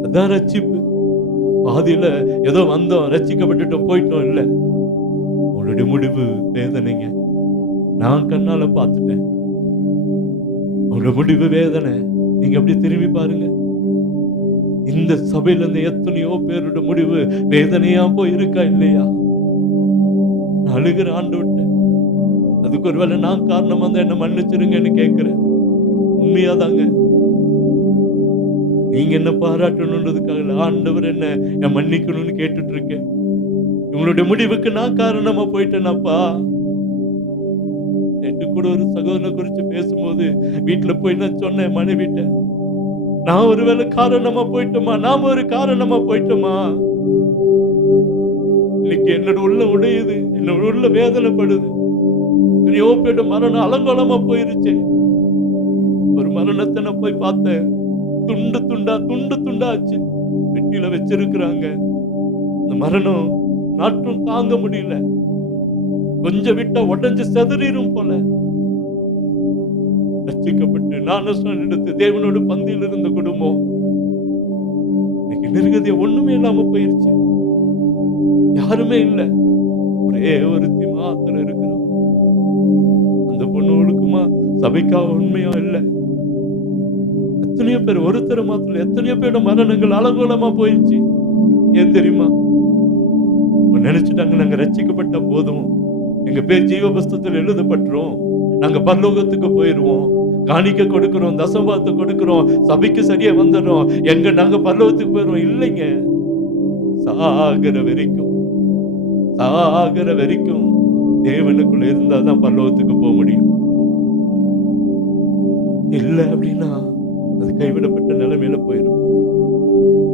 அதான் ரட்சிப்பு. பாதியில ஏதோ வந்தோம், ரட்சிக்கப்பட்டுட்டோம், போயிட்டோம் இல்ல. அவளுடைய முடிவு வேதனைங்க. நான் கண்ணால பார்த்துட்டேன். அவளுடைய முடிவு வேதனை. நீங்க அப்படி திரும்பி பாருங்க. இந்த சபையில இருந்து எத்தனையோ பேருடைய முடிவு வேதனையா போய் இருக்கா இல்லையா? நான் அழுகிற ஆண்டு விட்டேன். அதுக்கு ஒருவேளை நான் காரணமா தான் என்ன மன்னிச்சிருங்கன்னு கேட்கிறேன். உண்மையாதாங்க. நீங்க என்ன பாராட்டணுன்றதுக்காக ஆண்டவர் என்ன மன்னிக்கணும்னு கேட்டுட்டு இருக்கேன். உங்களுடைய முடிவுக்கு நான் காரணமா போயிட்டேனாப்பா. நேற்று கூட ஒரு சகோதரனை குறித்து பேசும்போது வீட்டுல போய் நான் சொன்னேன் மனைவிட்ட, நான் ஒருவேளை காரணமா போயிட்டோமா, நாம ஒரு காரணமா போயிட்டோமா? இன்னைக்கு என்னோட உள்ள உடையுது, என்னோட உள்ள வேதனைப்படுது. எத்தனையோ பேரோட மரணம் அலங்கோலமா போயிருச்சு. ஒரு மரணத்தை நான் போய் பார்த்தேன். துண்டு துண்டா ஆச்சு. பெட்டியில வச்சிருக்கிறாங்க. அந்த மரணம் நாட்டும் தாங்க முடியல. கொஞ்சம் விட்டா உடஞ்சு செதறிடும் போல. ரட்சிக்கப்பட்டு ஞானஸ்நானம் எடுத்து தேவனோடு பந்தியில் இருந்த குடும்பம் இன்னைக்கு நிர்கதியா ஒண்ணுமே இல்லாம போயிருச்சு. யாருமே இல்லை. ஒரே ஒருத்தி மாத்திரம் இருக்கிறோம். அந்த பொண்ணு ஒழுக்குமா சபைக்கா உண்மையா இல்லை. எத்தனையோ பேர், ஒருத்தர் மாத்திரம் எத்தனையோ பேரோட மரணங்கள் அலங்கோலமா போயிடுச்சு. ஏன் தெரியுமா? நினைச்சிட்டாங்க நாங்க ரட்சிக்கப்பட்ட போதும், எங்க பேர் ஜீவ புஸ்தகத்தில் எழுதப்பட்டுரும், நாங்க பரலோகத்துக்கு போயிருவோம், காணிக்க கொடுக்கிறோம், தசபாத்து கொடுக்கிறோம், சபைக்கு சரியா வந்துடுறோம், நாங்க பரலோகத்துக்கு போயிருவோம். இல்லைங்க. சாகர வரைக்கும் தேவனுக்குள்ள இருந்தாதான் பரலோகத்துக்கு போக முடியும். இல்லை அப்படின்னா அது கைவிடப்பட்ட நிலைமையில போயிடும்.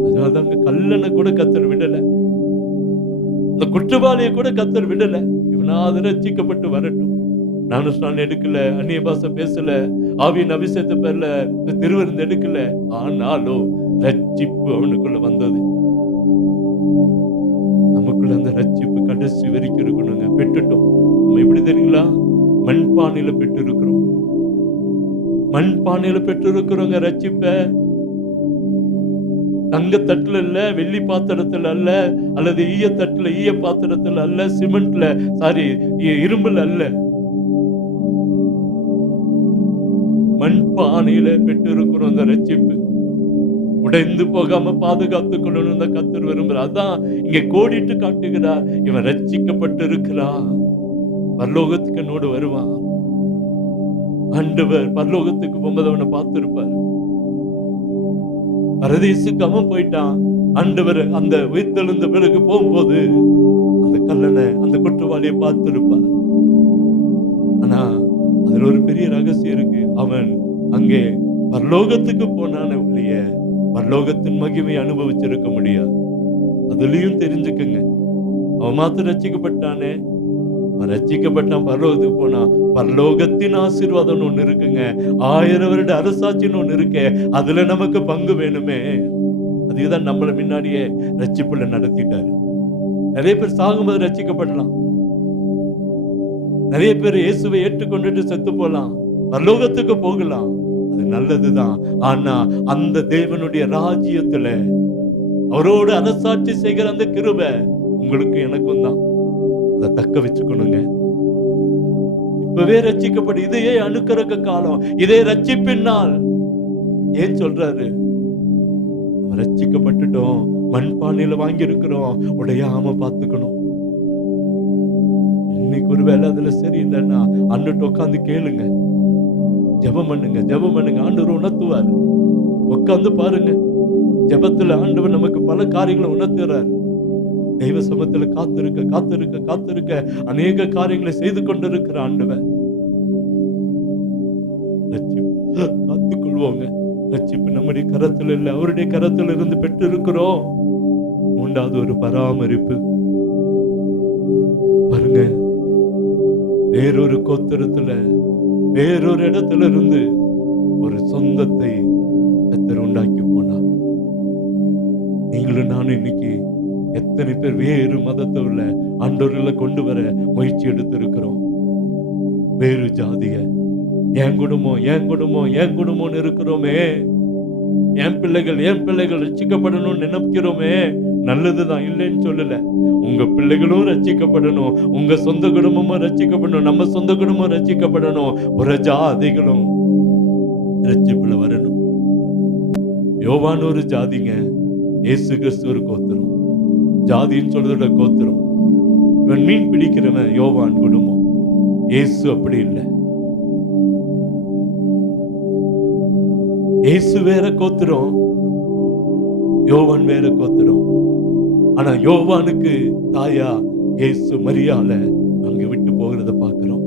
அதனாலதாங்க கல்லனை கூட கர்த்தர் விடல, இந்த குற்றவாளியை கூட கர்த்தர் விடல. இவனாவது ரட்சிக்கப்பட்டு வரட்டும். ஞானஸ்நானம் எடுக்கல, அந்நிய பாஷை பேசல, ஆவியின் அபிஷேகத்தை பெறல, திருவிருந்து எடுக்கல. ஆனாலும் ரட்சிப்பு அவனுக்குள்ள வந்தது. நமக்குள்ள அந்த ரட்சிப்பு கடைசி வரைக்கும் இருக்கணுங்க. பெற்றுட்டோம். நம்ம எப்படி தெரியுங்களா? மண்பானையில பெற்று இருக்கிறோம். மண்பானையில பெற்று இருக்கிறோங்க ரட்சிப்ப. தங்க தட்டுல இல்ல, வெள்ளி பாத்திரத்துல அல்ல, அல்லது ஈய தட்டுல ஈய பாத்திரத்துல அல்ல, சிமெண்ட்ல இரும்புல அல்ல, மண்பானையில பெற்று இருக்கிறோம் அந்த ரட்சிப்பு. உடைந்து போகாம பாதுகாத்து கொள்ளணும் தான் கர்த்தர் விரும்புறார். அதான் இங்க கோடிட்டு காட்டுகிறார். இவன் ரட்சிக்கப்பட்டு இருக்கிறான், பரலோகத்துக்கு என்னோடு வருவான். ஆண்டவர் பரலோகத்துக்கு போகும்போது அவனை பார்த்திருப்பார். பரதீசுக்கு அவன் போயிட்டான். ஆண்டவர் அந்த உயிர்த்தெழுந்த பிறகு போகும்போது அந்த கல்லனை, அந்த குற்றவாளியை பார்த்திருப்பார். ஆனா அதுல ஒரு பெரிய ரகசியம் இருக்கு. அவன் அங்கே பரலோகத்துக்கு போனான ஒழிய பரலோகத்தின் மகிமை அனுபவிச்சிருக்க முடியாது. அதுலயும் தெரிஞ்சுக்கங்க. அவன் மாத்திரம் ரட்சிக்கப்பட்டானே, அவன் ரட்சிக்கப்பட்டான், பரலோகத்துக்கு போனான். பரலோகத்தின் ஆசீர்வாதம் ஒண்ணு இருக்குங்க. 1000 வருட அரசாட்சின்னு ஒண்ணு இருக்கு. அதுல நமக்கு பங்கு வேணுமே. அதுதான் நம்மள முன்னாடியே ரட்சிப்புல நடத்திட்டாரு. நிறைய பேர் சாகும்போது ரட்சிக்கப்படலாம். நிறைய பேர் இயேசுவை ஏற்றுக்கொண்டுட்டு செத்து போலாம், பரலோகத்துக்கு போகலாம். அது நல்லதுதான். ஆனா அந்த தேவனுடைய ராஜ்யத்துல அவரோடு அரசாட்சி செய்கிற அந்த கிருபை உங்களுக்கு எனக்கும் தான். அதை தக்க வச்சுக்கணுங்க. இப்பவே ரட்சிக்கப்படு. இதையே அனுக்கரக்க காலம், இதே ரட்சிப்பின் நாள். ஏன் சொல்றாரு? ரட்சிக்கப்பட்டுட்டோம், மண்பானையில வாங்கி இருக்கிறோம், உடையாம பார்த்துக்கணும். இன்னைக்கு ஒரு வேலை அதுல சரியில்லைன்னா அன்னிட்டு உட்காந்து கேளுங்க, ஜெபம் பண்ணுங்க, ஜெபம் பண்ணுங்க. ஆண்டவர் உணர்த்துவார். உட்காந்து பாருங்க. ஜெபத்துல ஆண்டவர் நமக்கு பல காரியங்களை உணர்த்துறாரு. தெய்வ சமத்துல காத்திருக்க காத்திருக்க காத்திருக்க அநேக காரியங்களை செய்து கொண்டிருக்கிற ஆண்டவர். காத்துக்கொள்வோங்க. ரட்சிப்பு நம்முடைய கரத்துல இல்லை, அவருடைய கரத்துல இருந்து பெற்று இருக்கிறோம். மூன்றாவது ஒரு பராமரிப்பு பாருங்க. வேறொரு கோத்திரத்துல, வேறொரு இடத்துல இருந்து ஒரு சொந்தத்தை கர்த்தர் உண்டாக்கி போனார். நீங்களும் நானும் இன்னைக்கு எத்தனை பேர் வேறு மதத்தை உள்ள ஆண்டவர்களை கொண்டு வர முயற்சி எடுத்து இருக்கிறோம். வேறு ஜாதிய என் குடும்பம் என் குடும்பம் என் குடும்பம்னு இருக்கிறோமே. என் பிள்ளைகள் ரட்சிக்கப்படணும்னு நினைக்கிறோமே. நல்லதுதான், இல்லைன்னு சொல்லல. உங்க பிள்ளைகளும் ரட்சிக்கப்படணும், உங்க சொந்த குடும்பமும் ரட்சிக்கப்படணும், நம்ம சொந்த குடும்பமும் ரட்சிக்கப்படணும், ஒரு ஜாதிகளும் ரட்சிப்புல வரணும். யோவான் ஒரு ஜாதிங்க, இயேசு கிறிஸ்து ஒரு கோத்திரம். ஜாதின்னு சொல்றதோட கோத்திரம். இவன் மீன் பிடிக்கிறவன் யோவான் குடும்பம். இயேசு அப்படி இல்லை. இயேசு வேற கோத்திரம், யோவான் வேற கோத்திரம். ஆனா யோவானுக்கு தாயா இயேசு மரியாள அங்க விட்டு போகிறத பார்க்கிறோம்.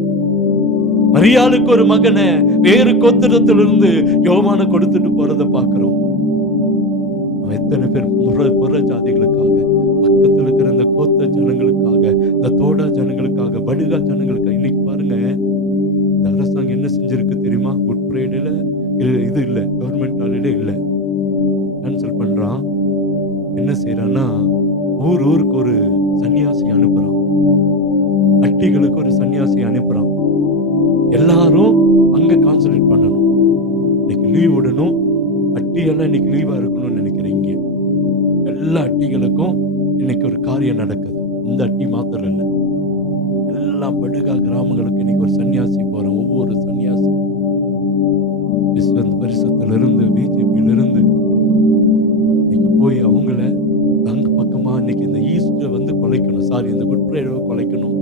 மரியாளுக்கு ஒரு மகனை வேறு கோத்திரத்திலிருந்து யோவானை கொடுத்துட்டு போறத பார்க்கிறோம். எத்தனை பேர் புற ஜாதிகளுக்காக, பக்கத்தில் இருக்கிற இந்த கோத்த ஜனங்களுக்காக, இந்த தோடா ஜனங்களுக்காக, படுகா ஜனங்களுக்காக. இன்னைக்கு பாருங்க, இந்த அரசாங்கம் என்ன செஞ்சிருக்கு தெரியுமா? குட் ஃப்ரைடேல இது இல்லை, கவர்மெண்ட் ஹாலிடே இல்லை, கேன்சல் பண்றான். என்ன செய்யறான்னா, ஊருக்கு ஒரு சன்னியாசி அனுப்புறான், அட்டிகளுக்கு ஒரு சன்னியாசி அனுப்புறான். எல்லாரும் அங்க கான்சன்ட்ரேட் பண்ணணும். இன்னைக்கு லீவ் விடணும், அட்டியெல்லாம் இன்னைக்கு லீவா இருக்கணும்னு நினைக்கிறீங்க. எல்லா அட்டிகளுக்கும் இன்னைக்கு ஒரு காரியம் நடக்குது. இந்த அட்டி மாத்திரம் இல்லை, எல்லா படுகா கிராமங்களுக்கு இன்னைக்கு ஒரு சன்னியாசி போறான். ஒவ்வொரு சன்னியாசி பரிசுத்திலிருந்து, பிஜேபியிலிருந்து இன்னைக்கு போய் அவங்கள அங்க பக்கமா இன்னைக்கு இந்த ஈஸ்டர் வந்து குலைக்கணும். சாரி, இந்த குட் ஃப்ரைடே குலைக்கணும்.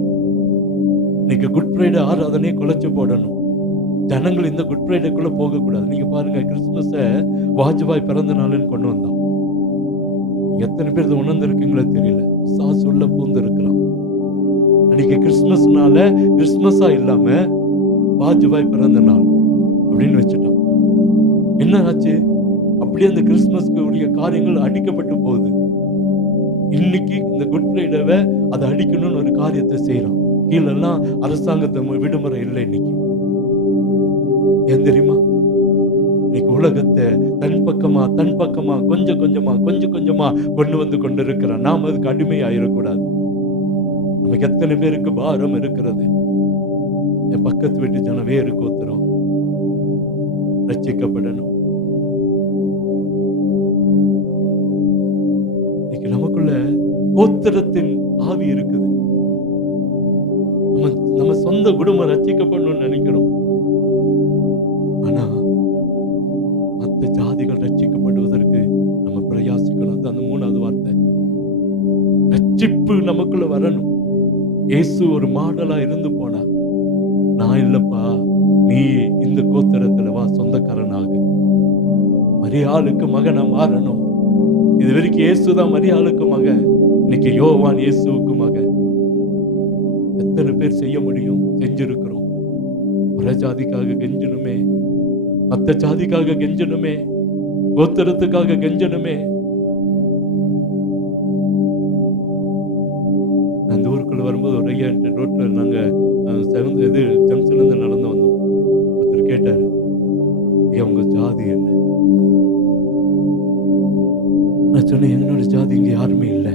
இன்னைக்கு குட் ஃப்ரைடே ஆராதனையை குலைச்சு போடணும். ஜனங்கள் இந்த குட் ஃப்ரைடேக்குள்ள போகக்கூடாது. நீங்க பாருங்க, கிறிஸ்துமஸ வாஜ்பாய் பிறந்த நாள்னு கொண்டு வந்தான். எத்தனை பேர் இதை உணர்ந்து இருக்கீங்களோ தெரியல. சாஸ் உள்ள பூந்து இருக்கலாம். அன்னைக்கு கிறிஸ்துமஸ்னால கிறிஸ்துமஸா இல்லாம வாஜ்பாய் பிறந்த நாள் அப்படின்னு வச்சுட்டான். என்ன ஆச்சு? அப்படியே அந்த கிறிஸ்துமஸ்க்கு உரிய காரியங்கள் அடிக்கப்பட்டு போகுது. இன்னைக்கு இந்த குட் ஃப்ரைடேவை அதை அடிக்கணும்னு ஒரு காரியத்தை செய்யறான். கீழெல்லாம் அரசாங்கத்தை விடுமுறை இல்லை. இன்னைக்கு ஏன் தெரியுமா? இன்னைக்கு உலகத்தை தன் பக்கமா கொஞ்சம் கொஞ்சமா கொண்டு வந்து கொண்டிருக்கிறான். நாம் அதுக்கு அடிமை ஆயிடக்கூடாது. நமக்கு எத்தனை பேருக்கு பாரம் இருக்கிறது. என் பக்கத்து வீட்டு ஜன வேறு கோத்திரம் ரட்சிக்கப்படணும். இன்னைக்கு நமக்குள்ள கோத்திரத்தின் ஆவி இருக்குது. நம்ம சொந்த குடும்பம் ரட்சிக்கப்படணும்னு நினைக்கிறோம். ஆனா மற்ற ஜாதிகள் ரட்சிக்கப்படுவதற்கு நம்ம பிரயாசிக்கணும். அந்த மூணாவது வார்த்தை, ரட்சிப்பு நமக்குள்ள வரணும். இயேசு ஒரு மாடலா இருந்து போனார். நான் இல்லப்பா, நீ இந்த கோத்திரத்துல வா, சொந்தக்காரனாக மரியாளுக்கு மகனா மாறணும். இது வரைக்கும் இயேசுதான் மரியாளுக்கு மகன், இன்னைக்கு யோவான் இயேசுவுக்கு மகன். எத்தனை பேர் செய்ய முடியும்? செஞ்சிருக்கிறோம். ஒரு ஜாதிக்காக கெஞ்சணுமே, மற்ற ஜாதிக்காக கெஞ்சணுமே, கோத்திரத்துக்காக கெஞ்சணுமே. அந்த ஊருக்குள்ள வரும்போது ஒரு ஐயா ரோட்ல நாங்க ஜங்ஷன்ல இருந்து நடந்து வந்தோம். ஒருத்தர் கேட்டாரு, ஐயா உங்க ஜாதி என்ன? நான் சொன்னேன், என்னோட ஜாதி இங்க யாருமே இல்லை.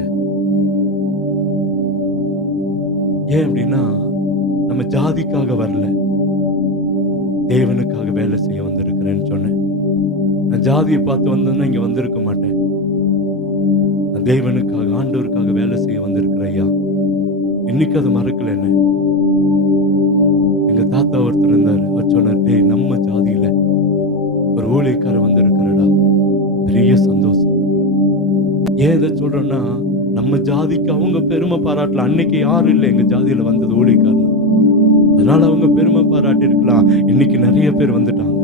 ஏன் அப்படின்னா, நம்ம ஜாதிக்காக வரல, தேவனுக்காக வேலை செய்ய வந்திருக்கிறேன்னு சொன்னேன். நான் ஜாதியை பார்த்து வந்தேன்னா இங்க வந்திருக்க மாட்டேன். நான் தேவனுக்காக, ஆண்டவருக்காக வேலை செய்ய வந்திருக்கிறேன் ஐயா. இன்னைக்கு அதை மறக்கல. என்ன எங்க தாத்தா ஒருத்தர் இருந்தாரு. அவர் சொன்னார், டேய், நம்ம ஜாதியில ஒரு ஊழியக்காரர் வந்து இருக்கிறடா, பெரிய சந்தோஷம். ஏன் இதை சொல்றேன்னா, நம்ம ஜாதிக்கு அவங்க பெருமை பாராட்டல. அன்னைக்கு யாரும் இல்லை எங்க ஜாதியில வந்தது ஊழியக்காரன், அதனால அவங்க பெருமை பாராட்டி இருக்கலாம். இன்னைக்கு நிறைய பேர் வந்துட்டாங்க.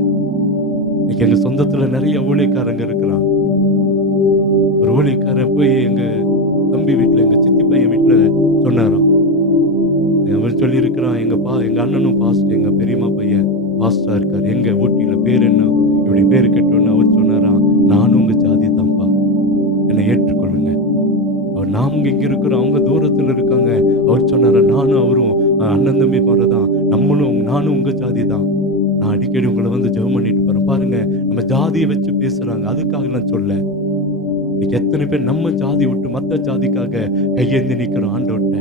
இன்னைக்கு எங்க சொந்தத்துல நிறைய ஊழியக்காரங்க இருக்கிறாங்க. ஒரு ஊழியக்காரன் போய் எங்க தம்பி வீட்டுல, எங்க சித்தி பையன் வீட்டுல சொன்னாராம். அவர் சொல்லி இருக்கிறான், எங்க அண்ணனும் பாஸ்டர், எங்க பெரியம்மா பையன் பாஸ்டரா இருக்காரு எங்க ஊட்டியில, பேர் என்ன இப்படி பேரு கெட்டோன்னு அவர் சொன்னாராம், நானும் உங்க ஜாதி தான்ப்பா, என்னை ஏற்றுக்கொள்ளுங்க. அவர் நாம இங்க இருக்கிறோம், அவங்க தூரத்துல இருக்காங்க. அவர் சொன்னாரா, நானும் அவரும் அண்ணன் தம்பி போறதான், நானும் உங்க ஜாதி தான். நான் அடிக்கடி உங்களை வந்து ஜெபம் பண்ணிட்டு போறேன். பாருங்க, நம்ம ஜாதியை வச்சு பேசுறாங்க. அதுக்காக நான் சொல்ல, இன்னைக்கு எத்தனை பேர் நம்ம ஜாதி விட்டு மற்ற ஜாதிக்காக கையேந்தி நிக்கிறோம் ஆண்டவர்கிட்ட.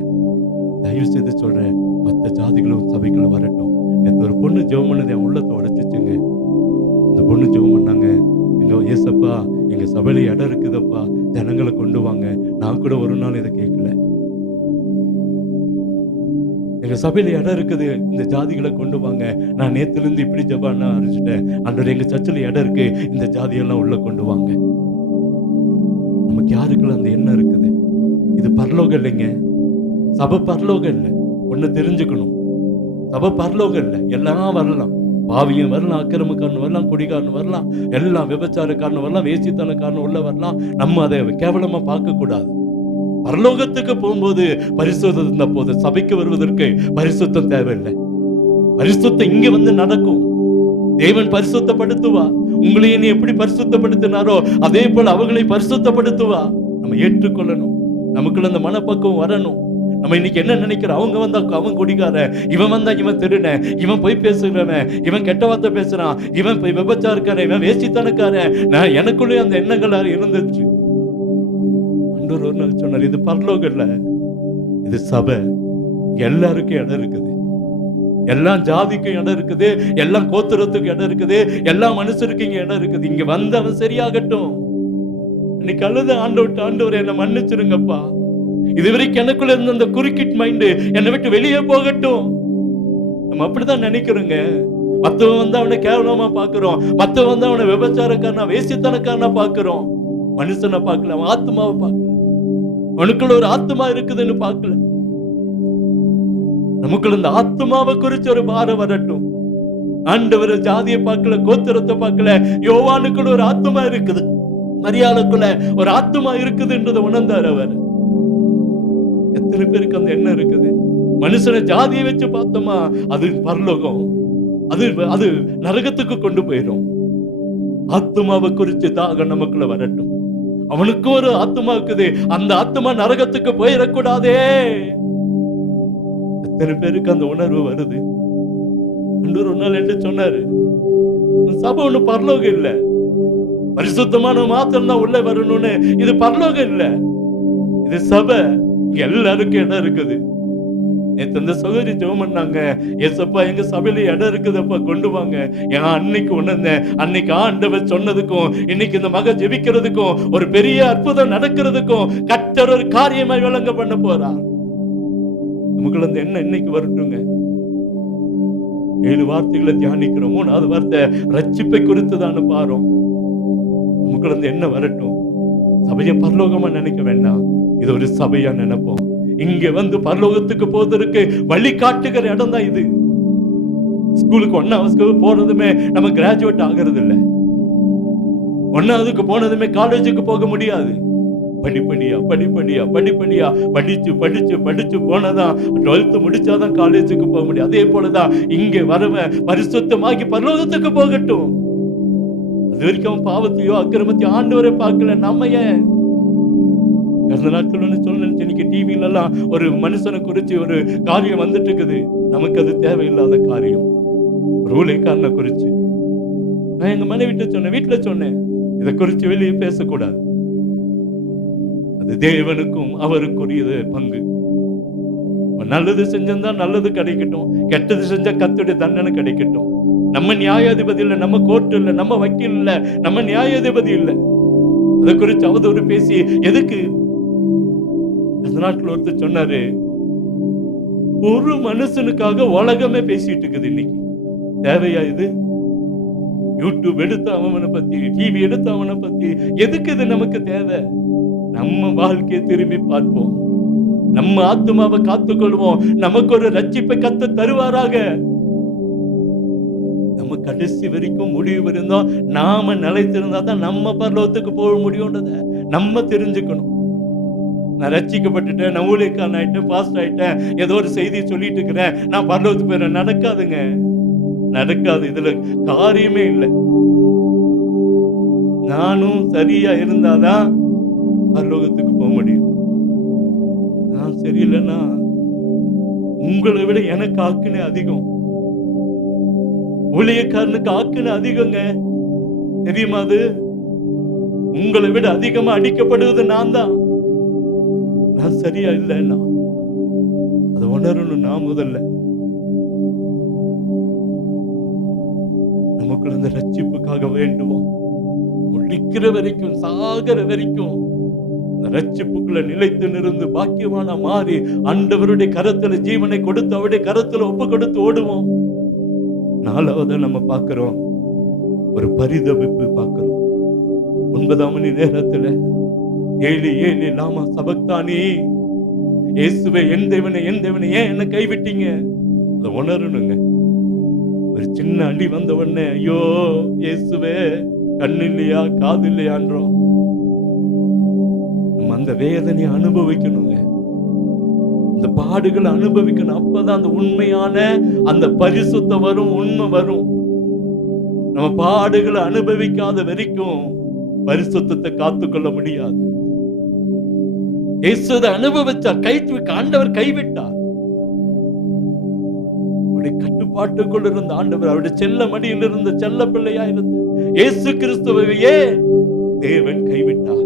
தயவு செய்து சொல்றேன், மற்ற ஜாதிகளும் சபைக்குள்ள வரட்டும். நேற்று ஒரு பொண்ணு ஜெபம் பண்ணது என் உள்ளத்தை உடைச்சிச்சுங்க. அந்த பொண்ணு ஜெபம் பண்ணாங்க, எங்க ஏசப்பா எங்க சபையில இடம் இருக்குதப்பா, ஜனங்களை கொண்டு வாங்க. நான் கூட ஒரு நாள் இதை கேட்கல. எங்க சபையில இடம் இருக்குது, இந்த ஜாதிகளை கொண்டு வாங்க. நான் நேத்துல இருந்து இப்படி ஜெபம் ஆரம்பிச்சிட்டேன். ஆண்டவரே, எங்க சர்ச்சில் இடம் இருக்கு, இந்த ஜாதியெல்லாம் உள்ள கொண்டு வாங்க. நமக்கு யாருக்குள்ள அந்த எண்ணம் இருக்குது? இது பரலோகம் இல்லைங்க. சபை பரலோகம் இல்லை. ஒண்ணு தெரிஞ்சுக்கணும், சபை பரலோகம் இல்லை. எல்லாம் வரலாம், பாவியும் வரலாம், அக்கிரமக்காரன் வரலாம், குடிகாரன் வரலாம், எல்லாம் விபச்சாரக்காரன் வரலாம், வேசித்தனக்காரன் உள்ள வரலாம். நம்ம அதை கேவலமா பார்க்க கூடாது. பரலோகத்துக்கு போகும்போது பரிசுத்தம் இருந்த போது சபைக்கு வருவதற்கு பரிசுத்தம் தேவையில்லை. பரிசுத்தம் இங்க வந்து நடக்கும். தேவன் பரிசுத்தப்படுத்துவா. உங்களையும் எப்படி பரிசுத்தப்படுத்தினாரோ அதே போல அவங்களை பரிசுத்தப்படுத்துவா. நம்ம ஏற்றுக்கொள்ளணும். நமக்குள்ள அந்த மனப்பக்குவம் வரணும். நம்ம இன்னைக்கு என்ன நினைக்கிறோம்? அவங்க வந்தா அவன் குடிக்காரன், இவன் வந்தா இவன் திருடன், இவன் போய் பேசுகிறவன், இவன் கெட்ட வார்த்தை பேசுறான், இவன் போய் விபச்சாரக்காரன், இவன் வேசித்தனக்காரன். நான் எனக்குள்ளே அந்த எண்ணங்கள் இருந்துச்சு. ஒரு நாள் சொன்னார், இது பரலோகம் இல்ல, இது சபை. எல்லாருக்கும் இடம் இருக்குது, எல்லா ஜாதிக்கும் இடம் இருக்குது, எல்லா கோத்திரத்துக்கும் இடம் இருக்குது, எல்லா மனுஷருக்கும் இங்க இடம் இருக்குது. இங்க வந்தவன் சரியாகட்டும். இன்னைக்கு அழுத ஆண்டவர் என்னை மன்னிச்சிருங்கப்பா. இதுவரைக்கும் எனக்குள்ள இருந்த அந்த குறுக்கிட் மைண்டு என்னை விட்டு வெளியே போகட்டும். நம்ம அப்படிதான் நினைக்கிறோங்க. மத்தவன் வந்து அவனை கேவலமா பாக்குறோம், மத்தவன் வந்து அவனை விபச்சாரக்காரனா வேசித்தனக்காரனா பாக்குறோம். மனுஷனை பார்க்கல, அவன் ஆத்மாவை பார்க்கல. அவனுக்குள்ள ஒரு ஆத்மா இருக்குதுன்னு பார்க்கல. நமக்குள்ள இந்த ஆத்மாவை குறிச்சு ஒரு பாரம் வரட்டும். ஆண்டவர் ஜாதியை பார்க்கல, கோத்திரத்தை பார்க்கல. யோவானுக்குள்ள ஒரு ஆத்மா இருக்குது, மரியாளுக்குள்ள ஒரு ஆத்மா இருக்குதுன்றதை உணர்ந்தார் அவர். எத்தனை பேருக்கு அந்த எண்ணம் இருக்குது? மனுஷனை ஜாதியை வச்சு பார்த்தோமா, அது பரலோகம், அது நரகத்துக்கு கொண்டு போயிடும். ஆத்மாவை குறிச்சு தாகம் நமக்குள்ள வரட்டும். அவனுக்கு ஒரு ஆத்மா இருக்குது, அந்த ஆத்மா நரகத்துக்கு போயிடக்கூடாதே. எத்தனை பேருக்கு அந்த உணர்வு வருது? ஒரு நாள் என்று சொன்னாரு, சபை ஒண்ணு பரலோகம் இல்ல, பரிசுத்தமான மாத்திரம் தான் உள்ள வரணும்னு. இது பரலோகம் இல்ல, இது சபை. இங்க எல்லாருக்கும் இடம் இருக்குது. நேத்து அந்த சகோதரி ஜெபம் பண்ணாங்க, ஏசப்பா எங்க சபையில இடம் இருக்குதப்பா, கொண்டு வாங்க. ஏன் அன்னைக்கு உணர்ந்தேன், அன்னைக்கு ஆண்டவர் சொன்னதுக்கும் இன்னைக்கு இந்த மக ஜெபிக்கிறதுக்கும் ஒரு பெரிய அற்புதம் நடக்கிறதுக்கும் கர்த்தர் ஒரு காரியமாய் விளங்க பண்ண போறா. நமக்குள்ள அந்த எண்ணம் இன்னைக்கு வரட்டுங்க. 7 வார்த்தைகளை தியானிக்கிறோம். 3வது வார்த்தை ரட்சிப்பை குறித்துதான்னு பாரோம். நமக்குள்ள அந்த எண்ணம் வரட்டும். சபையை பரலோகமா நினைக்க வேண்டாம், இது ஒரு சபையா நினைப்போம். இங்க வந்து பரலோகத்துக்கு போவதற்கு வழி காட்டுகிற இடம் தான் இது. ஸ்கூலுக்கு 1வது போனதுமே நம்ம கிராஜுவேட் ஆகிறது இல்லை. 1வதுக்கு போனதுமே காலேஜுக்கு போக முடியாது. படிப்படியா படிச்சு போனதான் 12th முடிச்சாதான் காலேஜுக்கு போக முடியும். அதே போலதான் இங்க வரவன் பரிசுத்தமாகி பரலோகத்துக்கு போகட்டும். அது வரைக்கும் அவன் பாவத்தையோ அக்கிரமத்தையோ ஆண்டவரை பார்க்கல. நம்ம ஏன் கடந்த நாட்கள் ஒன்று சொல்ல இன்னைக்கு டிவில எல்லாம் ஒரு மனுஷனை குறிச்சு ஒரு காரியம் வந்துட்டு இருக்குது. நமக்கு அது தேவையில்லாத காரியம். ஒரு ஊழியக்காரனை குறிச்சு நான் எங்க மனைவிட்ட சொன்னேன், வீட்டுல சொன்னேன், இதை குறிச்சு வெளியே பேசக்கூடாது. அது தேவனுக்கும் அவருக்குரியது பங்கு. நல்லது செஞ்சா நல்லது கிடைக்கட்டும், கெட்டது செஞ்சா கர்த்தருடைய தண்டனை கிடைக்கட்டும். நம்ம நியாயாதிபதி இல்லை, நம்ம கோர்ட் இல்லை, நம்ம வக்கீல் இல்லை, நம்ம நியாயாதிபதி இல்லை. அதை குறித்து அவதூறு பேசி எதுக்கு? அந்த நாட்கள் ஒருத்தர் சொன்னாரு, ஒரு மனுஷனுக்காக உலகமே பேசிட்டு இருக்குது. இன்னைக்கு தேவையா இது? யூடியூப் எடுத்த அவனை பத்தி, டிவி எடுத்த அவனை பத்தி, எதுக்கு இது நமக்கு தேவை? நம்ம வாழ்க்கையை திரும்பி பார்ப்போம், நம்ம ஆத்மாவை காத்துக்கொள்வோம். நமக்கு ஒரு ரட்சிப்பை கர்த்தர் தருவாராக. நம்ம கடைசி வரைக்கும் முடிவு இருந்தோம், நாம நிலைத்திருந்தா தான் நம்ம பரலோகத்துக்கு போக முடியும்ன்றத நம்ம தெரிஞ்சுக்கணும். நான் ரட்சிக்கப்பட்டுட்டேன், நான் ஊழியக்காரன் ஆயிட்டேன், பாஸ்ட் ஆயிட்டேன், ஏதோ ஒரு செய்தி சொல்லிட்டு இருக்கிறேன், நான் பரலோகத்துக்கு போயிடுறேன். நடக்காதுங்க, நடக்காது. இதுல காரியமே இல்லை. நானும் சரியா இருந்தாதான் பரலோகத்துக்கு போக முடியும். நான் சரியில்லைன்னா உங்களை விட எனக்கு ஆக்குனே அதிகம், ஊழியக்காரனுக்கு ஆக்குனே அதிகங்க. தெரியுமா? அது உங்களை விட அதிகமா அடிக்கப்படுவது நான் தான். நான் சரியா இல்லைன்னா அதை உணரணும். நான் முதல்ல நமக்குள்ள அந்த ரட்சிப்புக்காக வேண்டுவோம். முடிக்கிற வரைக்கும், சாகிற வரைக்கும் இந்த ரட்சிப்புக்குள்ள நிலைத்து நிருந்து பாக்கியவானா மாறி ஆண்டவருடைய கரத்துல ஜீவனை கொடுத்து அவருடைய கரத்துல ஒப்பு கொடுத்து ஓடுவோம். நாலாவத நம்ம பார்க்கிறோம், ஒரு பரிதவிப்பு பார்க்கிறோம். 9ஆம் மணி நேரத்துல ஏலி ஏலி லாமா சபக்தானி, இயேசுவே என் தேவனே என் தேவனே ஏன் என்ன கைவிட்டீங்க? அதை உணரணுங்க. ஒரு சின்ன அடி வந்த உடனே ஐயோ இயேசுவே கண்ணு இல்லையா காது இல்லையான்றோம். நம்ம அந்த வேதனையை அனுபவிக்கணுங்க, அந்த பாடுகளை அனுபவிக்கணும். அப்பதான் அந்த உண்மையான அந்த பரிசுத்தம் வரும், உண்மை வரும். நம்ம பாடுகளை அனுபவிக்காத வரைக்கும் பரிசுத்தத்தை காத்துக்கொள்ள முடியாது. இயேசு அனுபவிச்சார், ஆண்டவர் கைவிட்டார். அவருடைய கட்டுப்பாட்டுக்குள் இருந்த ஆண்டவர், அவருடைய செல்ல மடியில் இருந்த செல்ல பிள்ளையா இருந்த இயேசு கிறிஸ்துவையே தேவன் கைவிட்டார்.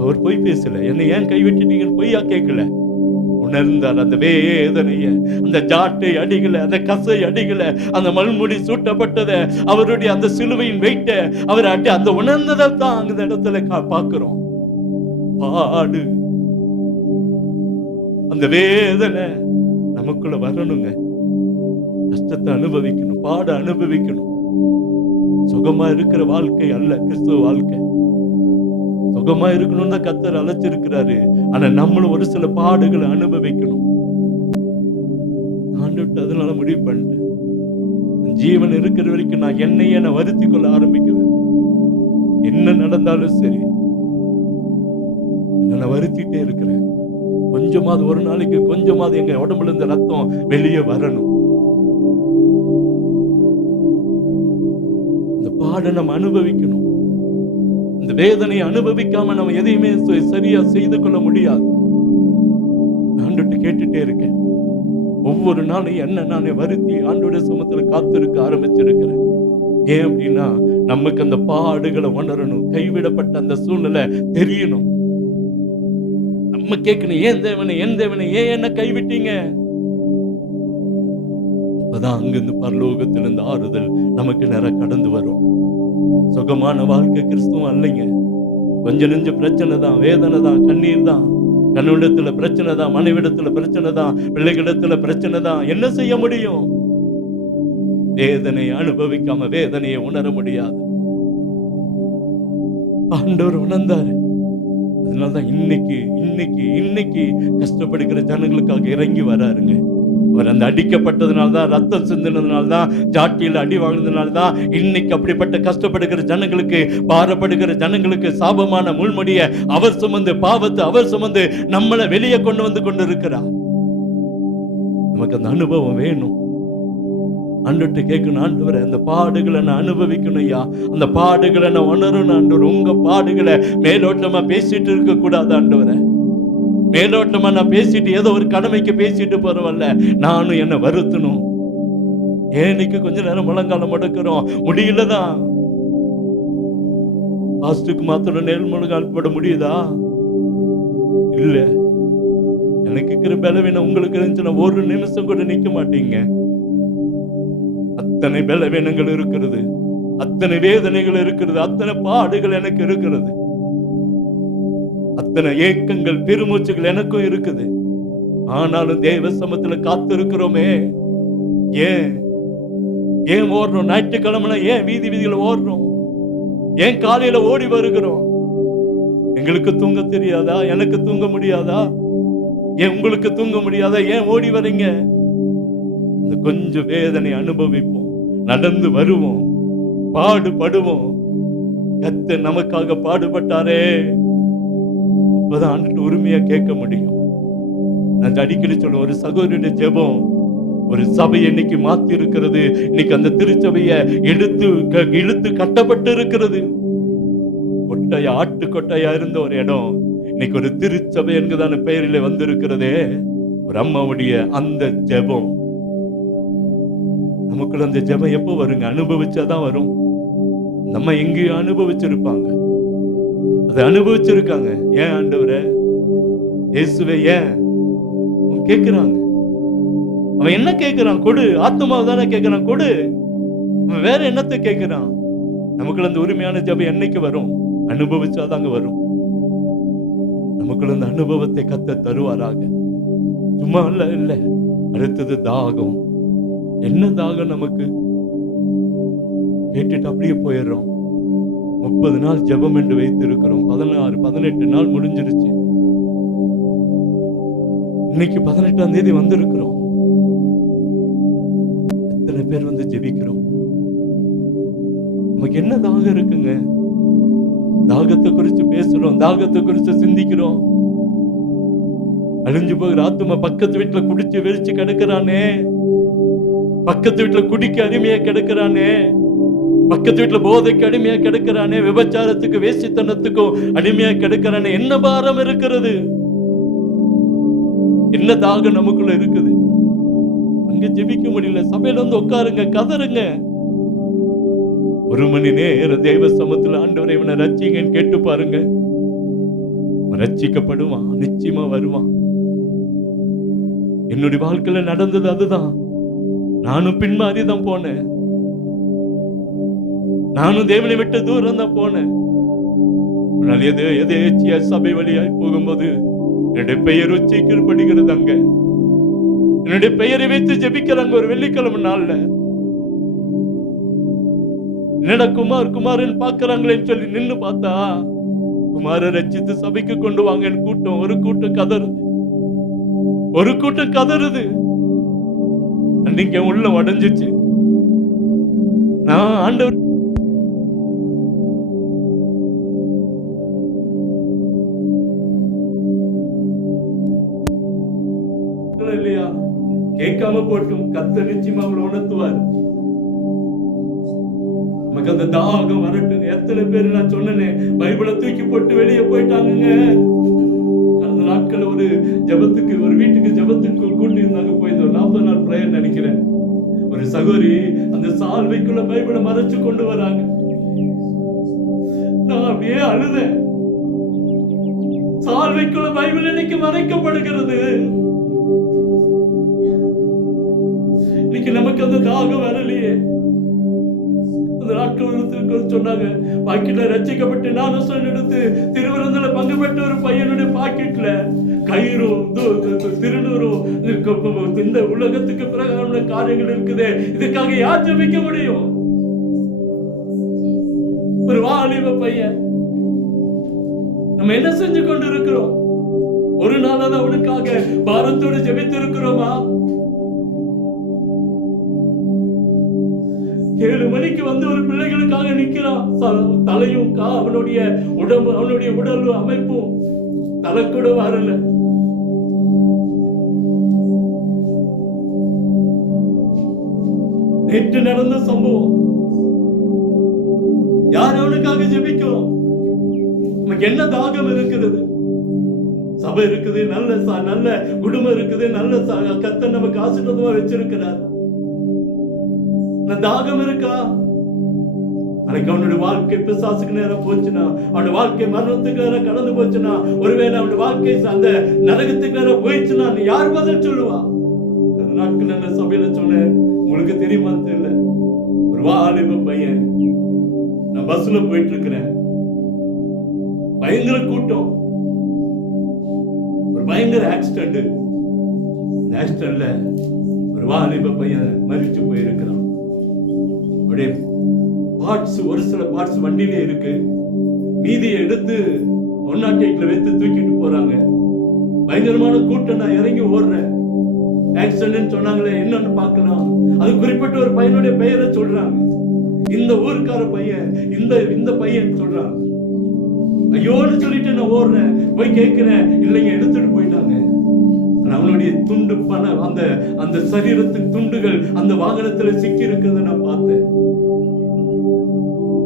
அவர் பொய் பேசல, என்னை ஏன் கைவிட்டீங்கன்னு பொய்யா கேட்கல. உணர்ந்தார் அந்த வேதனைய, அந்த ஜாட்டை அடிகளை, அந்த கசை அடிகளை, அந்த மல்முடி சூட்டப்பட்டதை, அவருடைய அந்த சிலுவையின் வெயிட்ட அவர் அடி, அந்த உணர்ந்ததை தான் அந்த இடத்துல பார்க்கிறோம். பாடு, அந்த வேதனை நமக்குள்ள வரணுங்க. கஷ்டத்தை அனுபவிக்கணும், பாட அனுபவிக்கணும். சுகமா இருக்கிற வாழ்க்கை அல்ல கிறிஸ்துவ வாழ்க்கை. சுகமா இருக்கணும்னு தான் கர்த்தர் அழைச்சிருக்கிறாரு. ஆனா நம்மளும் ஒரு சில பாடுகளை அனுபவிக்கணும். ஆண்டவர்ட்ட அதனால முடிவு பண்ணிட்டேன், ஜீவன் இருக்கிற வரைக்கும் நான் என்னையே நான் வருத்தி கொள்ள ஆரம்பிக்குவேன். என்ன நடந்தாலும் சரி, நான் வருத்திட்டே இருக்கிறேன். கொஞ்சமாவது ஒரு நாளைக்கு கொஞ்சமாவது எங்க உடம்புல இருந்த ரத்தம் வெளியே வரணும். இந்த பாட நம்ம அனுபவிக்கணும். இந்த வேதனையை அனுபவிக்காம நம்ம எதையுமே சரியா செய்து கொள்ள முடியாது. ஆண்டவர்ட்ட கேட்டுட்டே இருக்கேன். ஒவ்வொரு நாளும் என்ன நானே வருத்தி ஆண்டவருடைய சமத்துல காத்திருக்க ஆரம்பிச்சிருக்கிறேன். ஏன் அப்படின்னா நமக்கு அந்த பாடுகளை உணரணும். கைவிடப்பட்ட அந்த சூழ்நிலை தெரியணும். நம்ம கேட்கணும், ஏன் தேவனே என் தேவனே ஏன் என்ன கைவிட்டீங்க? அப்பதான் அங்கிருந்து பரலோகத்திலிருந்து ஆறுதல் நமக்கு நேர கடந்து வரும். சுகமான வாழ்க்கை கிறிஸ்துவம் அல்லைங்க. கொஞ்சம் நெஞ்ச பிரச்சனை தான், வேதனை தான், கண்ணீர் தான். கண்ணிடத்துல பிரச்சனை தான், மனைவிடத்துல பிரச்சனை தான், பிள்ளைகளிடத்துல பிரச்சனை தான். என்ன செய்ய முடியும்? வேதனையை அனுபவிக்காம வேதனையை உணர முடியாது. ஆண்டவர் உணர்ந்தாரு. அதனாலதான் இன்னைக்கு கஷ்டப்படுகிற ஜனங்களுக்காக இறங்கி வராருங்க. அவர் அந்த அடிக்கப்பட்டதுனால்தான், ரத்தம் சிந்தினதுனால்தான், ஜாட்டியில் அடி வாங்கினதுனால்தான் இன்னைக்கு அப்படிப்பட்ட கஷ்டப்படுகிற ஜனங்களுக்கு, பாரப்படுகிற ஜனங்களுக்கு சாபமான முள்முடிய அவர் சுமந்து, பாவத்தை அவர் சுமந்து நம்மளை வெளியே கொண்டு வந்து கொண்டு இருக்கிறார். நமக்கு அந்த அனுபவம் வேணும். ஆண்டவர்ட்ட கேட்கணும், ஆண்டவரே அந்த பாடுகளை நான் அனுபவிக்கணும் ஐயா, அந்த பாடுகளை நான் உணரணும் ஆண்டவர். உங்க பாடுகளை மேலோட்டமா பேசிட்டு இருக்க கூடாது ஆண்டவரே. மேலோட்டமா நான் பேசிட்டு ஏதோ ஒரு கடமைக்கு பேசிட்டு பரவாயில்ல, நானும் என்ன வருத்தணும். ஏன்னைக்கு கொஞ்ச நேரம் முழங்காலம் முடக்கிறோம், முடியலதான். பாஸ்டுக்கு மாத்திரம் நேர் முழங்கால் போட முடியுதா? இல்ல. எனக்கு இருக்கிற பலவீனம் உங்களுக்கு இருந்துச்சுன்னா ஒரு நிமிஷம் கூட நிக்க மாட்டீங்க. அத்தனை பலவீனங்கள் இருக்கிறது, அத்தனை வேதனைகள் இருக்கிறது, அத்தனை பாடுகள் எனக்கு இருக்கிறது, அத்தனை ஏக்கங்கள் பெருமூச்சுகள் எனக்கும் இருக்குது. ஆனாலும் தேவ சமத்துல காத்து இருக்கிறோமே. ஏன் ஓடுறோம்? ஞாயிற்றுக்கிழமை ஏன் வீதியில ஓடுறோம்? ஏன் காலையில ஓடி வருகிறோம்? எங்களுக்கு தூங்க தெரியாதா? எனக்கு தூங்க முடியாதா? ஏன் உங்களுக்கு தூங்க முடியாதா? ஏன் ஓடி வரீங்க? இந்த கொஞ்சம் வேதனை அனுபவிப்போம், நடந்து வருவோம், பாடுபடுவோம். கர்த்தர் நமக்காக பாடுபட்டாரே. அப்பதான் ஆண்டவர்ட்ட உரிமையா கேட்க முடியும். நான் அடிக்கடி சொல்லுவேன், ஒரு சகோதரனுடைய ஜெபம் ஒரு சபையை இன்னைக்கு மாத்தி இருக்கிறது. இன்னைக்கு அந்த திருச்சபையை இழுத்து கட்டப்பட்டு இருக்கிறது. கொட்டையா, ஆட்டு கொட்டையா இருந்த ஒரு இடம் இன்னைக்கு ஒரு திருச்சபை என்கிறதான பெயரில் வந்திருக்கிறதே. ஒரு அம்மாவுடைய அந்த ஜெபம் நமக்குள்ள, அந்த ஜெபம் எப்போ வருங்க? அனுபவிச்சாதான் வரும். நம்ம எங்கேயும் அனுபவிச்சிருப்பாங்க, அதை அனுபவிச்சிருக்காங்க. ஏன் ஆண்டவரே, இயேசுவே ஏன் கேட்கிறாங்க? அவன் என்ன கேட்கிறான்? கொடு. ஆத்மாவை தானே கேட்கிறான், கொடு. அவன் வேற என்னத்தை கேட்கிறான்? நமக்குள்ள அந்த உரிமையான ஜெபம் என்னைக்கு வரும்? அனுபவிச்சாதாங்க வரும். நமக்குள்ள அந்த அனுபவத்தை கர்த்தர் தருவாராக. சும்மா இல்ல. அடுத்தது தாகம். என்ன தாகம் நமக்கு? கேட்டுட்டு அப்படியே போயிடுறோம். 30 நாள் ஜெபம் என்று வைத்திருக்கிறோம். 16 18 நாள் முடிஞ்சிருச்சு. இன்னைக்கு 18ஆம் தேதி வந்திருக்கிறோம். எத்தனை பேர் வந்து ஜெபிக்கிறோம்? நமக்கு என்ன தாகம் இருக்குங்க? தாகத்தை குறித்து பேசுறோம், தாகத்தை குறித்து சிந்திக்கிறோம். அழிஞ்சு போகிற ஆத்துமா பக்கத்து வீட்டுல குடிச்சு வெறிச்சு கிடக்குறானே, பக்கத்து வீட்டுல குடிக்க அடிமையா கிடக்குறானே, பக்கத்து வீட்டுல போதைக்கு அடிமையா கிடக்குறானே, விபச்சாரத்துக்கு வேசித்தனத்துக்கும் அடிமையா கிடக்குறானே. என்ன பாரம் இருக்கிறது? என்ன தாகம் நமக்குள்ள இருக்குது? அங்க ஜெபிக்க முடியல. சபையில வந்து உட்காருங்க, கதறுங்க. 1 மணி நேரம் தேவ சமத்துல ஆண்டவரை இவனை ரட்சிங்கன்னு கேட்டு பாருங்க. ரட்சிக்கப்படுவான், நிச்சயமா வருவான். என்னுடைய வாழ்க்கையில நடந்தது அதுதான். நானும் பின்மாறிதான் போனேன். நானும் தேவனை விட்டு தூரம் தான் போனேன். எதேச்சியா சபை வழியாய் போகும்போது என்னுடைய பெயர் உச்சரிக்கப்படுகிறது. அங்க என்னுடைய பெயரை வைத்து ஜெபிக்கிறாங்க. ஒரு வெள்ளிக்கிழமை நாள்ல என்னடா குமார்ன்னு பாக்குறாங்களேன்னு சொல்லி நின்னு பார்த்தா, குமார ரட்சித்து சபைக்கு கொண்டு வாங்கன்னு கூட்டம். ஒரு கூட்டம் கதறுது, ஒரு கூட்டம் கதறுது. அன்னைக்கு உள்ள உடஞ்சிச்சு. நான் ஆண்டவர் இல்லையா, கேட்காம போட்டும் கர்த்தர் நிச்சயமா அவங்களை உணர்த்துவார். நமக்கு அந்த தாகம் வரட்டும். எத்தனை பேர் நான் சொன்னேன் பைபிளை தூக்கி போட்டு வெளியே போயிட்டாங்க. கடந்த நாட்கள் ஒரு ஜபத்துக்கு, ஒரு வீட்டுக்கு ஜபத்துக்கு கூட்டி இருந்தாங்க. போய் ஒரு 40 நாள் பிரேயர் நினைக்கிறேன். ஒரு சகோதரி அந்த சால்வைக்குள்ள பைபிளை மறைச்சு கொண்டு வராங்க. நான் அப்படியே அழுதேன். சால்வைக்குள்ள பைபிள் இன்னைக்கு மறைக்கப்படுகிறது. இன்னைக்கு நமக்கு அந்த தாகம் வரலையே. அந்த நாட்கள் சொன்னாங்க, பாக்கெட்ல ரட்சிக்கப்பட்டு நானும் எடுத்து திருவிருந்தில பங்கு பெற்ற ஒரு பையனுடைய பாக்கெட்ல கயிறும் திருநூறும் இந்த உலகத்துக்கு பிரகாரமான காரியங்கள் இருக்குது. இதுக்காக யார் ஜெபிக்க முடியும்? ஒரு வாலிப பையன். நம்ம என்ன செஞ்சு கொண்டு இருக்கிறோம்? ஒரு நாளாவது அவனுக்காக பாரத்தோடு ஜெபித்து இருக்கிறோமா? 7 மணிக்கு வந்து ஒரு பிள்ளைகளுக்காக நிக்கிறான். தலையும் அவனுடைய உடம்பு, அவனுடைய உடல் அமைப்பும் தலை கூட வரல. நேற்று நடந்த சம்பவம். யார் அவனுக்காக ஜெபிக்கிறோம்? நமக்கு என்ன தாகம் இருக்கிறது? சபை இருக்குது, நல்ல குடும்பம் இருக்குது, நல்ல கர்த்தர் நமக்கு ஆசீர்வாதமா வச்சிருக்கிறார். தாகம் இருக்கா? அன்னைக்கு அவனுடைய வாழ்க்கை பிசாசுக்கு நேரம் போச்சுன்னா, அவனுடைய வாழ்க்கை மரணத்துக்கு நேரம் கடந்து போச்சுன்னா, ஒருவேளை அவனுடைய வாழ்க்கை அந்த நரகத்துக்கு நேரம் போயிடுச்சுன்னா யார் பதில் சொல்லுவா? அந்த நாட்கள் என்ன சபையில சொன்னேன், உங்களுக்கு தெரியுமா தெரியல. ஒரு வாலிப பையன், நான் பஸ்ல போயிட்டு இருக்கிறேன். பயங்கர கூட்டம், ஒரு பயங்கர ஆக்சிடென்ட். ஆக்சிடென்ட்ல ஒரு வாலிப பையன் மரிச்சு போயிருக்கிறான். பார்ட்ஸ், ஒரு சில பார்ட்ஸ் வண்டியிலே இருக்கு. மீதியை எடுத்து 108ல வைத்து தூக்கிட்டு போறாங்க. பயங்கரமான கூட்டம். நான் இறங்கி ஓடுறேன். ஆக்சிடென்ட் சொன்னாங்களே, என்னன்னு பார்க்கலாம். அது குறிப்பிட்ட ஒரு பையனுடைய பெயரை சொல்றாங்க. இந்த ஊருக்கார பையன், இந்த பையன் சொல்றாங்க. ஐயோன்னு சொல்லிட்டு நான் ஓடுறேன். போய் கேட்கிறேன், இல்லைங்க எடுத்துட்டு போயிட்டாங்க. அவனுடைய துண்டு பணம், அந்த சரீரத்தின் துண்டுகள் அந்த வாகனத்துல சிக்கி இருக்கிறத நான் பார்த்தேன்.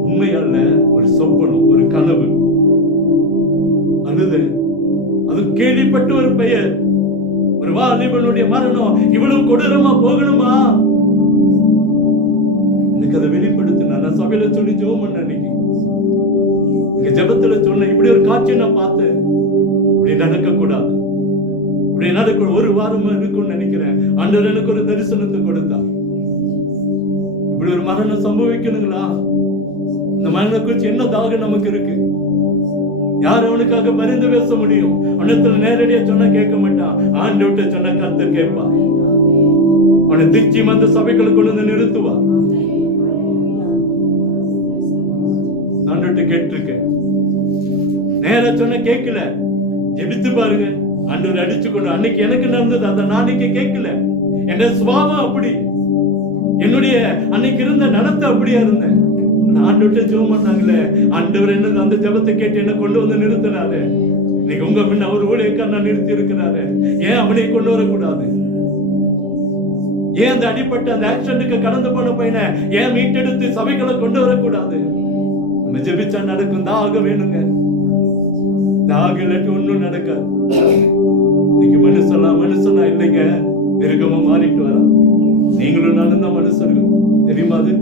உண்மையல்ல, ஒரு சொப்பனம், ஒரு கனவு. அழுது அது கேள்விப்பட்ட ஒரு பெயர், ஒரு வாலிபனுடைய மரணம் இவ்வளவு கொடூரமா போகணுமா? எனக்கு அதை வெளிப்படுத்தின. நான் சபையில சொல்லி ஜெபம் பண்ண அன்னைக்கு இங்க ஜெபத்துல சொன்ன, இப்படி ஒரு காட்சி நான் பார்த்தேன். இப்படி நடக்க கூடாது. இப்படி நடக்க ஒரு வாரமா இருக்கும்னு நினைக்கிறேன். ஆண்டவர் எனக்கு ஒரு தரிசனத்தை கொடுத்தார். இப்படி ஒரு மரணம் சம்பவிக்கணுங்களா? இந்த மகனை குறிச்சு என்ன தாகம் நமக்கு இருக்கு? யார் அவனுக்காக பரிந்து பேச முடியும்? அவனத்துல நேரடியா சொன்னா கேட்க மாட்டான். ஆண்டவர்ட்ட சொன்னா கர்த்தர் கேட்பா. அவனை திச்சி மந்த சபைகளை கொண்டு வந்து நிறுத்துவா. ஆண்டவர்ட்ட கேட்டிருக்கேன், நேர சொன்ன கேட்கல. ஜெபித்து பாருங்க, ஆண்டவர் அடிச்சு கொண்டு. அன்னைக்கு எனக்கு நடந்தது அதை நான் அன்னைக்கு கேட்கல. என் சுபாவம் அப்படி, என்னுடைய அன்னைக்கு இருந்த நடத்தை அப்படியா இருந்தேன். ஆண்டவர்ட்ட ஜெபம் பண்ணாங்களே, ஆண்டவர் என்ன அந்த ஜெபத்தை கேட்டு என்ன கொண்டு வந்து நிறுத்தினாரு. இன்னைக்கு உங்க முன்ன அவர் ஊழியக்கார நான் நிறுத்தி இருக்கிறாரு. ஏன் அவனை கொண்டு வரக்கூடாது? ஏன் அந்த அடிப்பட்ட அந்த ஆக்சிடென்ட்டுக்கு கடந்து போன பையனை ஏன் மீட்டெடுத்து சபைகளை கொண்டு வரக்கூடாது? நம்ம ஜெபிச்சா நடக்கும். தாக வேணுங்க, தாக இல்லாட்டி ஒண்ணும் நடக்காது. இன்னைக்கு மனுஷனா இல்லைங்க, மிருகமா மாறிட்டு வரா. நீங்களும் நானும் தான் மனுஷர்கள், தெரியுமா? அது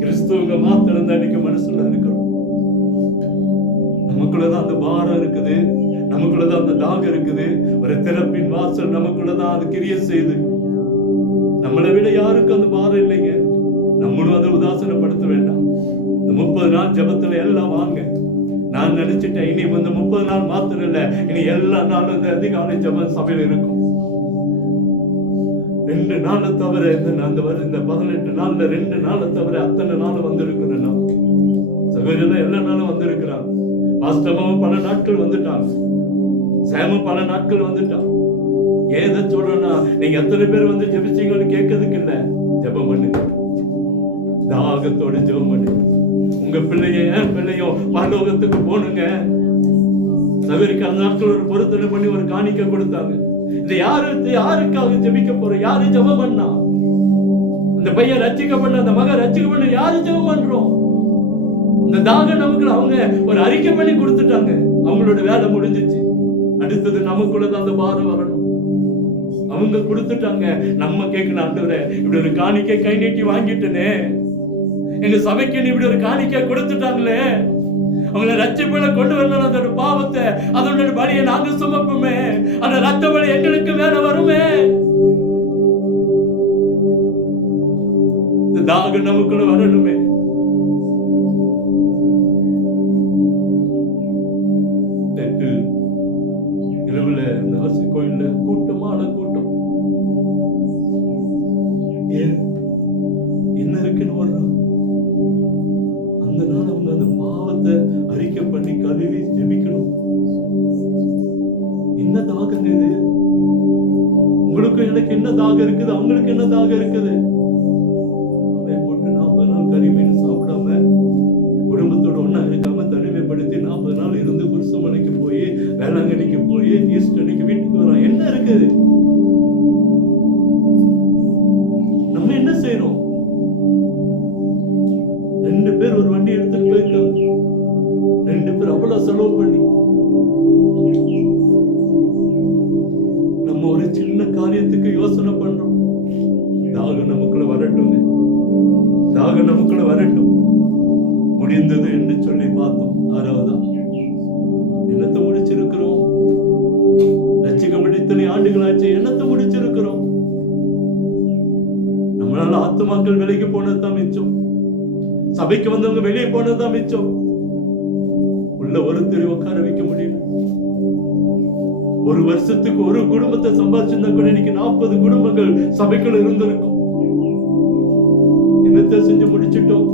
கிறிஸ்துவங்க மாத்திரம் தான் இன்னைக்கு மனுஷனா இருக்கிறோம். நமக்குள்ளதான் அந்த பாரம் இருக்குது, நமக்குள்ளதான் அந்த தாகம் இருக்குது. ஒரு திறப்பின் வாசல் நமக்குள்ளதான் அது கிரிய செய்து. நம்மளை விட யாருக்கும் அந்த பாரம் இல்லைங்க. நம்மளும் அதை உதாசனப்படுத்த வேண்டாம். இந்த 30 நாள் ஜபத்துல எல்லாம் வாங்க. நான் நினைச்சிட்டேன் இனி வந்து 30 நாள் மாத்திரம் இல்ல, இனி எல்லா நாளும் இந்த அதிகாலை ஜப சபையில் இருக்கும். 2 நாளை தவிர இந்த 18 நாள்ல 2 நாளை தவிர அத்தனை நாள் வந்திருக்கிறேன். சகோதரர் எல்லா நாளும் வந்திருக்கிறான். பாஸ்டமும் பல நாட்கள் வந்துட்டாங்க, சேமும் பல நாட்கள் வந்துட்டான். ஏதை சொல்றேன்னா, நீங்க எத்தனை பேர் வந்து ஜெபிச்சீங்கன்னு கேட்கறதுக்கு இல்ல, ஜெபம் பண்ணுங்க, தாகத்தோட ஜெபம் பண்ணுங்க. உங்க பிள்ளையும் பரலோகத்துக்கு போனுங்க. சகோதரிக்கு அந்த நாட்கள் ஒரு பொருத்தனை பண்ணி ஒரு காணிக்கை கொடுத்தாங்க. இது யாருக்காக ஜெபிக்க போறோம்? யாரு ஜெபம் பண்ணா? அந்த பையன் ரட்சிக்கப்பட்ட, அந்த மகன் ரட்சிக்கப்பட்ட, யாரு ஜெபம் பண்றோம்? இந்த தாகம் நமக்கு அவங்க ஒரு அறிக்கை பண்ணி கொடுத்துட்டாங்க. அவங்களோட வேலை முடிஞ்சிச்சு. அடுத்தது நமக்குள்ளதான் அந்த பாரம் வரணும். அவங்க கொடுத்துட்டாங்க, நம்ம கேட்கணும். ஆண்டவரே, இப்படி ஒரு காணிக்கை கை நீட்டி வாங்கிட்டனே, எங்க சபைக்கு இப்படி ஒரு காணிக்கை கொடுத்துட்டாங்களே, அவங்களை ரட்சிப்புல கொண்டு வரணும். அதோட பாவத்தை, அதோட பலியை நாங்க சுமப்போமே, அந்த ரத்த பலி எங்களுக்கு மேல வருமே. இந்த தாகம் நமக்குள்ள வரணுமே. இரவுல இந்த அரசு கோயில்ல கூட்டமான கூட்டம். ஏன் என்ன இருக்குன்னு வர்றோம்? அந்த நாள் அவங்க அந்த பாவத்தை அறிக்கை பண்ணி கழுவி ஜெபிக்கணும். என்ன தாகம் இது? உங்களுக்கு எனக்கு என்ன தாகம் இருக்குது? அவங்களுக்கு என்ன தாகம் இருக்குது? போட்டு 40 நாள் கறிமீன் சாப்பிடாம, குடும்பத்தோட ஒன்னா இருக்காம, தனிமைப்படுத்தி 40 நாள் இருந்து குருசமலைக்கு போய், வேளாங்கண்ணிக்கு போய், ஈஸ்டர் அன்னைக்கு வீட்டுக்கு வரோம். என்ன இருக்குது? நம்ம என்ன செய்யறோம்? 2 பேர் ஒரு வண்டி எடுத்துட்டு போயிருக்காங்க. 2 பேர் அவ்வளவு செலவு பண்ணி, நம்ம ஒரு சின்ன காரியத்துக்கு யோசனை பண்றோம். தாகம் நமக்குள்ள வரட்டும், தாகம் நமக்குள்ள வரட்டும். முடிந்தது என்று சொல்லி பார்த்தோம். 6வதா என்னத்தை முடிச்சிருக்கிறோம்? ரட்சிக்கப்பட்டு இத்தனை ஆண்டுகளாச்சு, என்னத்தை முடிச்சிருக்கிறோம்? நம்மளால ஆத்துமாக்கள் விலைக்கு போனதுதான் மிச்சம். சபைக்கு வந்தவங்க வெளியே போனதுதான் மிச்சம். உள்ள ஒருத்தரை உட்கார வைக்க முடியல. ஒரு வருஷத்துக்கு ஒரு குடும்பத்தை சம்பாதிச்சிருந்தா கூட இன்னைக்கு 40 குடும்பங்கள் சபைக்குள்ள இருந்திருக்கும். என்னத்தை செஞ்சு முடிச்சிட்டோம்?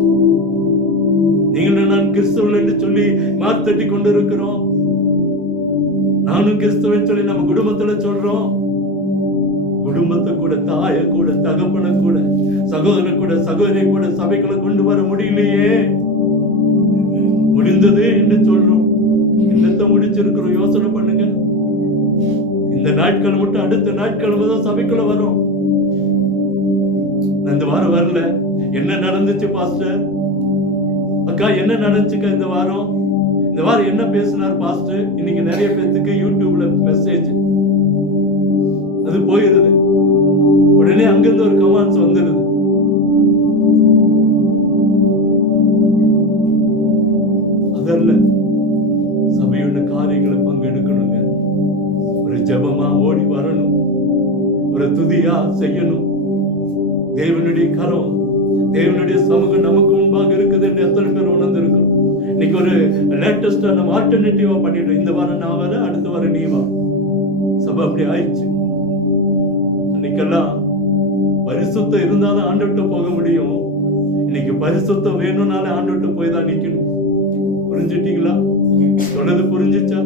நீங்களும் நான் கிறிஸ்தவர்கள் என்று சொல்லி மாத்தட்டி கொண்டு இருக்கிறோம். நானும் கிறிஸ்தவன் சொல்லி நம்ம குடும்பத்துல சொல்றோம். குடும்பத்தை கூட, தாய கூட, தகப்பனை கூட, சகோதரன் கூட, சகோதரியை கூட சபைக்குள்ள கொண்டு வர முடியலையே. முடிந்தது என்று சொல்றோம். என்னத்தை முடிச்சிருக்கிறோம்? யோசனை பண்ணுங்க. இந்த நாட்கள் மட்டும் அடுத்த நாட்கள் தான் சபைக்குள்ள வரும். இந்த வாரம் வரல. என்ன நடந்துச்சு பாஸ்டர்? அக்கா என்ன நடந்துச்சுக்கா இந்த வாரம்? இந்த வாரம் என்ன பேசினார் பாஸ்டர்? இன்னைக்கு நிறைய பேருக்கு யூடியூப்ல மெசேஜ் அது போயிருது. உடனே அங்கிருந்து ஒரு கமெண்ட்ஸ் வந்துருது. அதல்ல, சபையோட காரியங்களை பங்கெடுக்கணுங்க. ஒரு ஜெபமா ஓடி வரணும், ஒரு துதியா செய்யணும். தேவனுடைய கரம் தேவனுடைய சமூகம் நமக்கு முன்பாக இருக்குது என்று எத்தனை பேர் உணர்ந்திருக்கிறோம்? இன்னைக்கு ஒரு லேட்டஸ்டா நம்ம ஆல்டர்னேட்டிவா பண்ணிட்டோம். இந்த வாரம் நான் வர, அடுத்த வாரம் நீ வா. சபை அப்படி ஆயிடுச்சு. இன்னைக்கெல்லாம் பரிசுத்தம் இருந்தாதான் ஆண்டவர்கிட்ட போக முடியும். இன்னைக்கு பரிசுத்தம் வேணும்னாலே ஆண்டவர்கிட்ட போய் தான் நிக்கணும். புரிஞ்சுட்டீங்களா? சொன்னது புரிஞ்சுச்சா?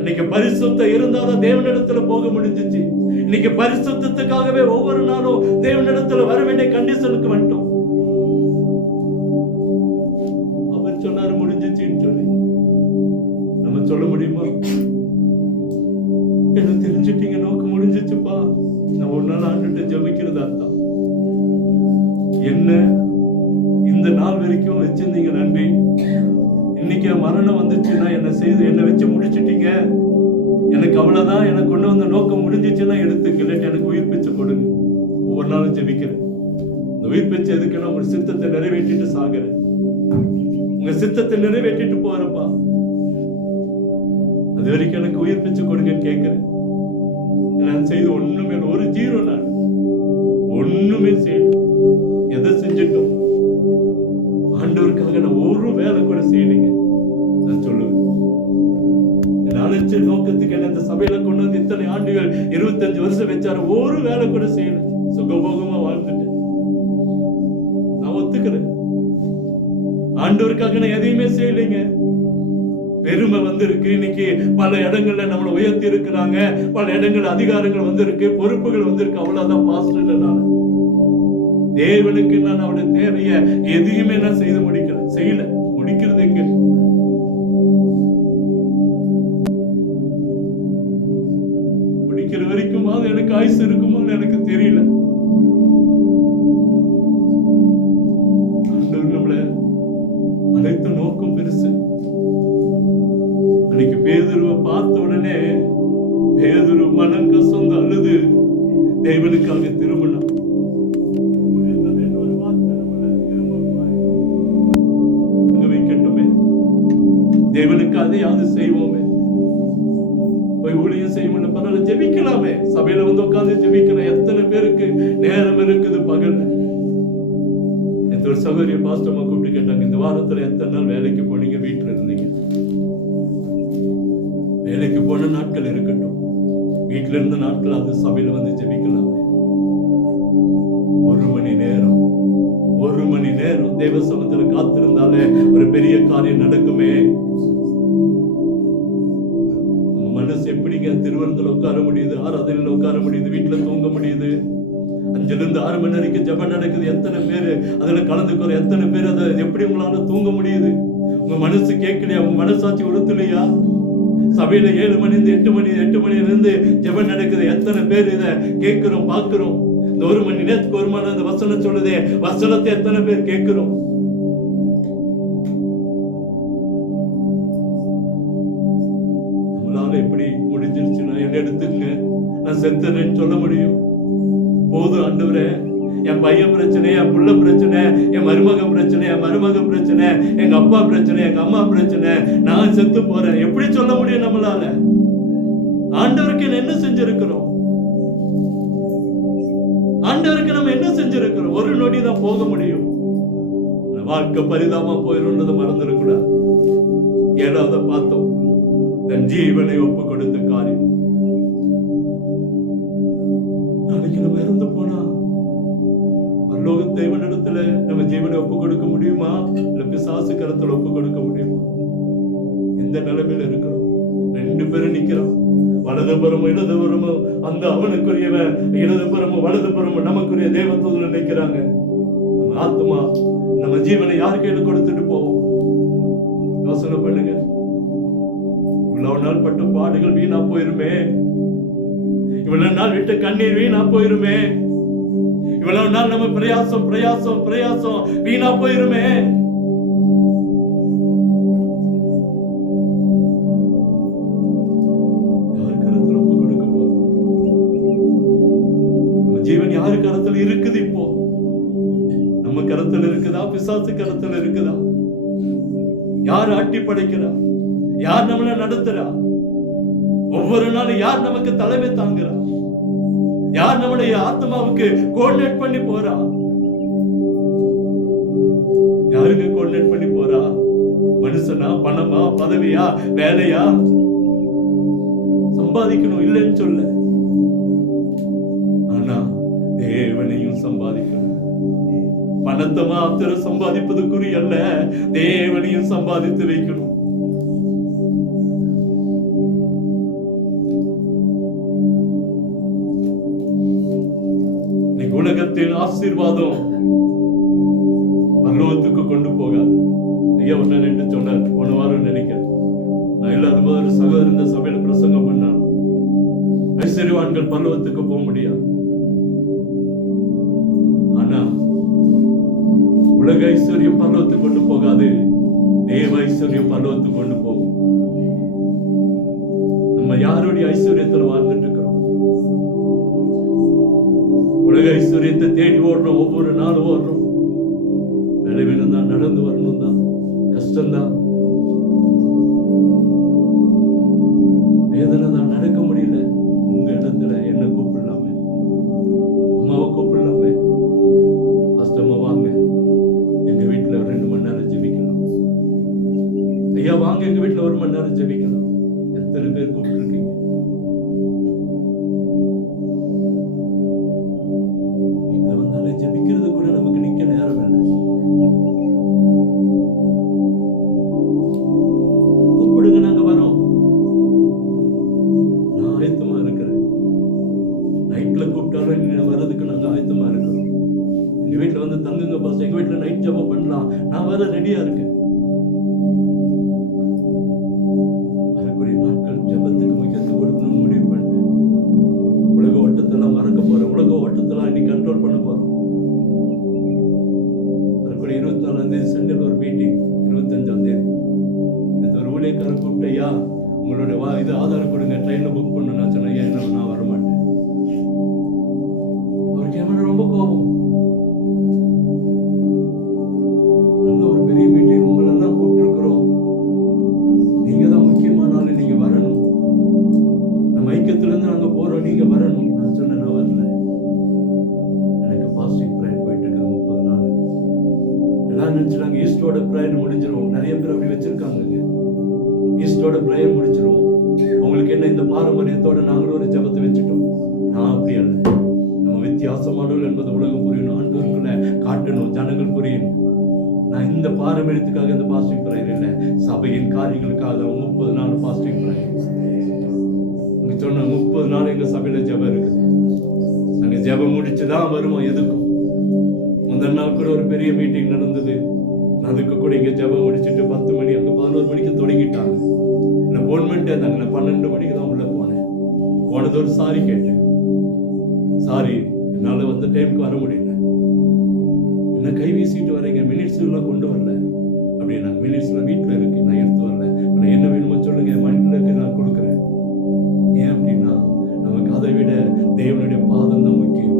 இன்னைக்கு பரிசுத்தம் இருந்தாதான் தேவனிடத்துல போக முடிஞ்சிச்சு. இன்னைக்கு பரிசுத்தத்துக்காகவே ஒவ்வொரு நாளும் தேவனிடத்துல வர வேண்டிய கண்டிஷனுக்கு வந்துட்டோம். அவர் சொன்னாரு முடிஞ்சிச்சுன்னு சொல்லி நம்ம சொல்ல முடியுமா? என்ன தெரிஞ்சுட்டீங்க, நோக்கு முடிஞ்சிச்சுப்பா. நான் ஒரு நாள் ஆண்டுட்டு ஜபிக்கிறது அர்த்தம் என்ன? இந்த நாள் வரைக்கும் வச்சிருந்தீங்க, நன்றி. இன்னைக்கு மரணம் வந்துச்சுன்னா என்னை வச்சு முடிச்சிட்டீங்க, எனக்கு அவ்வளவுதான், எனக்கு கொண்டு வந்த நோக்கம் முடிஞ்சிச்சுன்னா எடுத்துக்கல, எனக்கு உயிர் பிச்சை கொடுங்க. ஒவ்வொரு நாளும் ஜெபிக்கிறேன். இந்த உயிர் பிச்சை எதுக்குன்னா உங்க சித்தத்தை நிறைவேற்றிட்டு சாகிறேன். உங்க சித்தத்தை நிறைவேற்றிட்டு போறப்பா, அது வரைக்கும் எனக்கு உயிர் பிச்சை கொடுங்கன்னு கேட்கிறேன். நான் செய்து ஒண்ணுமே, ஒரு ஜீரோ, நான் ஒண்ணுமே செய்யல. எதை செஞ்சிட்டோம்? ஆண்டவருக்காக நான் ஒரு வேலை கூட செய்யலைங்க. நான் சொல்லுவேன், நினைச்ச நோக்கத்துக்கு என்ன இந்த சபையில கொண்டு வந்து இத்தனை ஆண்டுகள் 25 வருஷம் வச்சாரு, ஒரு வேலை கூட செய்யல. சுகபோகமா வாழ்ந்துட்டேன். நான் ஒத்துக்கிறேன், ஆண்டவருக்காக நான் எதையுமே செய்யலைங்க. பெருமை வந்திருக்கு. இன்னைக்கு பல இடங்கள்ல நம்மளை உயர்த்தி இருக்கிறாங்க, பல இடங்கள்ல அதிகாரங்கள் வந்திருக்கு, பொறுப்புகள் வந்திருக்கு. அவ்வளவுதான் பாஸ்டர் இல்ல. நான் தேவனுக்கு நான் அவருடைய தேவைய எதையுமே நான் செய்து செய்யல. முடிக்கிறது எங்க? முடிக்கிற வரைக்கும் அது எனக்கு ஆயுசு இருக்குமான்னு எனக்கு தெரியல. ஆண்டவர் நம்மளை அனைத்து நோக்கம் பெருசு. அன்னைக்கு பேதுருவை பார்த்த உடனே பேதுரு மனம் கசந்து அழுது தேவனுக்காக திரும்பினான். வைக்கட்டுமே, தேவனுக்கு அதையாவது செய்வோமே. போய் ஊழியம் செய்வோம், பரவாயில்ல, ஜெபிக்கலாமே. சபையில வந்து உட்கார்ந்து ஜெபிக்கலாம். எத்தனை பேருக்கு நேரம் இருக்குது பகல்? ஒரு சகோதரிய பாஸ்டர்மா கூப்பிட்டு கேட்டாங்க, இந்த வாரத்துல எத்தனை நாள் வேலைக்கு போனீங்க, வீட்டுல இருந்தீங்க? வேலைக்கு போன நாட்கள் இருக்கட்டும், வீட்டுல இருந்த நாட்கள் அது சபையில வந்து ஜெபிக்கலாமே. ஒரு மணி நேரம் தேவ சமத்துல காத்திருந்தாலே ஒரு பெரிய காரியம் நடக்குமே. மனசு எப்படிங்க திருவனந்தபுரத்துல உட்கார முடியுது, ஆராதனையில உட்கார முடியுது, வீட்டுல தூங்க முடியுது? 5 to 6 மணி வரைக்கும் ஜெபம் நடக்குது. எத்தனை பேர் அதுல கலந்துக்கிற? எத்தனை பேர் அதை எப்படி உங்களால தூங்க முடியுது? உங்க மனசு கேட்கலையா? உங்க மனசாட்சி உறுத்தலையா? சபையில 7 மணிலிருந்து 8 மணிலிருந்து ஜெபம் நடக்குது. எத்தனை பேர் இதை கேட்கிறோம், பார்க்கிறோம்? இந்த 1 மணி நேரத்துக்கு 1 மணி அந்த வசனம் சொல்லுதே, வசனத்தை எத்தனை பேர் கேட்கிறோம்? நம்மளால எப்படி முடிஞ்சிருச்சுன்னா என்ன எடுத்துங்க, நான் செத்துறேன்னு சொல்ல முடியும்? போதும் ஆண்டவரே, என் பையன் பிரச்சனை, என் புள்ள பிரச்சனை, என் மருமகன் பிரச்சனை, என் மருமக பிரச்சனை, எங்க அப்பா பிரச்சனை, எங்க அம்மா பிரச்சனை, நான் செத்து போறேன், எப்படி சொல்ல முடியும் நம்மளால? ஆண்டவருக்கு என்ன செஞ்சிருக்கிறோம்? ஆண்டவருக்கு நம்ம என்ன செஞ்சிருக்கிறோம்? ஒரு நொடி தான் போக முடியும். வாழ்க்கை பரிதாபமா போயிடும்ன்றதை மறந்துடக்கூடாது. 7வது பார்த்தோம், தன் ஜீவனை ஒப்பு கொடுத்த காரியம். நாளைக்கு நம்ம இறந்து போனா பரலோக தேவனிடத்துல நம்ம ஜீவனை ஒப்பு கொடுக்க முடியுமா? இல்ல பிசாசு கரத்துல ஒப்பு கொடுக்க முடியுமா? எந்த நிலைமையில இருக்கிறோம்? 2 பேரும் நிக்கிறோம், வலதுபுறமும் இடதுபுறமும். அந்த அவனுக்குரியவன் இடதுபுறமும் வலதுபுறமும் நமக்குரிய தேவதூதர்கள் நிற்கிறாங்க. நம்ம ஆத்மா, நம்ம ஜீவனை யார் கையில கொடுத்துட்டு போவோம்? யோசனை பண்ணுங்க. இவ்வளவு நாள் பட்ட பாடுகள் வீணா போயிருமே, இவ்வளவு நாள் விட்ட கண்ணீர் வீணா போயிருமே, இவ்வளவு நாள் நம்ம பிரயாசம் வீணா போயிருமே. யார் கரத்துல ஒப்பு கொடுக்க போறோம்? நம்ம ஜீவன் யாரு கரத்துல இருக்குது? இப்போ நம்ம கரத்துல இருக்குதா, பிசாசு கரத்துல இருக்குதா? யார் ஆட்டி படைக்கிறா? யார் நம்மளை நடத்துறா? ஒவ்வொரு நாளும் யார் நமக்கு தலைமை தாங்குறா? யார் நம்முடைய ஆத்மாவுக்கு கோஆர்டினேட் பண்ணி போறா? யாருங்க கோஆர்டினேட் பண்ணி போறா? மனுஷனா, பணமா, பதவியா, வேலையா? சம்பாதிக்கணும் இல்லைன்னு சொல்ல, ஆனா தேவனையும் சம்பாதிக்கணும். பணத்தை மாத்திரம் சம்பாதிப்பது குறி அல்ல, தேவனையும் சம்பாதித்து வைக்கணும். உலகத்தின் ஆசீர்வாதம் பரலோகத்துக்கு கொண்டு போகாது. ஐயா ஒன்னு சொன்னார், போன வாரம் நினைக்கிறேன், நான் இல்லாத போது ஒரு சகோதரர் இந்த சபையில பிரசங்கம் பண்ணார், ஐஸ்வர்யவான்கள் பரலோகத்துக்கு போக முடியாது, ஆனா உலக ஐஸ்வர்யம் பரலோகத்துக்கு கொண்டு போகாது, தேவ ஐஸ்வர்யம் பரலோகத்துக்கு கொண்டு போகும். நம்ம யாருடைய ஐஸ்வர்யத்துல வாழ்ந்துட்டு இருக்கிறோம்? உலக ஐஸ்வர்யத்தை தேடி ஓடுறோம், ஒவ்வொரு நாளும் ஓடுறோம். நிலவினம் தான், நடந்து வரணும் தான், கஷ்டம்தான், வேதனை தான், நடக்க முடியல. உங்க இடத்துல என்ன கூப்பிடலாம, அம்மாவை கூப்பிடலாம, அம்மா வாங்க எங்க வீட்டுல 2 மணி நேரம் ஜெபிக்கலாம், ஐயா வாங்க எங்க வீட்டுல 1 மணி நேரம் ஜெபிக்கலாம். எத்தனை பேர் கூப்பிட்டு இருக்கீங்க? ஜெபிக்கிறது கூட நமக்கு நிக்க நேரம் இல்லை. கூப்பிடுங்க, நாங்க வரோம், நான் ஆயத்தமா இருக்கிறேன். நைட்ல கூப்பிட்டாலும் வர்றதுக்கு நாங்க ஆயத்தமா இருக்கிறோம். எங்க வீட்டுல வந்து தங்குங்க பாஸ், எங்க வீட்டுல நைட் ஜெபம் பண்ணலாம், நான் வர ரெடியா இருக்கேன். வரக்கூடிய நாட்கள் ஜெபத்துக்கு முக்கியத்துவம் கொடுக்கணும்னு முடிவு பண்ணிட்டேன். உலக ஓட்டத்தெல்லாம் மறக்க போறேன், உலக ஓட்டத்தெல்லாம் இன்னைக்கு கண்ட்ரோல் பண்ண போறோம். 24ஆம் தேதி சென்னையில் ஒரு மீட்டிங், 25ஆம் தேதி ஒரு ஊழியக்காரர் கூப்பிட்டையா, உங்களுடைய இது ஆதாரம் கொடுங்க, ட்ரெயினில் புக் பண்ண சொன்னா, ஏன் நான் வரமாட்டேன். அவருக்கு என் ரொம்ப கோபம். நல்ல ஒரு பெரிய மீட்டிங், உங்களெல்லாம் கூப்பிட்டுருக்குறோம், நீங்க தான் முக்கியமான ஆள், நீங்க வரணும், நம்ம ஐக்கியத்திலேருந்து நாங்கள் போறோம், நீங்க வரணும். நான் சொன்னேன், நான் வரல, எனக்கு பாஸ்டிங் ப்ரேயர் போயிட்டு இருக்குது 30 நாள். எல்லாம் நினைச்சாங்க ஈஸ்டோட ப்ரேயர் முடிஞ்சிடும், நிறைய பேர் அப்படி வச்சிருக்காங்க, ஈஸ்டோட ப்ரேயர் முடிச்சிடும், அவங்களுக்கு என்ன இந்த பாரம்பரியத்தோட நாங்களும் ஒரு ஜபத்தை வச்சுட்டோம். நான் அப்படி அல்ல, நம்ம வித்தியாசமானவர்கள் என்பது உலகம் புரியணும், ஆண்டவருக்குள்ள காட்டணும், ஜனங்கள் புரியணும். நான் இந்த பாரம்பரியத்துக்காக இந்த பாஸ்டிங் ப்ரேயர் இல்லை, சபையின் காரியங்களுக்காக 30 நாள் பாஸ்டிங் ப்ரேயர். அங்க சொன்ன 30 நாள் எங்க சபையில ஜபம் இருக்குது. நாங்க ஜபம் முடிச்சுதான் வருவோம் எதுக்கும். முதல் நாள் கூட ஒரு பெரிய மீட்டிங் நடந்தது, அதுக்கு கூட இங்க ஜபம் முடிச்சுட்டு 10 மணி, அங்க 11 மணிக்கு தொடங்கிட்டாங்க. என்ன போன் பண்ணிட்டே இருந்தாங்க, நான் 12 மணிக்கு தான் உள்ள போனேன். போனது ஒரு சாரி கேட்டேன், சாரி என்னால வந்து டைமுக்கு வர முடியல, என்ன கை வீசிட்டு வரீங்க, மினிட்ஸ் எல்லாம் கொண்டு வரல அப்படின்னா, மினிட்ஸ்ல வீட்டுல இருக்கு, நான் எடுத்து வரல, நான் என்ன வேணுமோ சொல்லுங்க, மைண்ட்ல இருக்கு, நான் கொடுக்குறேன். ஏன் அப்படின்னா நமக்கு அதை விட தேவனுடைய பாதம் தான் முக்கியம்.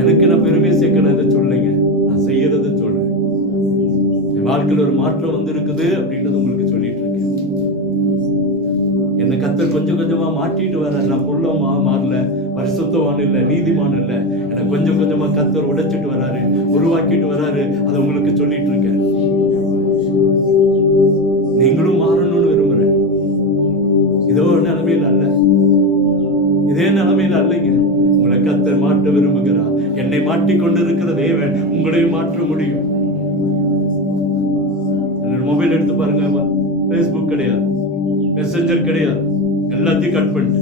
எனக்கு நான் பெருமை சேர்க்க இதை சொல்லுங்க, நான் செய்யறதை சொல்றேன். என் வாழ்க்கையில் ஒரு மாற்றம் வந்து இருக்குது அப்படின்றது உங்களுக்கு சொல்லிட்டு இருக்கேன். என்னை கர்த்தர் கொஞ்சம் கொஞ்சமா மாட்டிட்டு வர, நான் பொருளமா மாறல, பரிசுத்தவான் இல்லை, நீதிமான் இல்லை, என்னை கொஞ்சம் கொஞ்சமா கர்த்தர் உடைச்சிட்டு வராரு, உருவாக்கிட்டு வராரு. அதை உங்களுக்கு சொல்லிட்டு இருக்கேன். நீங்களும் மாறணும்னு விரும்புறேன். இதோ நிலைமையில அல்ல, இதே நிலைமையில அல்லைங்க. உங்களை கர்த்தர் மாற்ற விரும்புகிறார். என்னை மாட்டிக்கொண்டு இருக்கிற தேவன் உங்களையும் மாற்ற முடியும். மொபைல் எடுத்து பாருங்க, பேஸ்புக் கிடையாது, மெசஞ்சர் கிடையாது, எல்லாத்தையும் கட் பண்ணிட்டு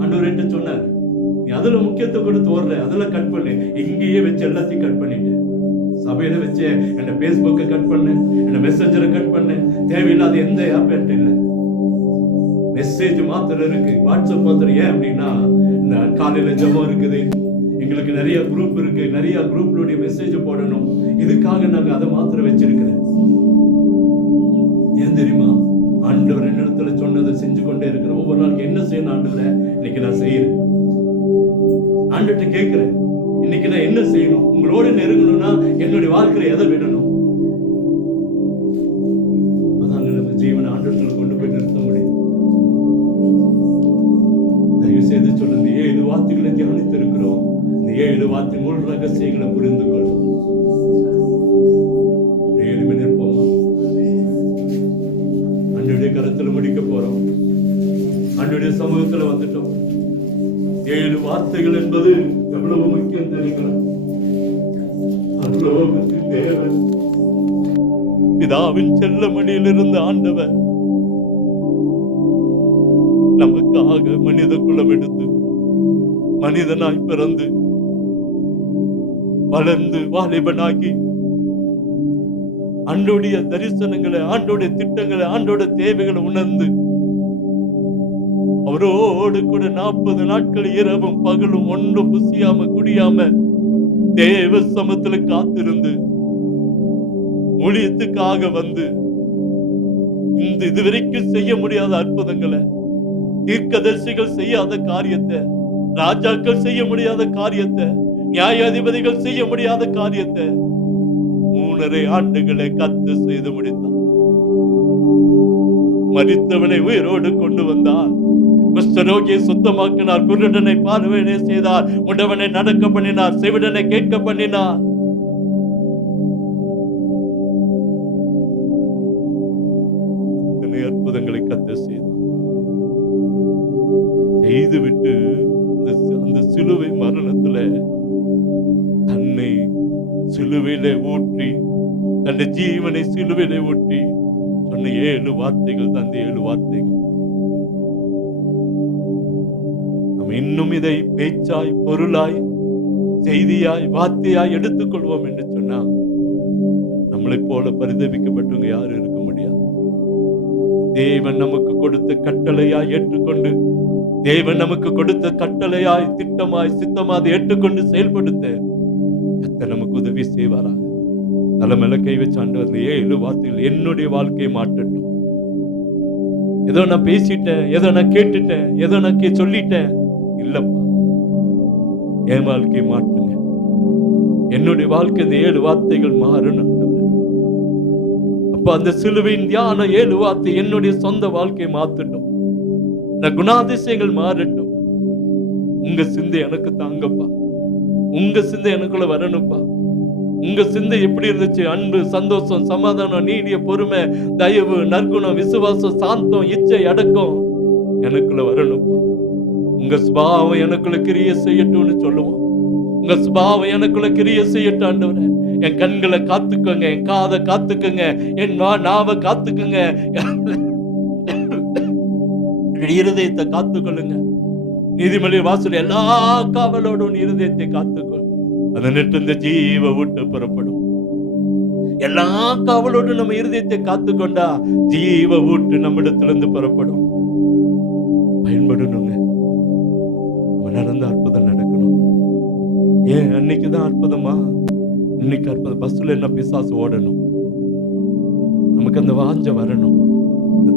ஆண்டவர் என்ன சொன்னார், நீ அதுல முக்கியத்துவம் கொடுத்து ஓடுற, அதெல்லாம் கட் பண்ணு. இங்கேயே வச்சு எல்லாத்தையும் கட் பண்ணிட்டு, சபையில வச்சு என்ன பேஸ்புக்கை கட் பண்ணு, என்ன மெசஞ்சரை கட் பண்ணு. தேவையில்லாத எந்த ஆப் இல்லை, மெசேஜ் மாத்திரம் இருக்கு, வாட்ஸ்அப் மாத்திரம். ஏன் அப்படின்னா இந்த காலையில ஜெபம் இருக்குது, எங்களுக்கு நிறைய குரூப் இருக்கு, நிறைய குரூப்லுடைய மெசேஜ் போடணும். இதுக்காக நாங்க அதை மாத்திரம் வச்சிருக்கிறேன். ஏன் தெரியுமா, ஆண்டவர் என்னிடத்துல சொன்னதை செஞ்சு கொண்டே இருக்கிறேன். ஒவ்வொரு நாளைக்கு என்ன செய்யணும் ஆண்டவரை, இன்னைக்கு நான் செய்யறேன். ஆண்டவர்கிட்ட கேட்கிறேன், இன்னைக்கு நான் என்ன செய்யணும், உங்களோட நெருங்கணும்னா என்னுடைய வாழ்க்கையில எதை விடணும். அப்பதாங்க நம்ம ஜீவனை ஆண்டவர்களை கொண்டு போய் நிறுத்த முடியும். தயவு செய்து சொல்லுங்க, 7 வார்த்தைகளை தியானித்து இருக்கிறோம். இந்த 7 வார்த்தை 3 ரகசியங்களை புரிந்து கொள்ளும். 7 வார்த்தைகள் என்பது எவ்வளவு முக்கியம் தெரியுங்களா? பரலோகத்தின் தேவன், பிதாவின் செல்லமடியில் இருந்த ஆண்டவர் நமக்காக மனித குலம் எடுத்து மனிதனாய் பிறந்து வளர்ந்து வாலிபனாகி ஆண்டோடைய தரிசனங்களை, ஆண்டோடைய திட்டங்களை, ஆண்டோட தேவைகளை உணர்ந்து அவரோடு கூட 40 நாட்கள் இரவும் பகலும் ஒன்றும் புசியாம குடியாம தேவ சமத்துல காத்திருந்து ஊழியத்துக்காக வந்து இந்த இதுவரைக்கும் செய்ய முடியாத அற்புதங்களை, தீர்க்கதரிசிகள் செய்யாத காரியத்தை, ராஜாக்கள் செய்ய முடியாத காரியத்தை, நியாயாதிபதிகள் செய்ய முடியாத காரியத்தை 3.5 ஆண்டுகளை கத்து செய்து முடித்தார். மரித்தவனை உயிரோடு கொண்டு வந்தார். குஷ்டரோகியை சுத்தமாக்கினார். குருடனை பார்வையிட செய்தார். முடவனை நடக்க பண்ணினார். செவிடனை கேட்க பண்ணினார். அற்புதங்களை கத்து செய்தார். செய்துவிட்டு அந்த சிலுவை மரணத்துல தன்னை சிலுவையிலே ஊற்றி, தன்னை ஜீவனை சிலுவையிலே ஊற்றி சொன்ன 7 வார்த்தைகள் தான். அந்த 7 வார்த்தைகள் நாம் இன்னும் இதை பேச்சாய், பொருளாய், செய்தியாய், வார்த்தையாய் எடுத்துக்கொள்வோம் என்று சொன்னா நம்மளை போல பரிதபிக்கப்பட்டவங்க யாரும் இருக்க முடியாது. தேவன் நமக்கு கொடுத்த கட்டளையாய் ஏற்றுக்கொண்டு, தேவன் நமக்கு கொடுத்த கட்டளையாய், திட்டமாய், சித்தமாய் ஏற்றுக்கொண்டு செயல்படுத்த கர்த்தர் நமக்கு உதவி செய்வாராக. தலைமையில கை வச்சு ஆண்டவர் 7 வார்த்தைகள் என்னுடைய வாழ்க்கையை மாற்றட்டும். ஏதோ நான் பேசிட்டேன், ஏதோ நான் கேட்டுட்டேன், ஏதோ நான் சொல்லிட்டேன், இல்லப்பா, என் வாழ்க்கையை மாற்றுங்க. என்னுடைய வாழ்க்கை இந்த 7 வார்த்தைகள் மாறணும் ஆண்டவரே. அப்ப அந்த சிலுவையின் தியானம் 7 வார்த்தை என்னுடைய சொந்த வாழ்க்கையை மாற்றட்டும். இந்த குணாதிசயங்கள் மாறட்டும். உங்க சிந்தை எனக்கு தாங்கப்பா. உங்க சிந்தை எனக்குள்ள வரணும்ப்பா. உங்க சிந்தை எப்படி இருந்துச்சு? அன்பு, சந்தோஷம், சமாதானம், நீடிய பொறுமை, தயவு, நற்குணம், விசுவாசம், சாந்தம், இச்சை, அடக்கம் எனக்குள்ள வரணும்ப்பா. உங்க சுபாவம் எனக்குள்ள கிரியை செய்யட்டும்னு சொல்லுவோம். உங்க சுபாவம் எனக்குள்ள கிரியை செய்யட்டும் ஆண்டவரே. என் கண்களை காத்துக்கோங்க, என் காதை காத்துக்கோங்க, என் நாவை காத்துக்கோங்க, இருதயத்தை காத்துக்கொள்ளுங்க. நீதிமொழி வாசல் எல்லா காவலோடும் இருதயத்தை காத்துக்கொள். அதனிட்டு இந்த ஜீவ ஊட்ட புறப்படும். எல்லா காவலோடும் நம்ம இருதயத்தை காத்துக்கொண்டா ஜீவ ஊட்டு நம்மிடத்திலிருந்து புறப்படும். பயன்படணுங்க. நம்ம நடந்த அற்புதம் நடக்கணும். ஏன் அன்னைக்குதான் அற்புதமா? இன்னைக்கு அற்புதம். பஸ்ல என்ன பிசாசு ஓடணும். நமக்கு அந்த வாஞ்ச வரணும்,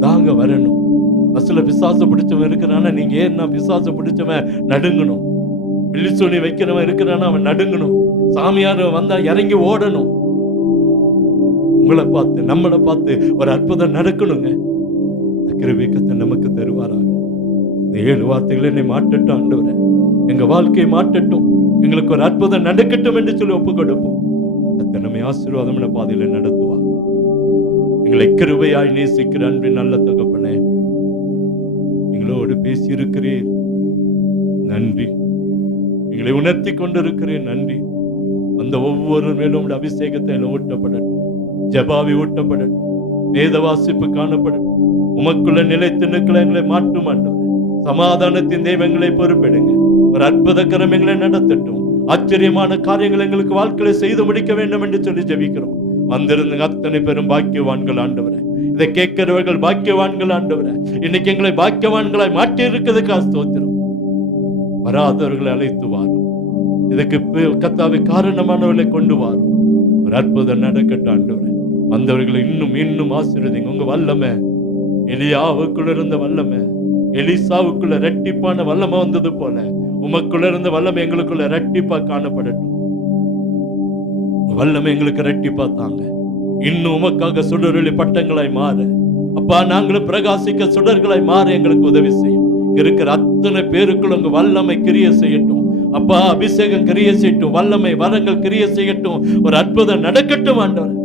தாங்க வரணும். பஸ்ல பிசாசு பிடிச்சவன் இருக்கிறானா, நீங்க ஏன்னா பிசாசு பிடிச்சவன் நடுங்கணும். வில்லிசோனி வைக்கிறவன் இருக்கிறானா அவன் நடுங்கணும். சாமியார் வந்தா இறங்கி ஓடணும். உங்களை பார்த்து, நம்மளை பார்த்து ஒரு அற்புதம் நடக்கணுங்க. கிருபை கர்த்தர் நமக்கு தருவாராக. இந்த 7 வார்த்தைகளை என்னை மாற்றட்டும் ஆண்டவரே. எங்க வாழ்க்கையை மாற்றட்டும். எங்களுக்கு ஒரு அற்புதம் நடக்கட்டும் என்று சொல்லி ஒப்பு கொடுப்போம். கர்த்தர் நம்மை ஆசீர்வாதமான பாதையில நடத்துவா. எங்களை கிருபையாய் நேசிக்கிற அன்பின் நல்ல தகப்பனே, எங்களோடு பேசி இருக்கிறீர், நன்றி. எங்களை உணர்த்தி கொண்டிருக்கிறேன், நன்றி. அந்த ஒவ்வொரு மேலும் அபிஷேகத்தை ஊட்டப்படட்டும், ஜபாவி ஊட்டப்படட்டும், வேத வாசிப்பு காணப்படட்டும். உமக்குள்ள நிலைத்து நிற்கல எங்களை மாற்றும் ஆண்டவரே. சமாதானத்தின் தெய்வங்களை பொறுப்பெடுங்க. ஒரு அற்புதக்கரம் எங்களை நடத்தட்டும். ஆச்சரியமான காரியங்கள் எங்களுக்கு வாழ்க்கையில செய்து முடிக்க வேண்டும் என்று சொல்லி ஜெபிக்கிறோம். வந்திருந்த அத்தனை பெரும் பாக்கியவான்கள் ஆண்டவரே. இதை கேட்கிறவர்கள் பாக்கியவான்கள் ஆண்டவரே. இன்னைக்கு எங்களை பாக்கியவான்களாய் மாற்றி இருக்கிறதுக்காக ஸ்தோத்திரம். வராதவர்களை அழைத்து வாரும். இதுக்கு கர்த்தாவே காரணமானவர்களை கொண்டு வாரும். ஒரு அற்புதம் நடக்கட்டும் ஆண்டவரே. வந்தவர்களை இன்னும் இன்னும் ஆசீர்வதிங்க. உங்க வல்லமை எலியாவுக்குள்ள இருந்த வல்லமை எலிசாவுக்குள்ள இரட்டிப்பான வல்லமை வந்தது போல உமக்குள்ள இருந்த வல்லமை எங்களுக்குள்ள இரட்டிப்பா காணப்படட்டும். வல்லமை எங்களுக்கு இரட்டிப்பா தாங்க. இன்னும் உமக்காக சுடரொளி பட்டங்களாய் மாற, அப்பா நாங்களும் பிரகாசிக்க சுடர்களாய் மாற எங்களுக்கு உதவி செய்யும். இருக்கிற அத்தனை பேருக்குள்ள உங்க வல்லமை கிரியை செய்யட்டும். அப்பா அபிஷேகம் கிரியை செய்யட்டும். வல்லமை வரங்கள் கிரியை செய்யட்டும். ஒரு அற்புதம் நடக்கட்டும் ஆண்டவரே.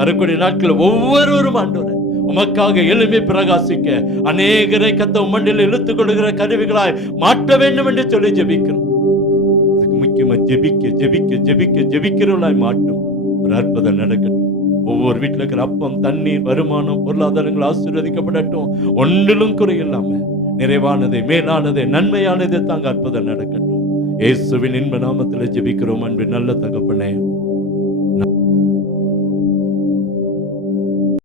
வரக்கூடிய நாட்கள் ஒவ்வொருவரும் ஆண்டவரே உமக்காக எளிமை பிரகாசிக்க அநேகரை கத்த மண்டில் இழுத்துக் கொள்கிற கருவிகளாய் மாற்ற வேண்டும் என்று சொல்லி ஜெபிக்கிறோம். அதுக்கு முக்கியமா ஜெபிக்க ஜெபிக்க ஜெபிக்க ஜெபிக்கிறவர்களாய் மாட்டும் ஒரு அற்புதம் நடக்கட்டும். ஒவ்வொரு வீட்டில் இருக்கிற அப்பம், தண்ணீர், வருமானம், பொருளாதாரங்கள் ஆசீர்வதிக்கப்படட்டும். ஒன்றிலும் குறையில்லாம நிறைவானதை, மேலானதை, நன்மையானதை தாங்க அற்புதம் நடக்கட்டும். இயேசுவின் இன்ப நாமத்தில் ஜெபிக்கிறோம் அன்பின் நல்ல தகப்பனே.